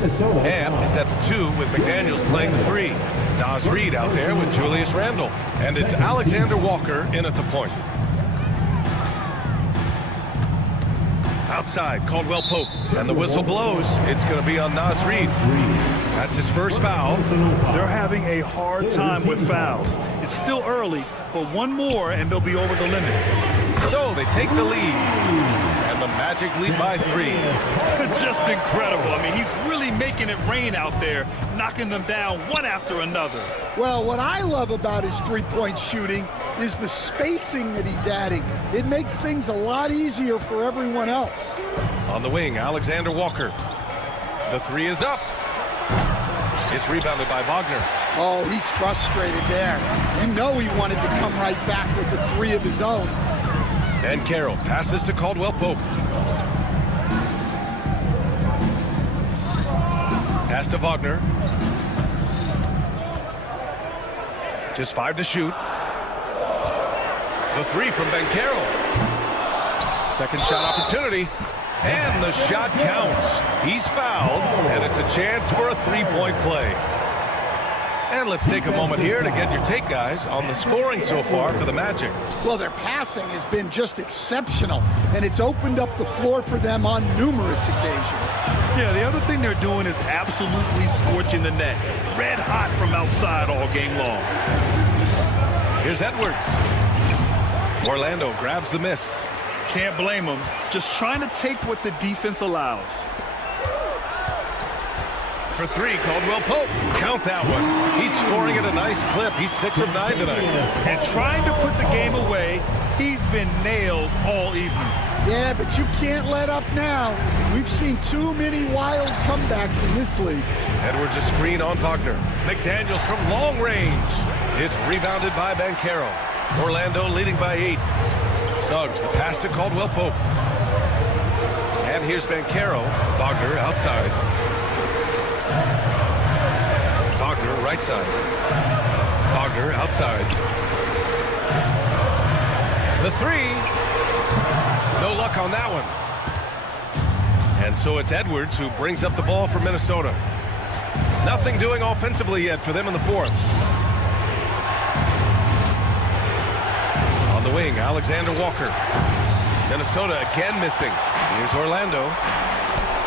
And is at the 2 with McDaniels playing the 3. Nas Reed out there with Julius Randle. And it's Alexander Walker in at the point. Outside, Caldwell Pope. And the whistle blows. It's going to be on Nas Reed. That's his first foul. They're having a hard time with fouls. It's still early, but one more and they'll be over the limit. So they take the lead. And the Magic lead by 3. Just incredible. I mean, he's really making it rain out there, knocking them down one after another. Well, what I love about his three-point shooting is the spacing that he's adding. It makes things a lot easier for everyone else. On the wing, Alexander Walker. The 3 is up. It's rebounded by Wagner. Oh, he's frustrated there. You know he wanted to come right back with the 3 of his own. And Carroll passes to Caldwell Pope. Pass to Wagner. Just 5 to shoot. The 3 from Ben Carroll. Second shot opportunity. And the shot counts. He's fouled, and it's a chance for a 3-point play. And let's take a moment here to get your take, guys, on the scoring so far for the Magic. Well, their passing has been just exceptional, and it's opened up the floor for them on numerous occasions. Yeah, the other thing they're doing is absolutely scorching the net. Red hot from outside all game long. Here's Edwards. Orlando grabs the miss. Can't blame him. Just trying to take what the defense allows. For 3, Caldwell Pope. Count that one. He's scoring at a nice clip. He's 6 of 9 tonight. And trying to put the game away, he's been nails all evening. Yeah, but you can't let up now. We've seen too many wild comebacks in this league. Edwards a screen on Wagner. McDaniels from long range. It's rebounded by Ben Carroll. Orlando leading by 8. Suggs the pass to Caldwell Pope. And here's Ben Carroll. Wagner outside. Wagner right side. Wagner outside. The 3. No luck on that one. And so it's Edwards who brings up the ball for Minnesota. Nothing doing offensively yet for them in the 4th. On the wing, Alexander Walker. Minnesota again missing. Here's Orlando.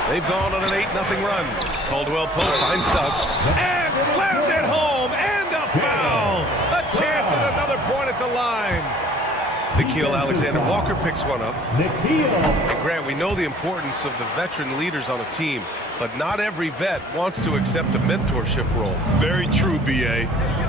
They've gone on an 8-0 run. Caldwell Pope finds Suggs. And slammed it home. And a foul. A chance at another point at the line. Nickeil Alexander-Walker picks one up. And Grant, we know the importance of the veteran leaders on a team, but not every vet wants to accept a mentorship role. Very true, B.A.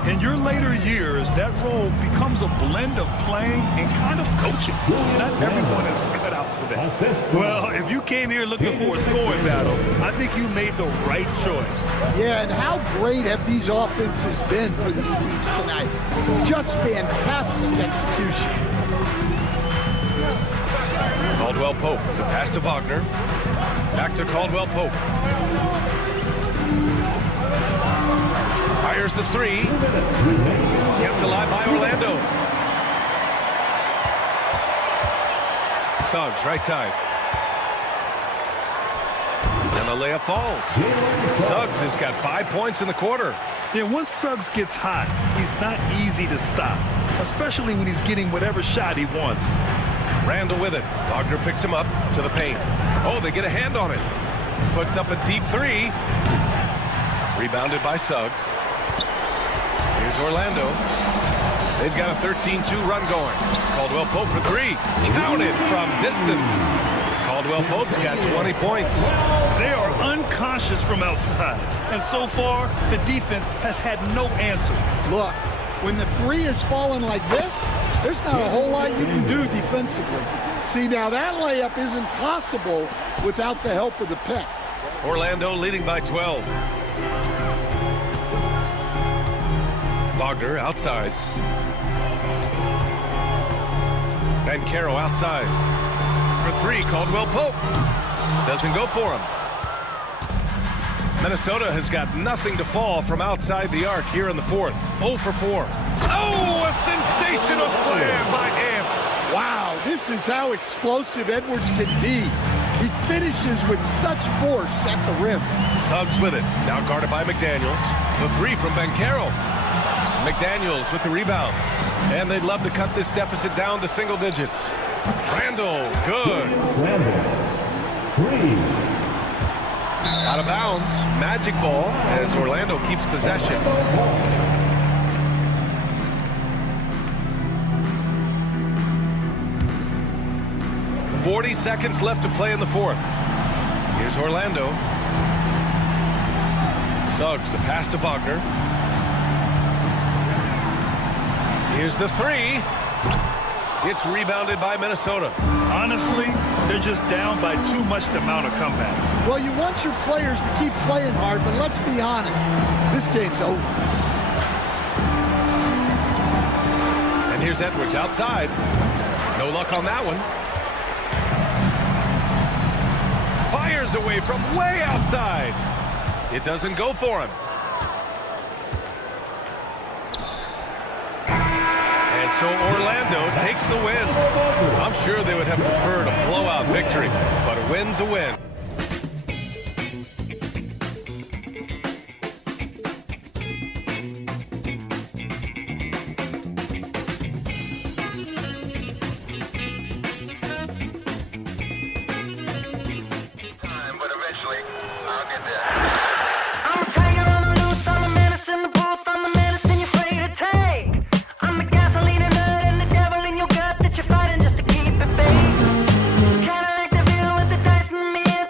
In your later years, that role becomes a blend of playing and kind of coaching. Not everyone is cut out for that. Well, if you came here looking for a scoring battle, I think you made the right choice. Yeah, and how great have these offenses been for these teams tonight? Just fantastic execution. Caldwell Pope, the pass to Wagner. Back to Caldwell Pope. Fires the 3. Kept alive by Orlando. Suggs, right side. And the layup falls. Suggs has got 5 points in the quarter. Yeah, once Suggs gets hot, he's not easy to stop, especially when he's getting whatever shot he wants. Randle with it. Wagner picks him up to the paint. Oh, they get a hand on it. Puts up a deep 3. Rebounded by Suggs. Here's Orlando. They've got a 13-2 run going. Caldwell Pope for three. Counted from distance. Caldwell Pope's got 20 points. They are unconscious from outside. And so far, the defense has had no answer. Look, when the three is falling like this, there's not a whole lot you can do defensively. See, now that layup isn't possible without the help of the pick. Orlando leading by 12. Wagner outside. Bancaro outside. For three, Caldwell Pope. Doesn't go for him. Minnesota has got nothing to fall from outside the arc here in the fourth. 0 for 4. Oh, a sensational slam by Amp. Wow, this is how explosive Edwards can be. He finishes with such force at the rim. Suggs with it. Now guarded by McDaniels. The three from Bancaro. McDaniels with the rebound. And they'd love to cut this deficit down to single digits. Randall, good. Out of bounds. Magic ball as Orlando keeps possession. 40 seconds left to play in the fourth. Here's Orlando. Suggs, the pass to Wagner. Here's the three. It's rebounded by Minnesota. Honestly, they're just down by too much to mount a comeback. Well, you want your players to keep playing hard, but let's be honest. This game's over. And here's Edwards outside. No luck on that one. Fires away from way outside. It doesn't go for him. And so Orlando takes the win. I'm sure they would have preferred a blowout victory, but a win's a win. I'm a tiger on the loose, I'm a menace in the booth, I'm the medicine you're afraid to take. I'm the gasoline and nut and the devil in your gut that you're fighting just to keep it fake. Kinda like the view with the dice in the mirror.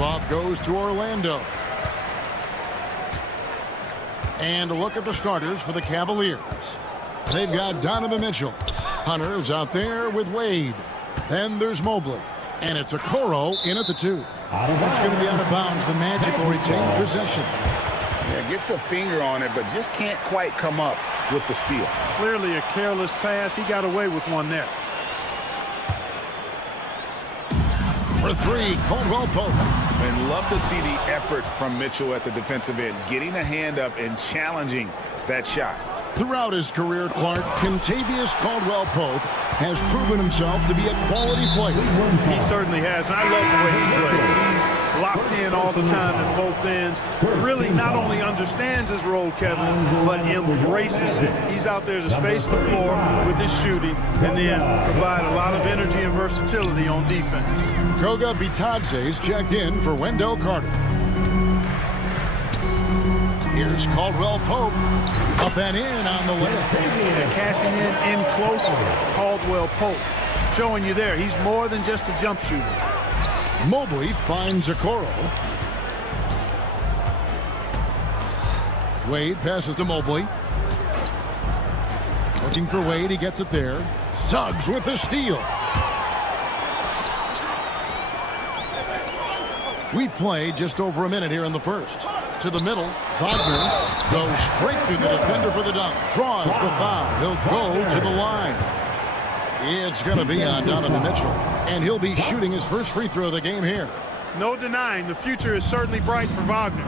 Tip-off goes to Orlando. And a look at the starters for the Cavaliers. They've got Donovan Mitchell. Hunter's out there with Wade. Then there's Mobley. And it's Okoro in at the 2. That's going to be out of bounds. The Magic will retain possession. Yeah, gets a finger on it, but just can't quite come up with the steal. Clearly a careless pass. He got away with one there. For 3, Caldwell Pope. And love to see the effort from Mitchell at the defensive end, getting a hand up and challenging that shot. Throughout his career, Clark, Kentavious Caldwell Pope has proven himself to be a quality player. He certainly has, and I love the way he plays. He's locked in all the time at both ends. Really not only understands his role, Kevin, but embraces it. He's out there to space the floor with his shooting and then provide a lot of energy and versatility on defense. Goga Bitadze's checked in for Wendell Carter. Here's Caldwell Pope. Up and in on the layup. Cashing in closer. Caldwell Pope showing you there. He's more than just a jump shooter. Mobley finds Okoro. Wade passes to Mobley. Looking for Wade. He gets it there. Suggs with the steal. We play just over a minute here in the first. To the middle, Wagner goes straight through the defender for the dunk. Draws the foul. He'll go to the line. It's going to be on Donovan Mitchell. And he'll be shooting his first free throw of the game here. No denying the future is certainly bright for Wagner.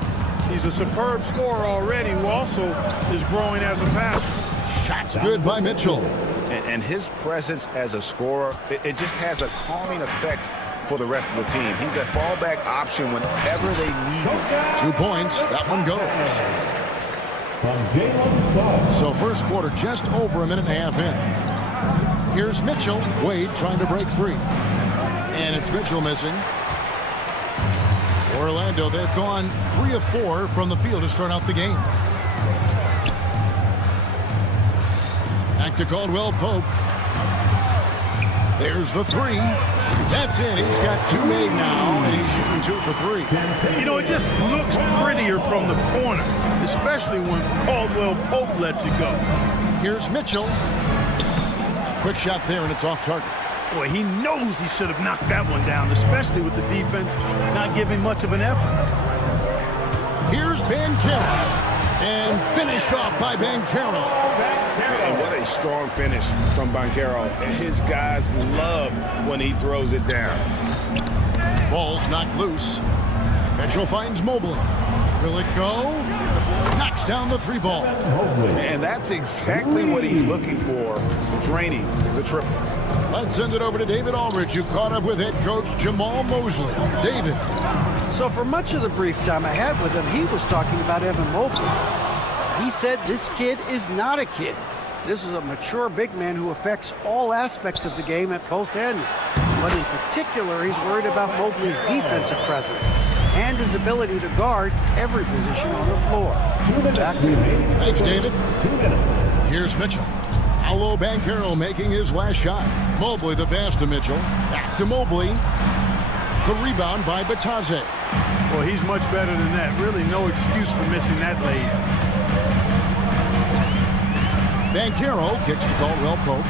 He's a superb scorer already who also is growing as a passer. Shots good by Mitchell. And his presence as a scorer, it just has a calming effect for the rest of the team. He's a fallback option whenever they need him. 2 points. That one goes. So first quarter just over a minute and a half in. Here's Mitchell. Wade trying to break free. And it's Mitchell missing. Orlando, they've gone 3 of 4 from the field to start out the game. Back to Caldwell Pope. There's the 3. That's it. He's got 2 made now, and he's shooting 2 for 3. You know, it just looks prettier from the corner, especially when Caldwell Pope lets it go. Here's Mitchell. Quick shot there, and it's off target. Boy, he knows he should have knocked that one down, especially with the defense not giving much of an effort. Here's Banchero. And finished off by Banchero. And what a strong finish from Banchero. And his guys love when he throws it down. Ball's knocked loose. Mitchell finds Mobley. Will it go? Knocks down the 3 ball. And that's exactly what he's looking for, draining the triple. Let's send it over to David Aldridge, who caught up with head coach Jamal Mosley. David. So for much of the brief time I had with him, he was talking about Evan Mobley. He said this kid is not a kid. This is a mature big man who affects all aspects of the game at both ends. But in particular, he's worried about Mobley's defensive presence and his ability to guard every position on the floor. Back to you. Thanks, David. Here's Mitchell. Paolo Banchero making his last shot. Mobley the pass to Mitchell. Back to Mobley. The rebound by Bitadze. Well, he's much better than that. Really no excuse for missing that lead. Banchero kicks to Caldwell Pope.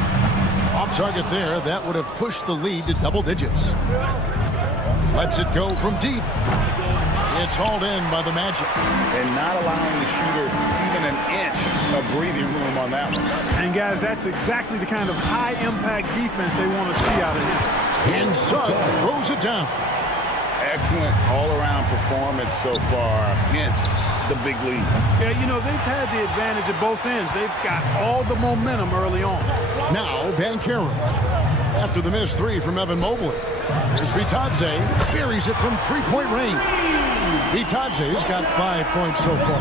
Off target there. That would have pushed the lead to double digits. Lets it go from deep. It's hauled in by the Magic. And not allowing the shooter even an inch of breathing room on that one. And guys, that's exactly the kind of high-impact defense they want to see out of him. And Suggs throws it down. Excellent all-around performance so far, hence the big lead. Yeah, you know, they've had the advantage at both ends. They've got all the momentum early on. Now, Banchero. After the missed 3 from Evan Mobley. Here's Bitadze. Buries it from 3-point range. Bitadze's got 5 points so far.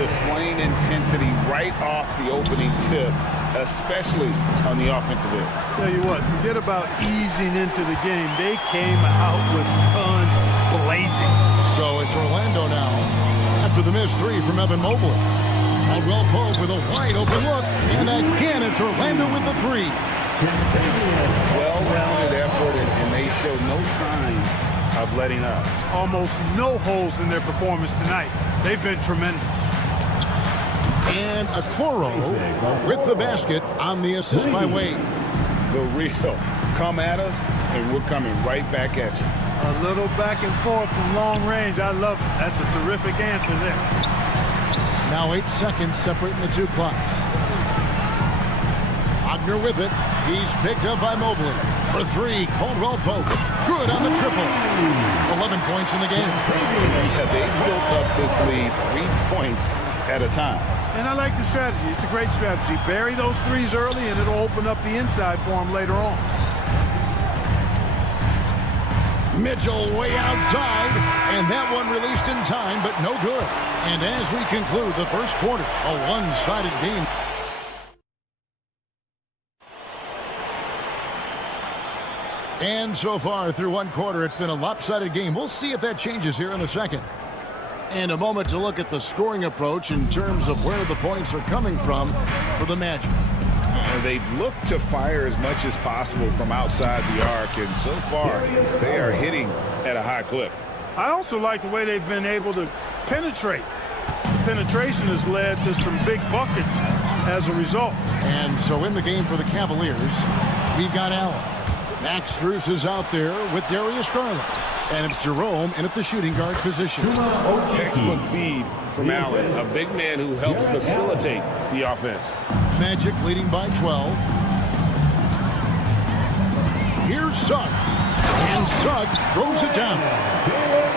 Displaying intensity right off the opening tip, especially on the offensive end. Tell you what, forget about easing into the game. They came out with guns blazing. So it's Orlando now. After the missed 3 from Evan Mobley. Caldwell Pope with a wide open look. And again, it's Orlando with the 3. Well-rounded effort, and they showed no signs of letting up. Almost no holes in their performance tonight. They've been tremendous. And Okoro with the basket on the assist by Wade. The real. Come at us, and we're coming right back at you. A little back and forth from long range. I love it. That's a terrific answer there. Now 8 seconds separating the two clocks. Wagner with it. He's picked up by Mobley. For three, Caldwell Pope. Good on the triple. 11 points in the game. Yeah, they built up this lead 3 points at a time. And I like the strategy. It's a great strategy. Bury those threes early, and it'll open up the inside for them later on. Mitchell way outside, and that one released in time, but no good. And as we conclude the first quarter, a one-sided game. And so far through one quarter, it's been a lopsided game. We'll see if that changes here in the second. And a moment to look at the scoring approach in terms of where the points are coming from for the Magic. They've looked to fire as much as possible from outside the arc, and so far they are hitting at a high clip. I also like the way they've been able to penetrate. The penetration has led to some big buckets as a result. And so in the game for the Cavaliers, we've got Allen. Max Strus is out there with Darius Garland. And it's Jerome in at the shooting guard position. Textbook feed from Allen, a big man who helps facilitate the offense. Magic leading by 12. Here's Suggs. And Suggs throws it down.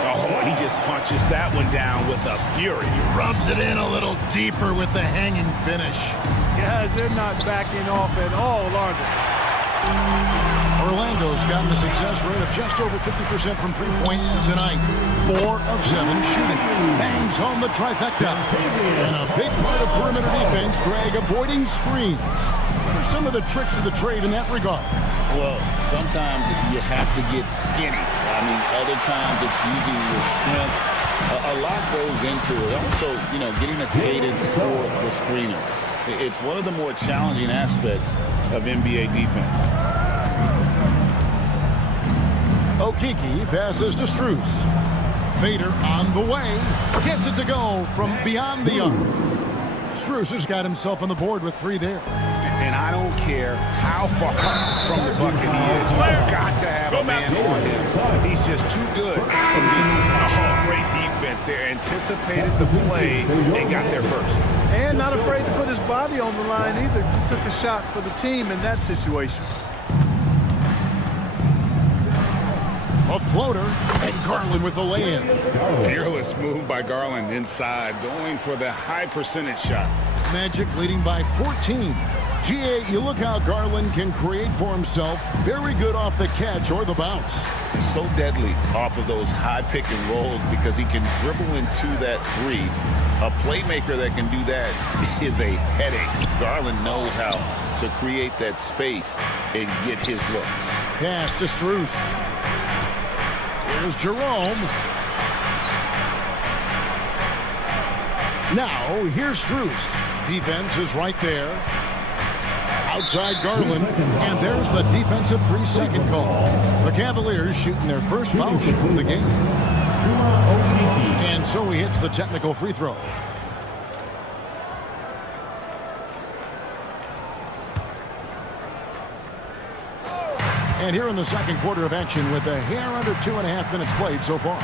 Oh, he just punches that one down with a fury. He rubs it in a little deeper with the hanging finish. Guys, they're not backing off at all, are they? Orlando's gotten a success rate of just over 50% from three-point tonight. 4 of 7 shooting. Bangs home the trifecta. And a big part of perimeter defense, Greg, avoiding screens. What are some of the tricks of the trade in that regard? Well, sometimes you have to get skinny. I mean, other times it's using your strength. A lot goes into it. Also, getting a cadence for the screener. It's one of the more challenging aspects of NBA defense. Okeke passes to Strus. Fader on the way. Gets it to go from beyond the arc. Strus has got himself on the board with 3 there. And I don't care how far from the bucket he is. You've got to have a man on him. He's just too good for me. Oh, great defense there. Anticipated the play and got there first. And not afraid to put his body on the line either. He took a shot for the team in that situation. A floater, and Garland with the lay-in. Fearless move by Garland inside, going for the high percentage shot. Magic leading by 14. GA, you look how Garland can create for himself. Very good off the catch or the bounce. He's so deadly off of those high pick and rolls because he can dribble into that three. A playmaker that can do that is a headache. Garland knows how to create that space and get his look. Pass to Strus. Here's Jerome. Now, here's Strus. Defense is right there. Outside Garland. And there's the defensive 3-second call. The Cavaliers shooting their first foul shot of the game. And so he hits the technical free throw. And here in the second quarter of action with a hair under 2.5 minutes played so far.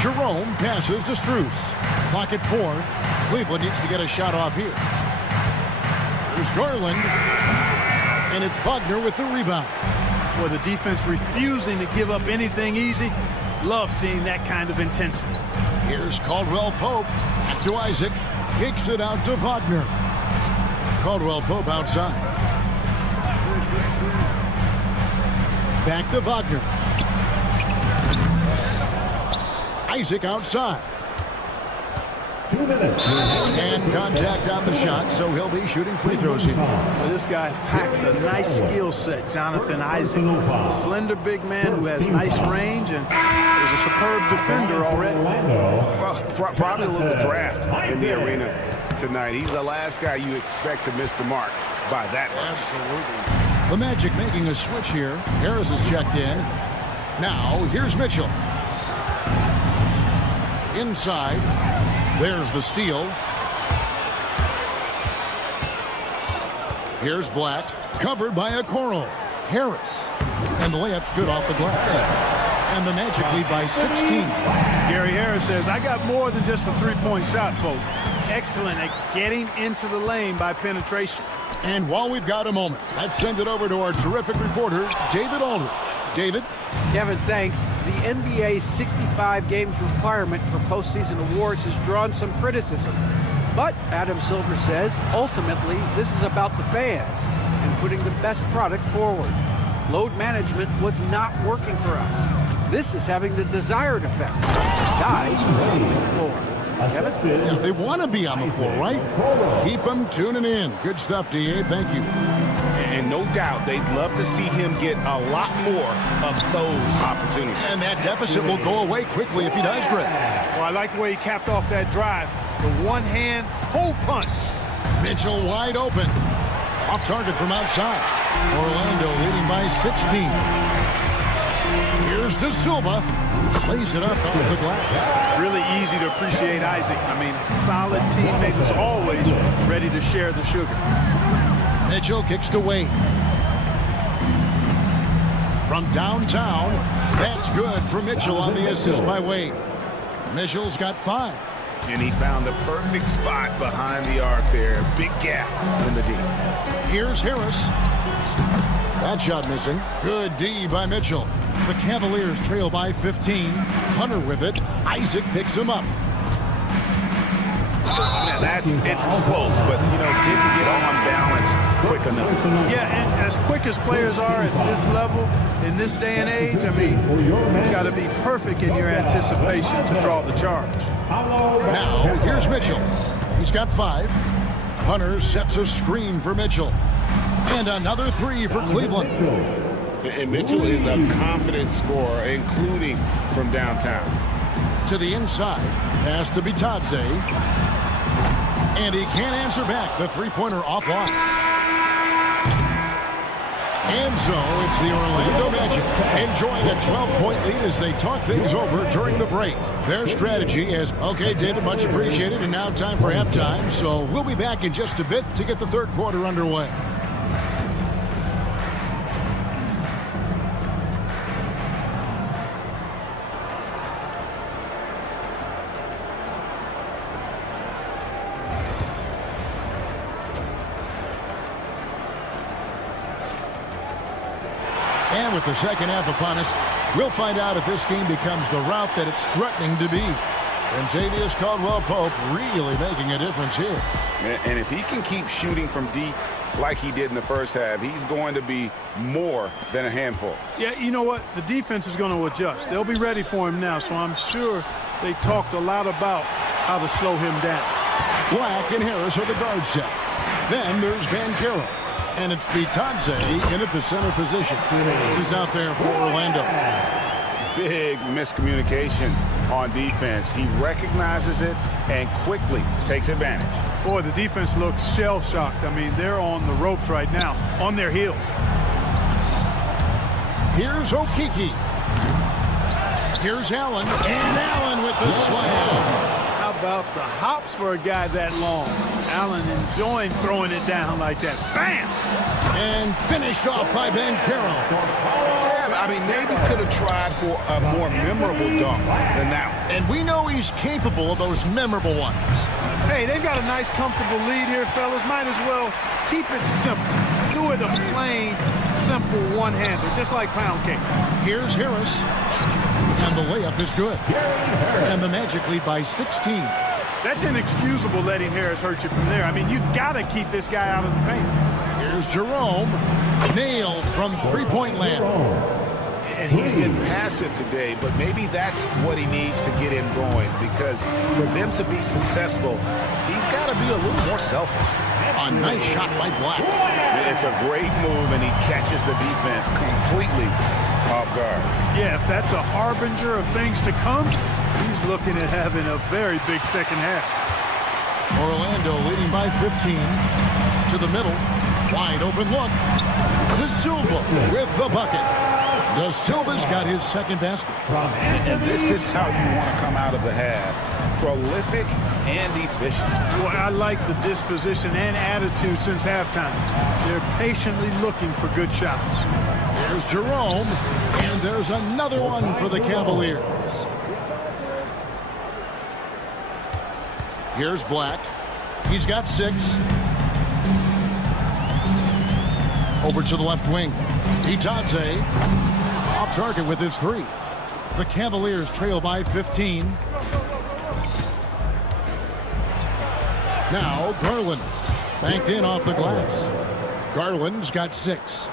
Jerome passes to Strus. Clock at 4. Cleveland needs to get a shot off here. There's Garland. And it's Wagner with the rebound. Boy, the defense refusing to give up anything easy. Love seeing that kind of intensity. Here's Caldwell Pope. Back to Isaac. Kicks it out to Wagner. Caldwell Pope outside. Back to Wagner. Isaac outside. 2 minutes. And contact on the shot, so he'll be shooting free throws here. Well, this guy packs a nice skill set, Jonathan Isaac. Slender big man who has nice range and is a superb defender already. Well, probably a little draft in the arena tonight. He's the last guy you expect to miss the mark by that much. Absolutely. The Magic making a switch here. Harris is checked in. Now, here's Mitchell. Inside. There's the steal. Here's Black. Covered by Okoro. Harris. And the layup's good off the glass. And the Magic lead by 16. Gary Harris says, I got more than just a three-point shot, folks. Excellent at getting into the lane by penetration. And while we've got a moment, let's send it over to our terrific reporter, David Aldridge. David? Kevin, thanks. The NBA's 65 games requirement for postseason awards has drawn some criticism. But Adam Silver says, ultimately, this is about the fans and putting the best product forward. Load management was not working for us. This is having the desired effect. Guys are on the floor. Kevin? Yeah, they want to be on the floor, right? Keep them tuning in. Good stuff, DA. Thank you. And no doubt they'd love to see him get a lot more of those opportunities. And that deficit will go away quickly if he does, Greg. Well, I like the way he capped off that drive. The one-hand hole punch. Mitchell wide open. Off target from outside. Orlando leading by 16. Here's De Silva. Plays it up off the glass. Really easy to appreciate Isaac. I mean, solid teammate who's always ready to share the sugar. Mitchell kicks to Wade. From downtown, that's good for Mitchell on the assist by Wade. Mitchell's got 5. And he found the perfect spot behind the arc there. Big gap in the D. Here's Harris. That shot missing. Good D by Mitchell. The Cavaliers trail by 15. Hunter with it. Isaac picks him up. It's close, but, didn't get on balance quick enough. Yeah, and as quick as players are at this level, in this day and age, I mean, you've got to be perfect in your anticipation to draw the charge. Now, here's Mitchell. He's got 5. Hunter sets a screen for Mitchell. And another 3 for Cleveland. And Mitchell is a confident scorer, including from downtown. To the inside. Pass to Bitadze. And he can't answer back. The three-pointer offline. And so it's the Orlando Magic enjoying a 12-point lead as they talk things over during the break. Their strategy is, okay, David, much appreciated, and now time for halftime. So we'll be back in just a bit to get the third quarter underway. And with the second half upon us, we'll find out if this game becomes the route that it's threatening to be. And Tavius Caldwell-Pope really making a difference here. And if he can keep shooting from deep like he did in the first half, he's going to be more than a handful. Yeah, you know what? The defense is going to adjust. They'll be ready for him now, so I'm sure they talked a lot about how to slow him down. Black and Harris are the guard set. Then there's Banchero. And it's Bitadze in at the center position. Who's out there for Orlando. Big miscommunication on defense. He recognizes it and quickly takes advantage. Boy, the defense looks shell-shocked. I mean, they're on the ropes right now, on their heels. Here's Okiki. Here's Allen. And Allen with the slam. How about the hops for a guy that long? Allen enjoying throwing it down like that. Bam! And finished off by Banchero. Yeah, I mean, maybe could have tried for a more memorable dunk than that one. And we know he's capable of those memorable ones. Hey, they've got a nice, comfortable lead here, fellas. Might as well keep it simple. Do it a plain, simple one-hander, just like pound cake. Here's Harris. And the layup is good. And the Magic lead by 16. That's inexcusable letting Harris hurt you from there. I mean, you got to keep this guy out of the paint. Here's Jerome. Nailed from three-point land. And he's been passive today, but maybe that's what he needs to get him going, because for them to be successful, he's got to be a little more selfish. A nice shot by Black. It's a great move, and he catches the defense completely off guard. Yeah, if that's a harbinger of things to come, he's looking at having a very big second half. Orlando leading by 15 to the middle. Wide open look. De Silva with the bucket. De Silva's got his second basket. And this is how you want to come out of the half. Prolific and efficient. Boy, I like the disposition and attitude since halftime. They're patiently looking for good shots. There's Jerome, and there's another one for the Cavaliers. Here's Black. He's got 6. Over to the left wing. Itadze off target with his 3. The Cavaliers trail by 15. Now Garland banked in off the glass. Garland's got 6.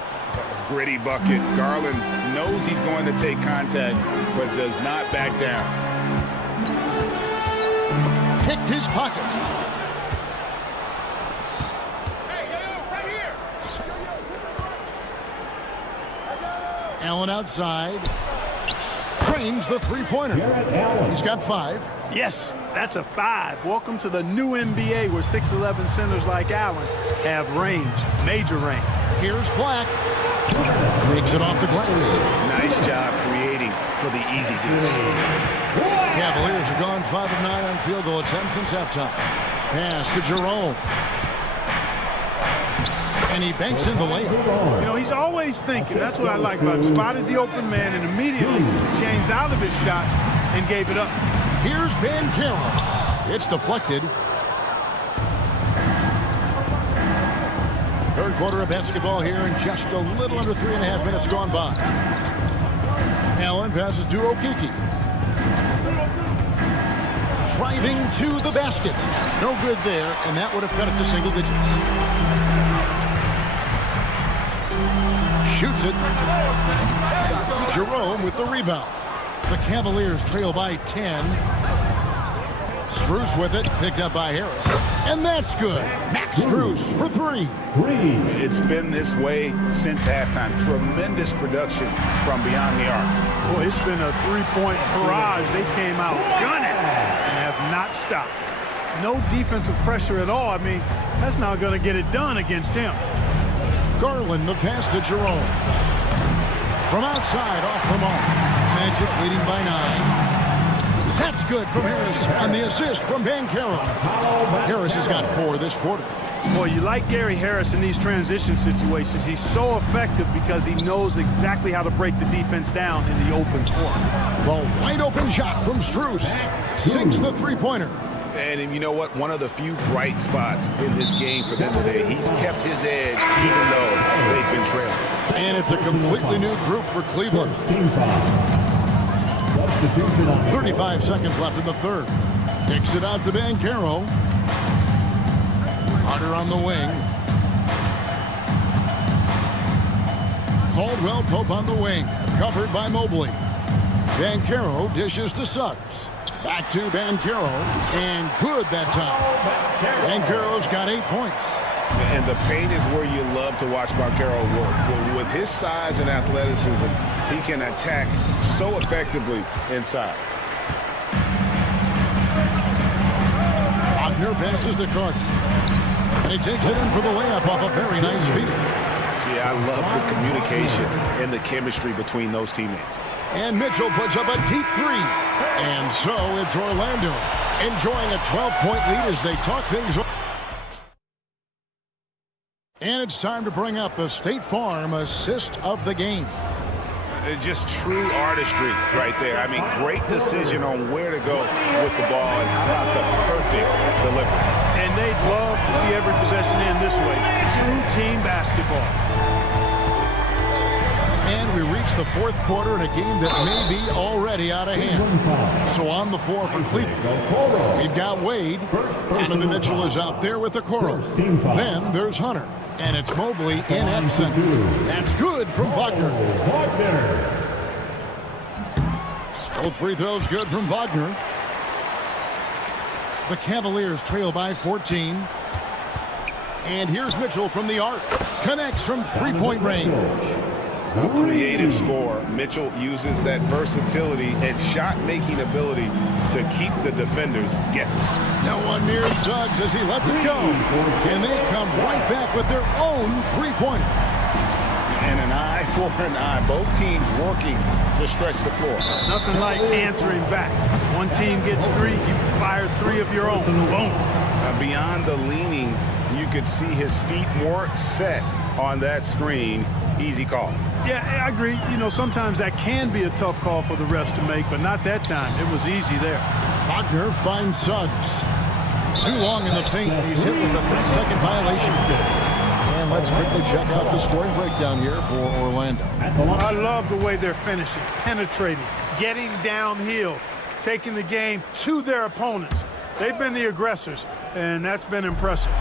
Gritty bucket. Garland knows he's going to take contact, but does not back down. Picked his pocket. Allen outside. Trains the three-pointer. He's got 5. Yes, that's a 5. Welcome to the new NBA where 6'11 centers like Allen have range, major range. Here's Black. Makes it off the glass. Nice job creating for the easy deuce. Cavaliers have gone 5 of 9 on field goal attempts since halftime. Pass to Jerome. And he banks in the layup. You know, he's always thinking. That's what I like about him. Spotted the open man and immediately changed out of his shot and gave it up. Here's Banchero. It's deflected. Third quarter of basketball here, and just a little under 3.5 minutes gone by. Allen passes to Okeke. Driving to the basket. No good there, and that would have cut it to single digits. Shoots it. Jerome with the rebound. The Cavaliers trail by 10. Strus with it, picked up by Harris. And that's good. Max Strus for 3. It's been this way since halftime. Tremendous production from beyond the arc. Boy, it's been a three-point barrage. They came out gunning and have not stopped. No defensive pressure at all. I mean, that's not going to get it done against him. Garland, the pass to Jerome. From outside, off the mark. Magic leading by 9. That's good from Harris, and the assist from Banchero. Harris has got 4 this quarter. Boy, you like Gary Harris in these transition situations. He's so effective because he knows exactly how to break the defense down in the open court. Well, wide open shot from Strus. Sinks the three-pointer. And you know what? One of the few bright spots in this game for them today. He's kept his edge even though they've been trailing. And it's a completely new group for Cleveland. 35 seconds left in the third. Kicks it out to Banchero. Hunter on the wing. Caldwell Pope on the wing. Covered by Mobley. Banchero dishes to Suggs. Back to Banchero. And good that time. Banchero's got 8 points. And the paint is where you love to watch Banchero work. With his size and athleticism, he can attack so effectively inside. Wagner passes to Carter. And he takes it in for the layup off a very nice feed. Yeah, I love the communication and the chemistry between those teammates. And Mitchell puts up a deep 3. And so it's Orlando enjoying a 12-point lead as they talk things over. And it's time to bring up the State Farm assist of the game. Just true artistry right there. I mean, great decision on where to go with the ball and how about the perfect delivery. And they'd love to see every possession end this way. True team basketball. And we reach the fourth quarter in a game that may be already out of hand. So on the floor for Cleveland, we've got Wade. Donovan Mitchell is out there with the Okoro. Then there's Hunter. And it's Mobley in at center. That's good from Wagner. Both free throws good from Wagner. The Cavaliers trail by 14. And here's Mitchell from the arc. Connects from three-point range. A creative scorer. Mitchell uses that versatility and shot-making ability to keep the defenders guessing. No one near Suggs as he lets it go. And they come right back with their own three-pointer. And an eye for an eye. Both teams working to stretch the floor. Nothing like answering back. One team gets three, you fire three of your own. Boom. Beyond the leaning, you could see his feet more set on that screen. Easy call. Yeah, I agree. You know, sometimes that can be a tough call for the refs to make, but not that time. It was easy there. Wagner finds Suggs. Too long in the paint. He's hit with a 3-second violation. And let's quickly check out the scoring breakdown here for Orlando. I love the way they're finishing, penetrating, getting downhill, taking the game to their opponents. They've been the aggressors, and that's been impressive.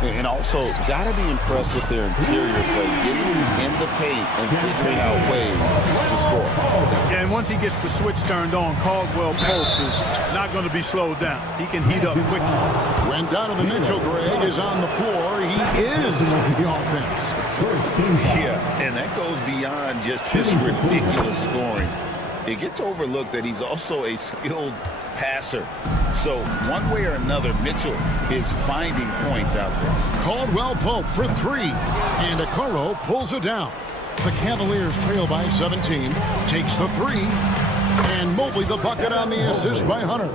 And also, got to be impressed with their interior play, getting in the paint and figuring out ways to score. Yeah, and once he gets the switch turned on, Caldwell Pope is not going to be slowed down. He can heat up quickly. When Donovan Mitchell, Greg, is on the floor, he is the offense. Yeah, and that goes beyond just his ridiculous scoring. It gets overlooked that he's also a skilled passer. So one way or another, Mitchell is finding points out there. Caldwell Pope for three, and Okoro pulls it down. The Cavaliers trail by 17, takes the three, and Mobley the bucket on the assist by Hunter.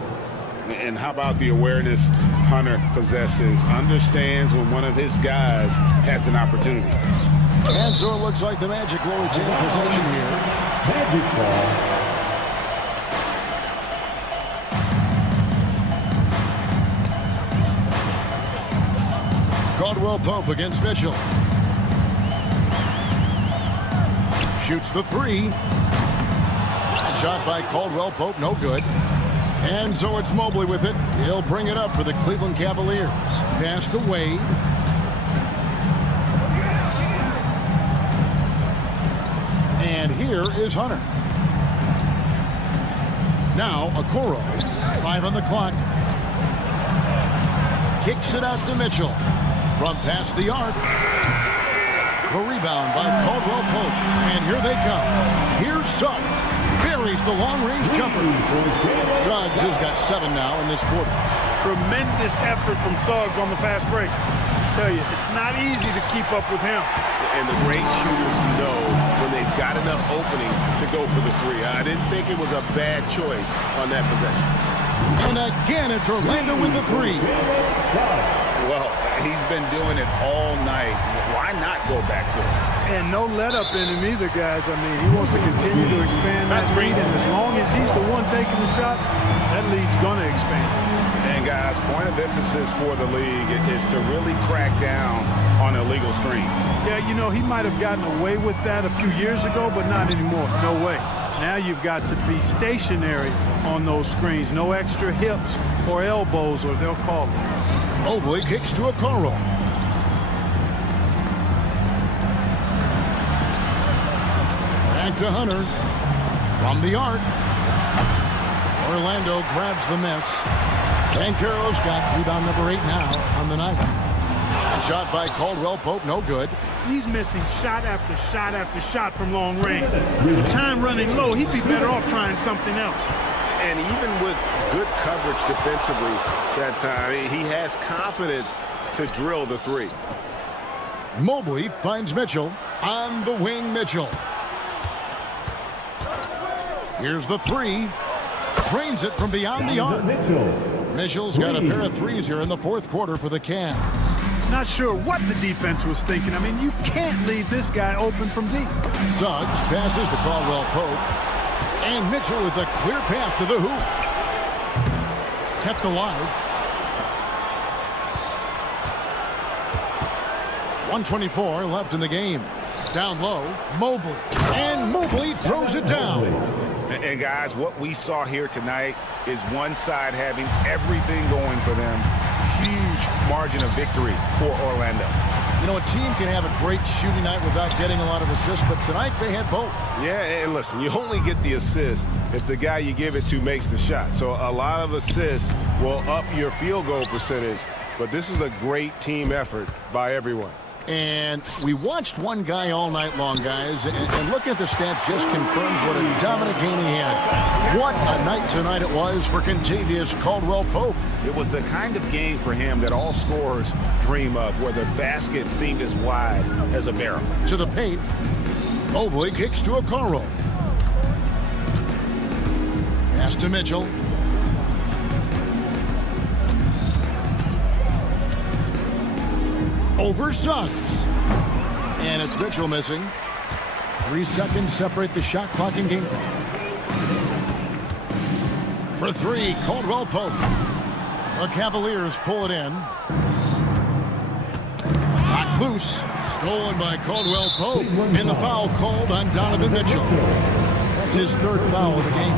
And how about the awareness Hunter possesses, understands when one of his guys has an opportunity. And so it looks like the Magic will retain possession here. Magic ball. Caldwell Pope against Mitchell. Shoots the three. And shot by Caldwell Pope, no good. And so it's Mobley with it. He'll bring it up for the Cleveland Cavaliers. Pass to Wade. And here is Hunter. Now Okoro. 5 on the clock. Kicks it out to Mitchell. From past the arc. The rebound by Caldwell Pope. And here they come. Here's Suggs. Buries the long-range jumper. Suggs has got 7 now in this quarter. Tremendous effort from Suggs on the fast break. I tell you, it's not easy to keep up with him. And the great shooters know when they've got enough opening to go for the three. I didn't think it was a bad choice on that possession. And again, it's Orlando with the three. Well, he's been doing it all night. Why not go back to it? And no let up in him either, guys. I mean, he wants to continue to expand that lead, and as long as he's the one taking the shots, that lead's going to expand. And guys, point of emphasis for the league is to really crack down on illegal screens. Yeah, you know, he might have gotten away with that a few years ago, but not anymore. No way. Now you've got to be stationary on those screens. No extra hips or elbows, or they'll call it. Mobley kicks to Okoro. Back to Hunter. From the arc. Orlando grabs the miss. Banchero's got rebound number 8 now on the night. A shot by Caldwell Pope, no good. He's missing shot after shot after shot from long range. With time running low, he'd be better off trying something else. And even with good coverage defensively that time, he has confidence to drill the three. Mobley finds Mitchell. On the wing, Mitchell. Here's the three. Trains it from beyond the arc. Mitchell's got a pair of threes here in the fourth quarter for the Cavs. Not sure what the defense was thinking. I mean, you can't leave this guy open from deep. Suggs passes to Caldwell Pope. And Mitchell with a clear path to the hoop. Kept alive. 1:24 left in the game. Down low, Mobley. And Mobley throws it down. And guys, what we saw here tonight is one side having everything going for them. Huge margin of victory for Orlando. You know, a team can have a great shooting night without getting a lot of assists, but tonight they had both. Yeah, and listen, you only get the assist if the guy you give it to makes the shot. So a lot of assists will up your field goal percentage, but this was a great team effort by everyone. And we watched one guy all night long, guys, and looking at the stats just confirms what a dominant game he had. What a night tonight it was for Contavious Caldwell-Pope. It was the kind of game for him that all scorers dream of, where the basket seemed as wide as a barrel. To the paint, Mobley kicks to Okoro. Pass to Mitchell. Over Suggs. And it's Mitchell missing. 3 seconds separate the shot clock and game clock. For 3, Caldwell-Pope. The Cavaliers pull it in. Knocked loose. Stolen by Caldwell-Pope. And the foul called on Donovan Mitchell. That's his 3rd foul of the game.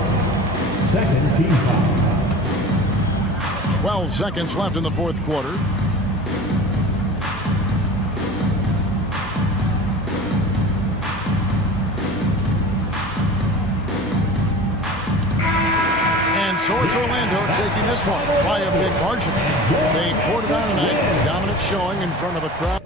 Second team foul. 12 seconds left in the 4th quarter. So it's Orlando taking this one by a big margin. They poured it on tonight. Dominant showing in front of a crowd.